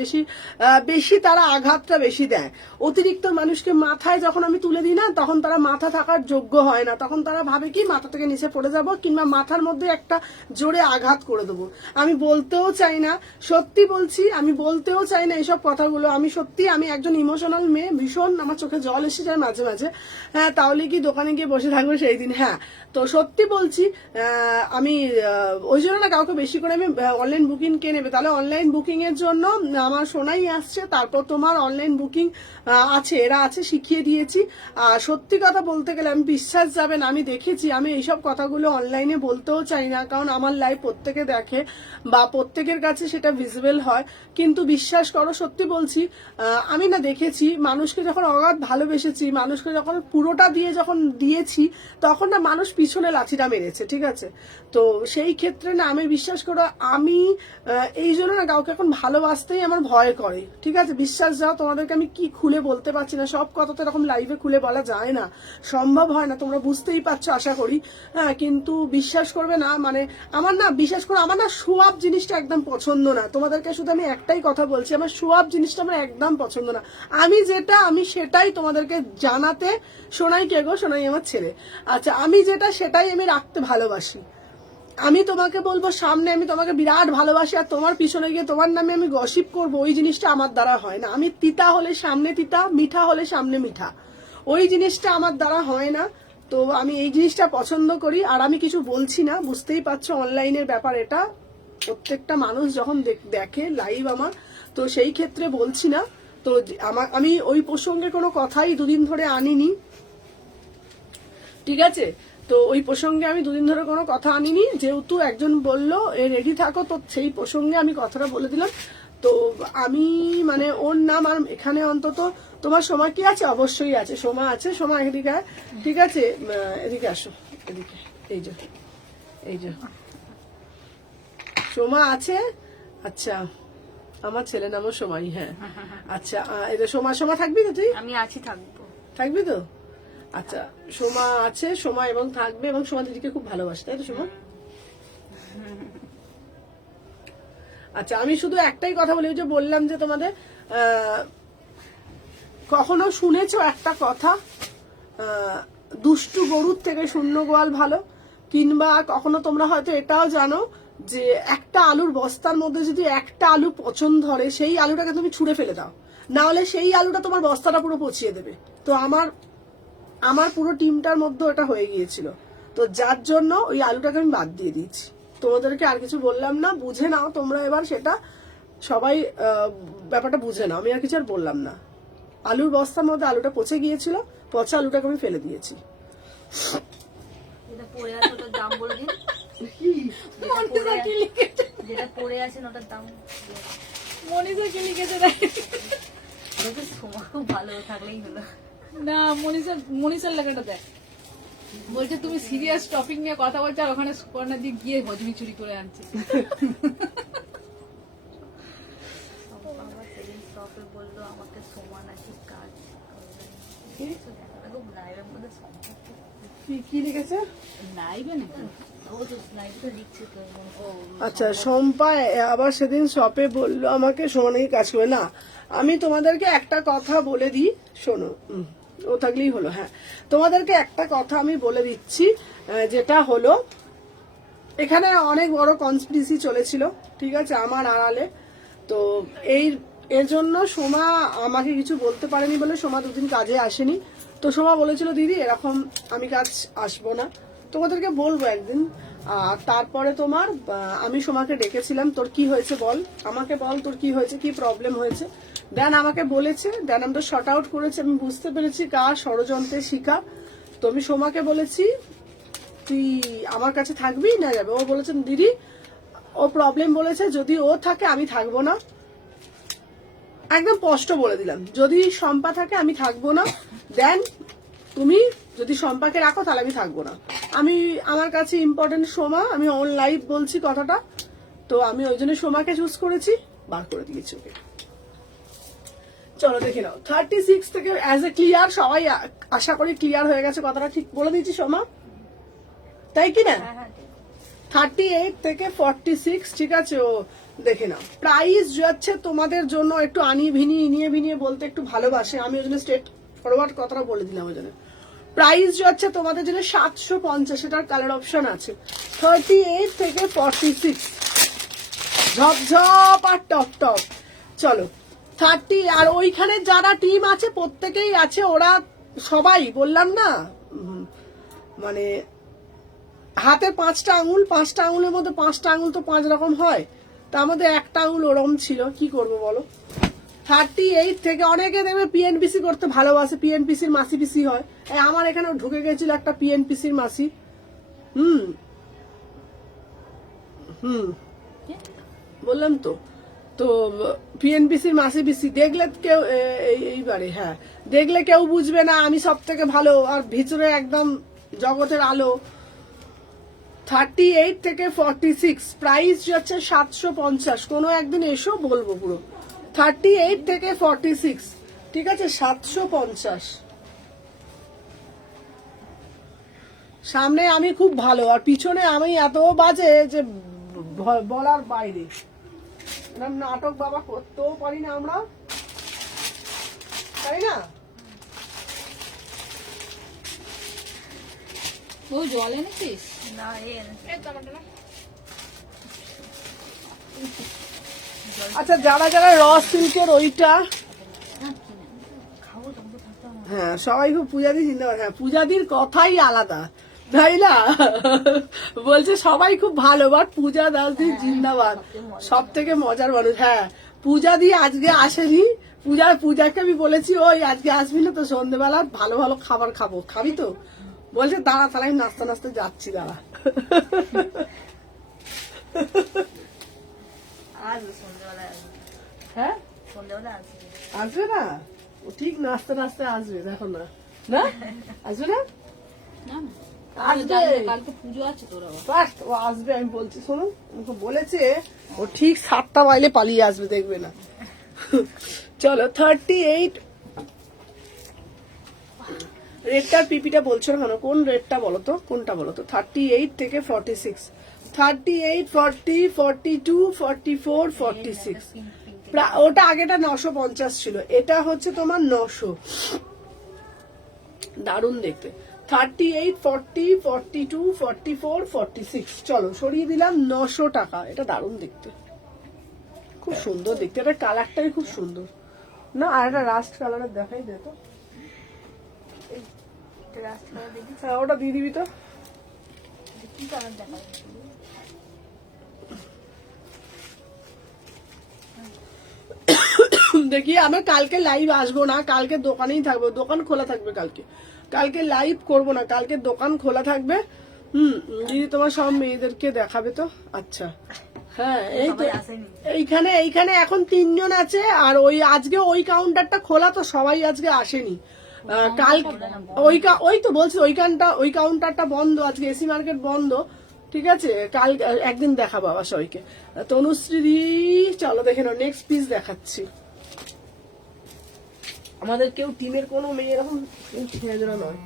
বেশি তারা আঘাতটা বেশি দেয়। অতিরিক্ত মানুষকে মাথায় যখন আমি তুলে দিই না, তখন তারা মাথা থাকার যোগ্য হয় না, তখন তারা ভাবে কি মাথা থেকে নিচে পড়ে যাব, কিংবা মাথার মধ্যে একটা জোরে আঘাত করে দেবো। আমি বলতেও চাই না, সত্যি বলছি, আমি বলতেও চাই না এইসব কথাগুলো। আমি সত্যি, আমি একজন ইমোশনাল মেয়ে, ভীষণ আমার চোখে জল এসে যায় মাঝে মাঝে। হ্যাঁ, তাহলে কি দোকানে গিয়ে বসে থাকবো সেই দিন? হ্যাঁ, তো সত্যি বলছি, আমি ওই জন্য না কাউকে বেশি করে আমি অনলাইন বুকিং কে নেবে, তাহলে অনলাইন বুকিং এর জন্য আমার সোনাই আসছে, তারপর তোমার অনলাইন বুকিং আছে, এরা আছে, শিখিয়ে দিয়েছি। আর সত্যি কথা বলতে গেলে আমি বিশ্বাস যাবে না, আমি দেখেছি, আমি এইসব কথাগুলো অনলাইনে বলতেও চাই না, কারণ আমার লাইভ প্রত্যেকে দেখে বা প্রত্যেকের কাছে সেটা ভিজিবল হয়। কিন্তু বিশ্বাস করো, সত্যি বলছি, আমি না দেখেছি মানুষকে যখন অগাধ ভালোবেসেছি, মানুষকে যখন পুরোটা দিয়ে যখন দিয়েছি, তখন না মানুষ পিছনে লাঠিটা মেরেছে, ঠিক আছে? তো সেই ক্ষেত্রে না আমি বিশ্বাস করো, আমি এই জন্য না কাউকে এখন ভালোবাসতেই আমার ভয় করে, ঠিক আছে? বিশ্বাস যাও, তোমাদেরকে আমি কি খুলে বলতে পারছি না, সব কথা তো এরকম লাইভে খুলে বলা যায় না, সম্ভব হয় না, তোমরা বুঝতেই পারছো আশা করি। হ্যাঁ, কিন্তু বিশ্বাস করবে না, মানে আমার না, বিশ্বাস করো, আমার না শো আপ জিনিসটা একদম পছন্দ না। তোমাদেরকে শুধু আমি একটাই কথা বলছি, আমার শো আপ জিনিসটা আমার একদম পছন্দ না। আমি যেটা, আমি সেটাই তোমাদেরকে জানাতে, সোনাই কে গো? সোনাই আমার ছেলে। আচ্ছা, আমি যেটা সেটাই আমি রাখতে ভালোবাসি। আমি তোমাকে বলবো সামনে আমি তোমাকে বিরাট ভালোবাসি, আর তোমার পিছনে গিয়ে তোমার নামে আমি গসিপ করবো, ওই জিনিসটা আমার দ্বারা হয় না। আমি তিতা হলে সামনে তিতা, মিঠা হলে সামনে মিঠা, ওই জিনিসটা আমার দ্বারা হয় না। তো আমি এই জিনিসটা পছন্দ করি। আর আমি কিছু বলছি না, বুঝতেই পারছো অনলাইনের ব্যাপার এটা, প্রত্যেকটা মানুষ যখন দেখে লাইভ আমার, তো সেই ক্ষেত্রে বলছি না। তো আমি ওই প্রসঙ্গে কোনো কথাই দুদিন ধরে আনিনি, ঠিক আছে? তো ওই প্রসঙ্গে আমি দুদিন ধরে কোনো কথা আনিনি, যেহেতু একজন বললো রেডি থাকো, তো সেই প্রসঙ্গে আমি কথাটা বলে দিলাম। তো আমি মানে ওর নাম, আর এখানে অন্তত তোমার সোমা কি আছে? অবশ্যই আছে, সোমা আছে। সোমা এদিকে আয়, ঠিক আছে? এদিকে আসো, এদিকে, এই যে, এই যে সোমা আছে। আচ্ছা, আমার ছেলের নামও সোমাই। হ্যাঁ, আচ্ছা, এটা সোমা, সোমা থাকবি তো তুই? আমি আছি, থাকবো। থাকবি তো? আচ্ছা, সোমা আছে, সোমা এবং থাকবে, এবং সোমা দিদিকে খুব ভালোবাসে, তাই তো সোমা? আচ্ছা, আমি শুধু একটাই কথা বলি, যে বললাম যে তোমাদের কখনো শুনেছো একটা কথা, দুষ্টু গরুর থেকে শূন্য গোয়াল ভালো? কিংবা কখনো তোমরা হয়তো এটাও জানো যে একটা আলুর বস্তার মধ্যে যদি একটা আলু পচন ধরে, সেই আলুটাকে তুমি ছুঁড়ে ফেলে দাও, না হলে সেই আলুটা তোমার বস্তাটা পুরো পচিয়ে দেবে। তো আমার পুরো টিমটার মধ্যে ওটা হয়ে গিয়েছিল, তো যার জন্য ওই আলুটাকে আমি বাদ দিয়ে দিয়েছি। তোমাদেরকে আর কিছু বললাম না, বুঝে নাও তোমরা এবার সেটা, সবাই ব্যাপারটা বুঝে নাও, আমি আর কিছু আর বললাম না। আলুর বস্তার মধ্যে আলুটা পচে গিয়েছিল, পচা আলুটাকে আমি ফেলে দিয়েছি। যেটা পড়ে আছে ওটার দাম বলে দিন। যেটা পড়ে আছে ওটার দাম। মনীষা কি লিখেছে? সোমা খুব ভালো থাকলেই হলো। না, মনীষার লেখাটা দেখ, বলছে তুমি সিরিয়াস টপিক নিয়ে কথা বলছো, আর ওখানে সুপর্ণা দিয়ে গিয়ে হজমি চুরি করে আনছে। বাবা সেদিন স্টপে বললো আমাকে সোমা নাকি কাজ খুব লাইভের মধ্যে কি লিখেছে? লাইভে নাকি? ও তো লাইভটা লিখছে তো। আচ্ছা, শম্পা আবার সেদিন শপে বললো আমাকে সোমা নাকি কাজ করবে না। আমি তোমাদেরকে একটা কথা বলে দিই, শোনো, ও থাকলেই হলো। হ্যাঁ, তোমাদেরকে একটা কথা আমি বলে দিচ্ছি, যেটা হলো এখানে অনেক বড় কনস্পিরেসি চলেছিল, ঠিক আছে, আমার আড়ালে। তো এর জন্য সোমা আমাকে কিছু বলতে পারেনি বলে সোমা দুদিন কাজে আসেনি। তো সোমা বলেছিল দিদি এরকম আমি কাজ আসবো না, তোমাদেরকে বলবো একদিন। আর তারপরে তোমার আমি সোমাকে ডেকেছিলাম, তোর কি হয়েছে বল, আমাকে বল তোর কি হয়েছে, কি প্রবলেম হয়েছে। দেন আমাকে বলেছে, দেন আমরা শর্ট আউট করেছি, আমি বুঝতে পেরেছি কার ষড়যন্ত্রের শিকার। তো আমি সোমাকে বলেছি তুই আমার কাছে থাকবি না যাবে? ও বলেছেন দিদি ও প্রবলেম বলেছে, যদি ও থাকে আমি থাকবো না। একদম স্পষ্ট বলে দিলাম, যদি শম্পা থাকে আমি থাকবো না, দেন তুমি যদি শম্পাকে রাখো তাহলে আমি থাকবো না। আমি আমার কাছে ইম্পর্টেন্ট সোমা, আমি অন লাইভ বলছি কথাটা, তো আমি ওই জন্য সোমাকে চুজ করেছি, বার করে দিয়েছি ওকে। চলো দেখে নাও 36 থেকে অ্যাজ এ ক্লিয়ার, সবাই আশা করি ক্লিয়ার হয়ে গেছে, কথাটা ঠিক বলে দিয়েছি সোমা, তাই কি না? 38 থেকে 46, ঠিক আছে। ও দেখে নাও প্রাইস যাচ্ছে তোমাদের জন্য একটু ইনিয়ে ভিনিয়ে বলতে একটু ভালোবাসে, আমি ওই জন্য স্ট্রেট ফরওয়ার্ড কথাটা বলে দিলাম। ওই জন্য প্রাইস যাচ্ছে তোমাদের জন্য 750, এটার কালার অপশন আছে। 38 থেকে 46 ঝপঝপ আর টপ টপ। চলো 30, আর ওইখানে যারা টিম আছে প্রত্যেকেই আছে, ওরা সবাই বললাম না, মানে হাতে 5টা আঙুল, 5টা আঙুলের মধ্যে 5টা আঙুল তো 5 রকম হয়, তার মধ্যে একটা আঙুল ওরকম ছিল, কি করব বলো। 38 থেকে অনেকে দেখবে পিএনপিসি করতে ভালোবাসে, পিএনপিসির মাসি পিসি হয়। আমার এখানে ঢুকে গেছিল একটা পিএনপিসির মাসি। বললাম তো, তো পিএনপিসির মাসি পিসি দেখলে কেউ এইবারে, হ্যাঁ দেখলে কেউ বুঝবে না আমি সব থেকে ভালো, আর ভিতরে একদম জগতের আলো। 38 থেকে 46 প্রাইস যাচ্ছে 750, কোনো একদিন এসো বলবো পুরো। 38 থেকে 46, ঠিক আছে, 750। সামনে আমি খুব ভালো, আর পিছনে আমি এত বাজে যে বলার বাইরে। নাটক বাবা করতেও পারি না আমরা, তাই না? ও জল এনেছিস? না আচ্ছা যারা যারা র সিল্কের ওইটা, হ্যাঁ সবাই খুব পূজাদি জিন্দাবাদ, হ্যাঁ পূজাদির কথাই আলাদা, তাই না? বলছে সবাই খুব ভালো, বাট পূজা দাসদির জিন্দাবাদ, সব থেকে মজার মানুষ। হ্যাঁ পূজা দিয়ে আজকে আসেনি, পূজাকে আমি বলেছি ওই আজকে আসবি না তো, সন্ধ্যেবেলা ভালো ভালো খাবার খাবো, খাবি তো? বলছে দাঁড়া তাহলে আমি নাচতে নাচতে যাচ্ছি, দাঁড়া। হ্যাঁ আসবে না, ও ঠিক নাচতে নাচতে আসবে, দেখো না, না আসবে না, আসবে, কালকে পুজো আছে তোর আবার। বাস ও আসবে, আমি বলছি শোনো, আমাকে বলেছে ও ঠিক 7টা বাইলে পালিয়ে আসবে, দেখবে না। চলো 38, রেডটার পিপিটা বলছো না কেন, কোন রেডটা বলো তো, কোনটা বলো তো? 38 থেকে 46, 38, 40, 42, 44, 46, ওটা আগেটা 950 ছিল, এটা হচ্ছে তোমার 900, দারুণ দেখতে। 38, 40, 42, 44, 46, চলো সরিয়ে দিলাম 900 টাকা, এটা দারুণ দেখতে, খুব সুন্দর দেখতে, এটা কালারটাই খুব সুন্দর না? আর একটা রাস্ট কালারের দেখাই দে তো, হ্যাঁ ওটা দিয়ে দিবি তো। দেখি আমি কালকে লাইভ আসবো না, কালকে দোকানেই থাকবো, দোকান খোলা থাকবে কালকে, কালকে লাইভ করবো না, কালকে দোকান খোলা থাকবে। দিদি তোমার সব মেয়েদেরকে দেখাবে তো? আচ্ছা হ্যাঁ এই তো, এইখানে এখন 3 জন আছে, আর ওই আজকে ওই কাউন্টারটা খোলা, তো সবাই আজকে আসেনি। কাল ওই তো বলছি ওই কাউন্টারটা বন্ধ আজকে, এসি মার্কেট বন্ধ, ঠিক আছে। কাল একদিন দেখাবো আবার সবাইকে। তনুশ্রী চলো দেখে নাও, নেক্সট পিস দেখাচ্ছি। আমাদের কেউ টিমের কোনো মেয়ে এরকম ছেড়ে দেওয়া নয়।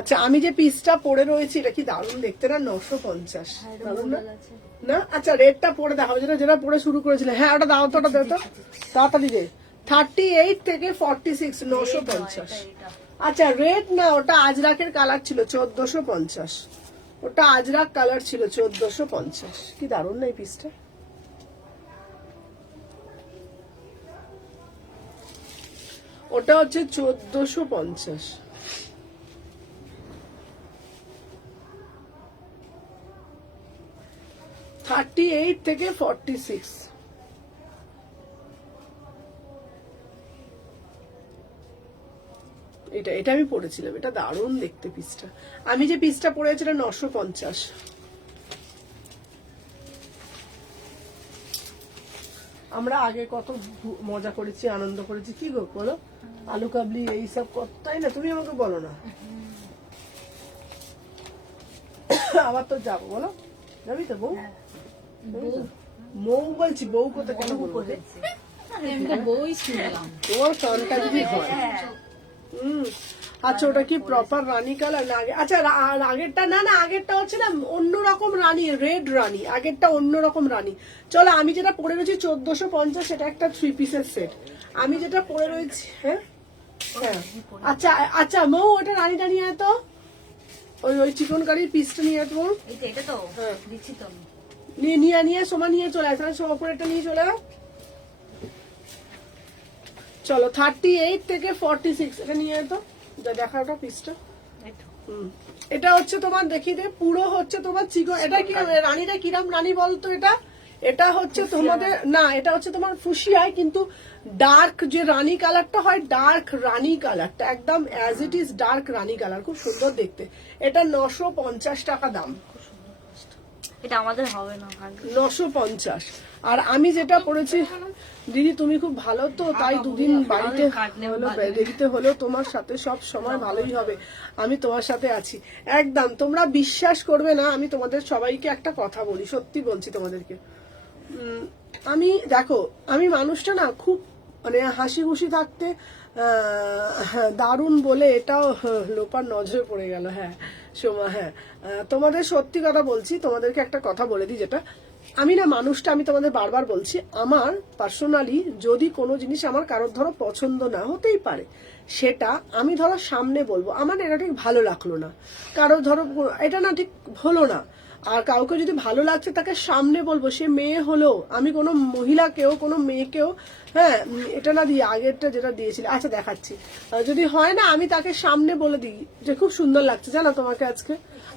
আচ্ছা আমি যে পিসটা পরে রয়েছি এটা কি দারুণ দেখতে না? 950, দারুণ না? না আচ্ছা রেডটা পরে দেখাবো, যেটা পরে শুরু করেছিলে। হ্যাঁ ওটা দাও তো, ওটা দাও তো তাড়াতাড়ি দে। 38 থেকে 46, 950। আচ্ছা রেড না, ওটা আজরাকের কালার ছিল 1450, ওটা আজরাক কালার ছিল 1450। কি দারুণ না এই পিসটা? ওটা হচ্ছে 1450। $38 থেকে $46। এটা আমি পরেছিলাম, এটা দারুণ দেখতে পিসটা। আমি যে পিসটা পরেছি এটা 950। আমরা আগে কত মজা করেছি, আনন্দ করেছি, কি গো বলো, আলু কাবলি এইসব তাই না? তুমি আমাকে বলো না। আবার তো যাবো, বলো যাবি তো বউ? মৌ বলছি, বউ কোথা কেন বলবো? বই শুনলাম তোমার কানটা যদি হয়। আচ্ছা ওটা কি প্রপার রানী কালার না? আচ্ছা আগেরটা না, আগেরটা হচ্ছে না অন্যরকম রানী, রেড রানী, আগেরটা অন্যরকম রানী। চলো আমি যেটা পরে রয়েছি 1450, সেটা একটা 3 পিসের সেট। আমি যেটা পরে রয়েছি, হ্যাঁ হ্যাঁ আচ্ছা আচ্ছা মৌ ওটা রানীটা নিয়ে তো, ওই চিকন কারির পিসটা নিয়ে তো, এটা তো হ্যাঁ দিচ্ছি তো আমি। নিয়ে সোমা নিয়ে চলে আসে, সোমাপুরেরটা নিয়ে চলে আয়। চলো 38 থেকে 46 এটা নিয়ে তো, দেখা ওটা পিসটা। এটা হচ্ছে তোমার দেখি দে, পুরো হচ্ছে তোমার চিকন। এটা কি রানীটা কিরাম রানী বলতো? এটা হচ্ছে তোমাদের না, এটা হচ্ছে তোমার ফুসিয়ায়, কিন্তু ডার্ক যে রানী কালারটা হয়, ডার্ক রানী কালারটা একদম as it is dark Rani colour, খুব সুন্দর দেখতে। এটা 950 টাকা দাম। এটা আমাদের হবে না, 950। আর আমি যেটা পড়েছি, দিদি তুমি খুব ভালো তো, তাই দুদিন বাড়িতে হলো দেরিতে হলেও তোমার সাথে সব সময় ভালোই হবে, আমি তোমার সাথে আছি একদম। তোমরা বিশ্বাস করবে না, আমি তোমাদের সবাইকে একটা কথা বলি, সত্যি বলছি তোমাদেরকে। আমি দেখো, আমি মানুষটা না খুব মানে হাসি খুশি থাকতে দারুণ বলে এটাও লোপার নজরে পড়ে গেল। হ্যাঁ সোমা, হ্যাঁ তোমাদের সত্যি কথা বলছি, তোমাদেরকে একটা কথা বলে দিই, যেটা আমি না মানুষটা, আমি তোমাদের বারবার বলছি, আমার পার্সোনালি যদি কোনো জিনিস আমার কারোর ধরো পছন্দ না হতেই পারে, সেটা আমি ধরো সামনে বলবো আমার এটা ঠিক ভালো লাগলো না, কারো ধরো এটা না ঠিক হলো না, আর কাউকে যদি ভালো লাগছে তাকে সামনে বলবো, সে মেয়ে হলেও। আমি কোনো মহিলাকেও কোনো মেয়েকেও, হ্যাঁ এটা না দিয়ে আগেরটা যেটা দিয়েছিল, আচ্ছা দেখাচ্ছি, যদি হয় না আমি তাকে সামনে বলে দিই যে খুব সুন্দর লাগছে জানো তোমাকে আজকে।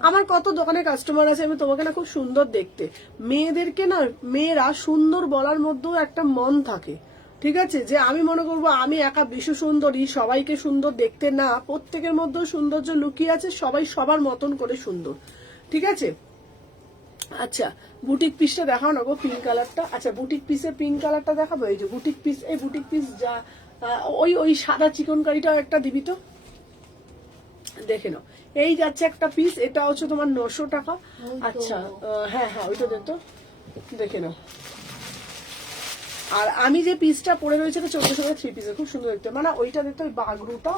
আমার কত দোকানে কাস্টমার আছে, আমি তোমাকে না খুব সুন্দর দেখতে। মেয়েদেরকে না, মেয়েরা সুন্দর বলার মধ্যেও একটা মন থাকে, ঠিক আছে? যে আমি মনে করবো আমি একা বিশ্ব সুন্দরী, সবাইকে সুন্দর দেখতে না, প্রত্যেকের মধ্যেও সৌন্দর্য লুকিয়ে আছে, সবাই সবার মতন করে সুন্দর, ঠিক আছে? আচ্ছা বুটিক পিসটা দেখাও না গো, পিঙ্ক কালারটা। আচ্ছা বুটিক পিসের পিঙ্ক কালারটা দেখাবো। এই যে বুটিক পিস, এই বুটিক পিস যা ওই সাদা চিকন কারিটাও একটা দিবি তো, দেখে নাও। এই যাচ্ছে একটা পিস, এটা হচ্ছে তোমার 900 টাকা। আচ্ছা হ্যাঁ হ্যাঁ ওইটা দে তো, দেখে নাও। আর আমি যে পিসটা পরে রয়েছে 1400 টাকা 3 পিসে, খুব সুন্দর দেখতে। মানে ওইটা দেখতে, ওই বাগরুটা,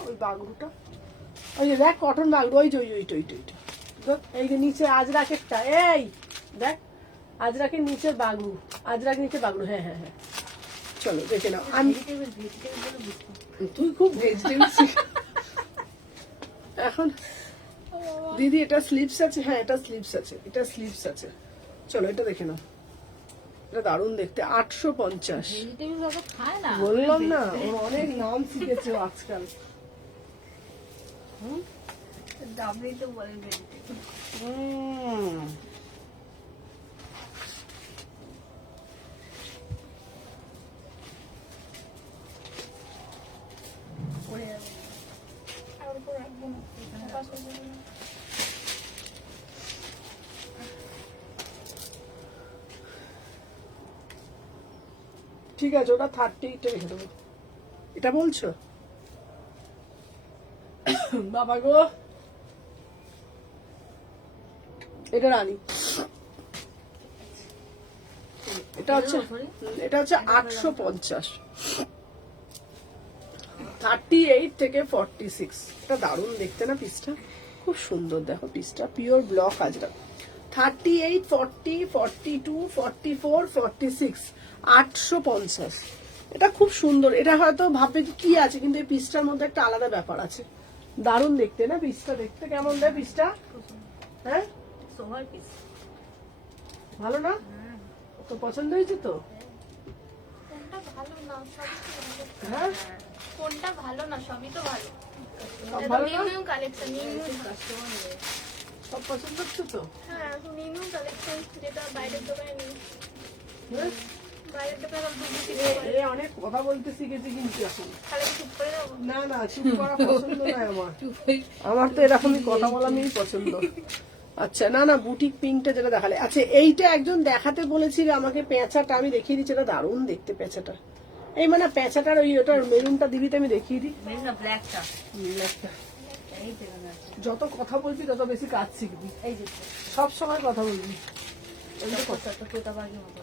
ওই যে দেখ কটন বাগরু, ওই যে ওইটা এই যে নিচে আজরাকেরটা, এই দেখ আজরাকের নিচের বাগরু, আজরাকের নিচে বাগরু, হ্যাঁ হ্যাঁ হ্যাঁ চলো দেখে নাও। আমি তুই খুব ভেজিটেবল এখন দিদি, এটা স্লিপস আছে, হ্যাঁ এটা স্লিপস আছে, এটা স্লিপস আছে। চলো এটা দেখে নাও, এটা দারুণ দেখতে। 850। বললাম না ওর অনেক নাম শিখেছে আজকাল। দামই তো বলে ঠিক আছে ওটা 30টা রেখে দেবো। এটা বলছো বাবা গো, এটা রানী, এটা হচ্ছে 850। 38 থেকে 46। এটা দারুণ দেখতে না পিসটা, খুব সুন্দর দেখো পিসটা, পিওর ব্লক আজরা। 38, 40, 42, 44, 46, 850। এটা খুব সুন্দর। এটা হয়তো ভাববে কি আছে, কিন্তু এই পিসটার মধ্যে একটা আলাদা ব্যাপার আছে। দারুণ দেখতে না পিসটা, দেখতে কেমন দেয় পিসটা? হ্যাঁ সোভার পিস ভালো না? তো পছন্দ হয়েছে তো? ভালো না হ্যাঁ কোনটা ভালো না, সবই তো ভালো। সব এটা তো ভালো নিউ না? New collection, new new. সব পছন্দ হচ্ছে তো? হ্যাঁ, নিউ নিউ কালেকশন, যেটা বাইরের দোকানে নেই। হ্যাঁ? বাইরের দোকানে সব ডুপ্লিকেট এ অনেক কথা বলতে শিখেছে কিন্তু এখন। তাহলে চুপ করে যাবো। না না, চুপ করা পছন্দ নয় আমার। আমার তো এরকমই কথা বলা মেয়েই পছন্দ। আচ্ছা, না না, বুটিক পিঙ্কটা যেটা দেখালে। আচ্ছা, এইটা একজন দেখাতে বলেছিল আমাকে, পেঁচাটা আমি দেখিয়ে দিচ্ছি, এটা দারুণ দেখতে পেঁচাটা। এই মানে পেঁচাটার ওই ওটার মেরুনটা দিবি তো আমি দেখিয়ে দিই। ব্ল্যাকটা একটা। এই যেখানে আছে যত কথা বলবি তত বেশি কাজ শিখবি, এই যে সব সময় কথা বলবি।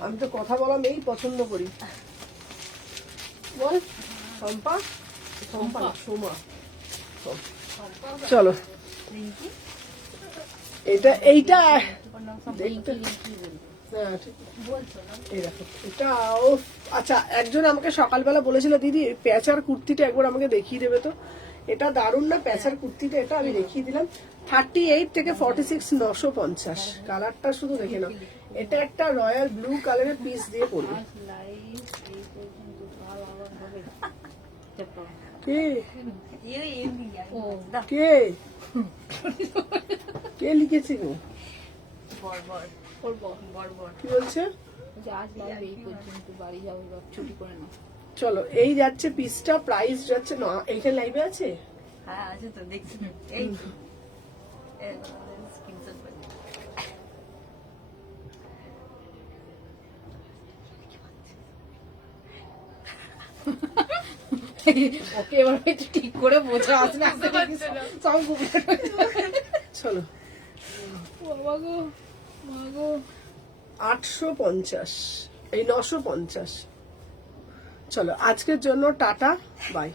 আমি তো কথা বলা মেয়েই পছন্দ করি। বল শম্পা, শম্পা না, সোমা। চলো, এইটা এইটা দেখতে হ্যাঁ, ঠিক। এই দেখো, এটা ও আচ্ছা, একজন আমাকে সকালবেলা বলেছিল দিদি প্যাচার কুর্তিটা একবার আমাকে দেখিয়ে দেবে তো। এটা দারুণ না প্যাচার কুর্তিটা? এটা আমি দেখিয়ে দিলাম। 38 থেকে 46, 950। কালারটা শুধু দেখে নাও। এটা একটা রয়্যাল ব্লু কালারের পিস দিয়ে পরবে। কে কে কে লিখেছিল? কি বলছে? আজ লাগবে এই পর্যন্ত, বাড়ি যাবো, এবার ছুটি করে নাও। চলো, এই যাচ্ছে পিসটা, প্রাইস যাচ্ছে না। এইটা লাইভে আছে? হ্যাঁ আছে তো, দেখছি এই স্ক্রিনশট করে ওকে এবার একটু ঠিক করে বোঝা, আসলে আসতে সব চলো, বাবা গো, মা গো। 850, এই 950। চলো, আজকের জন্য টাটা, বাই।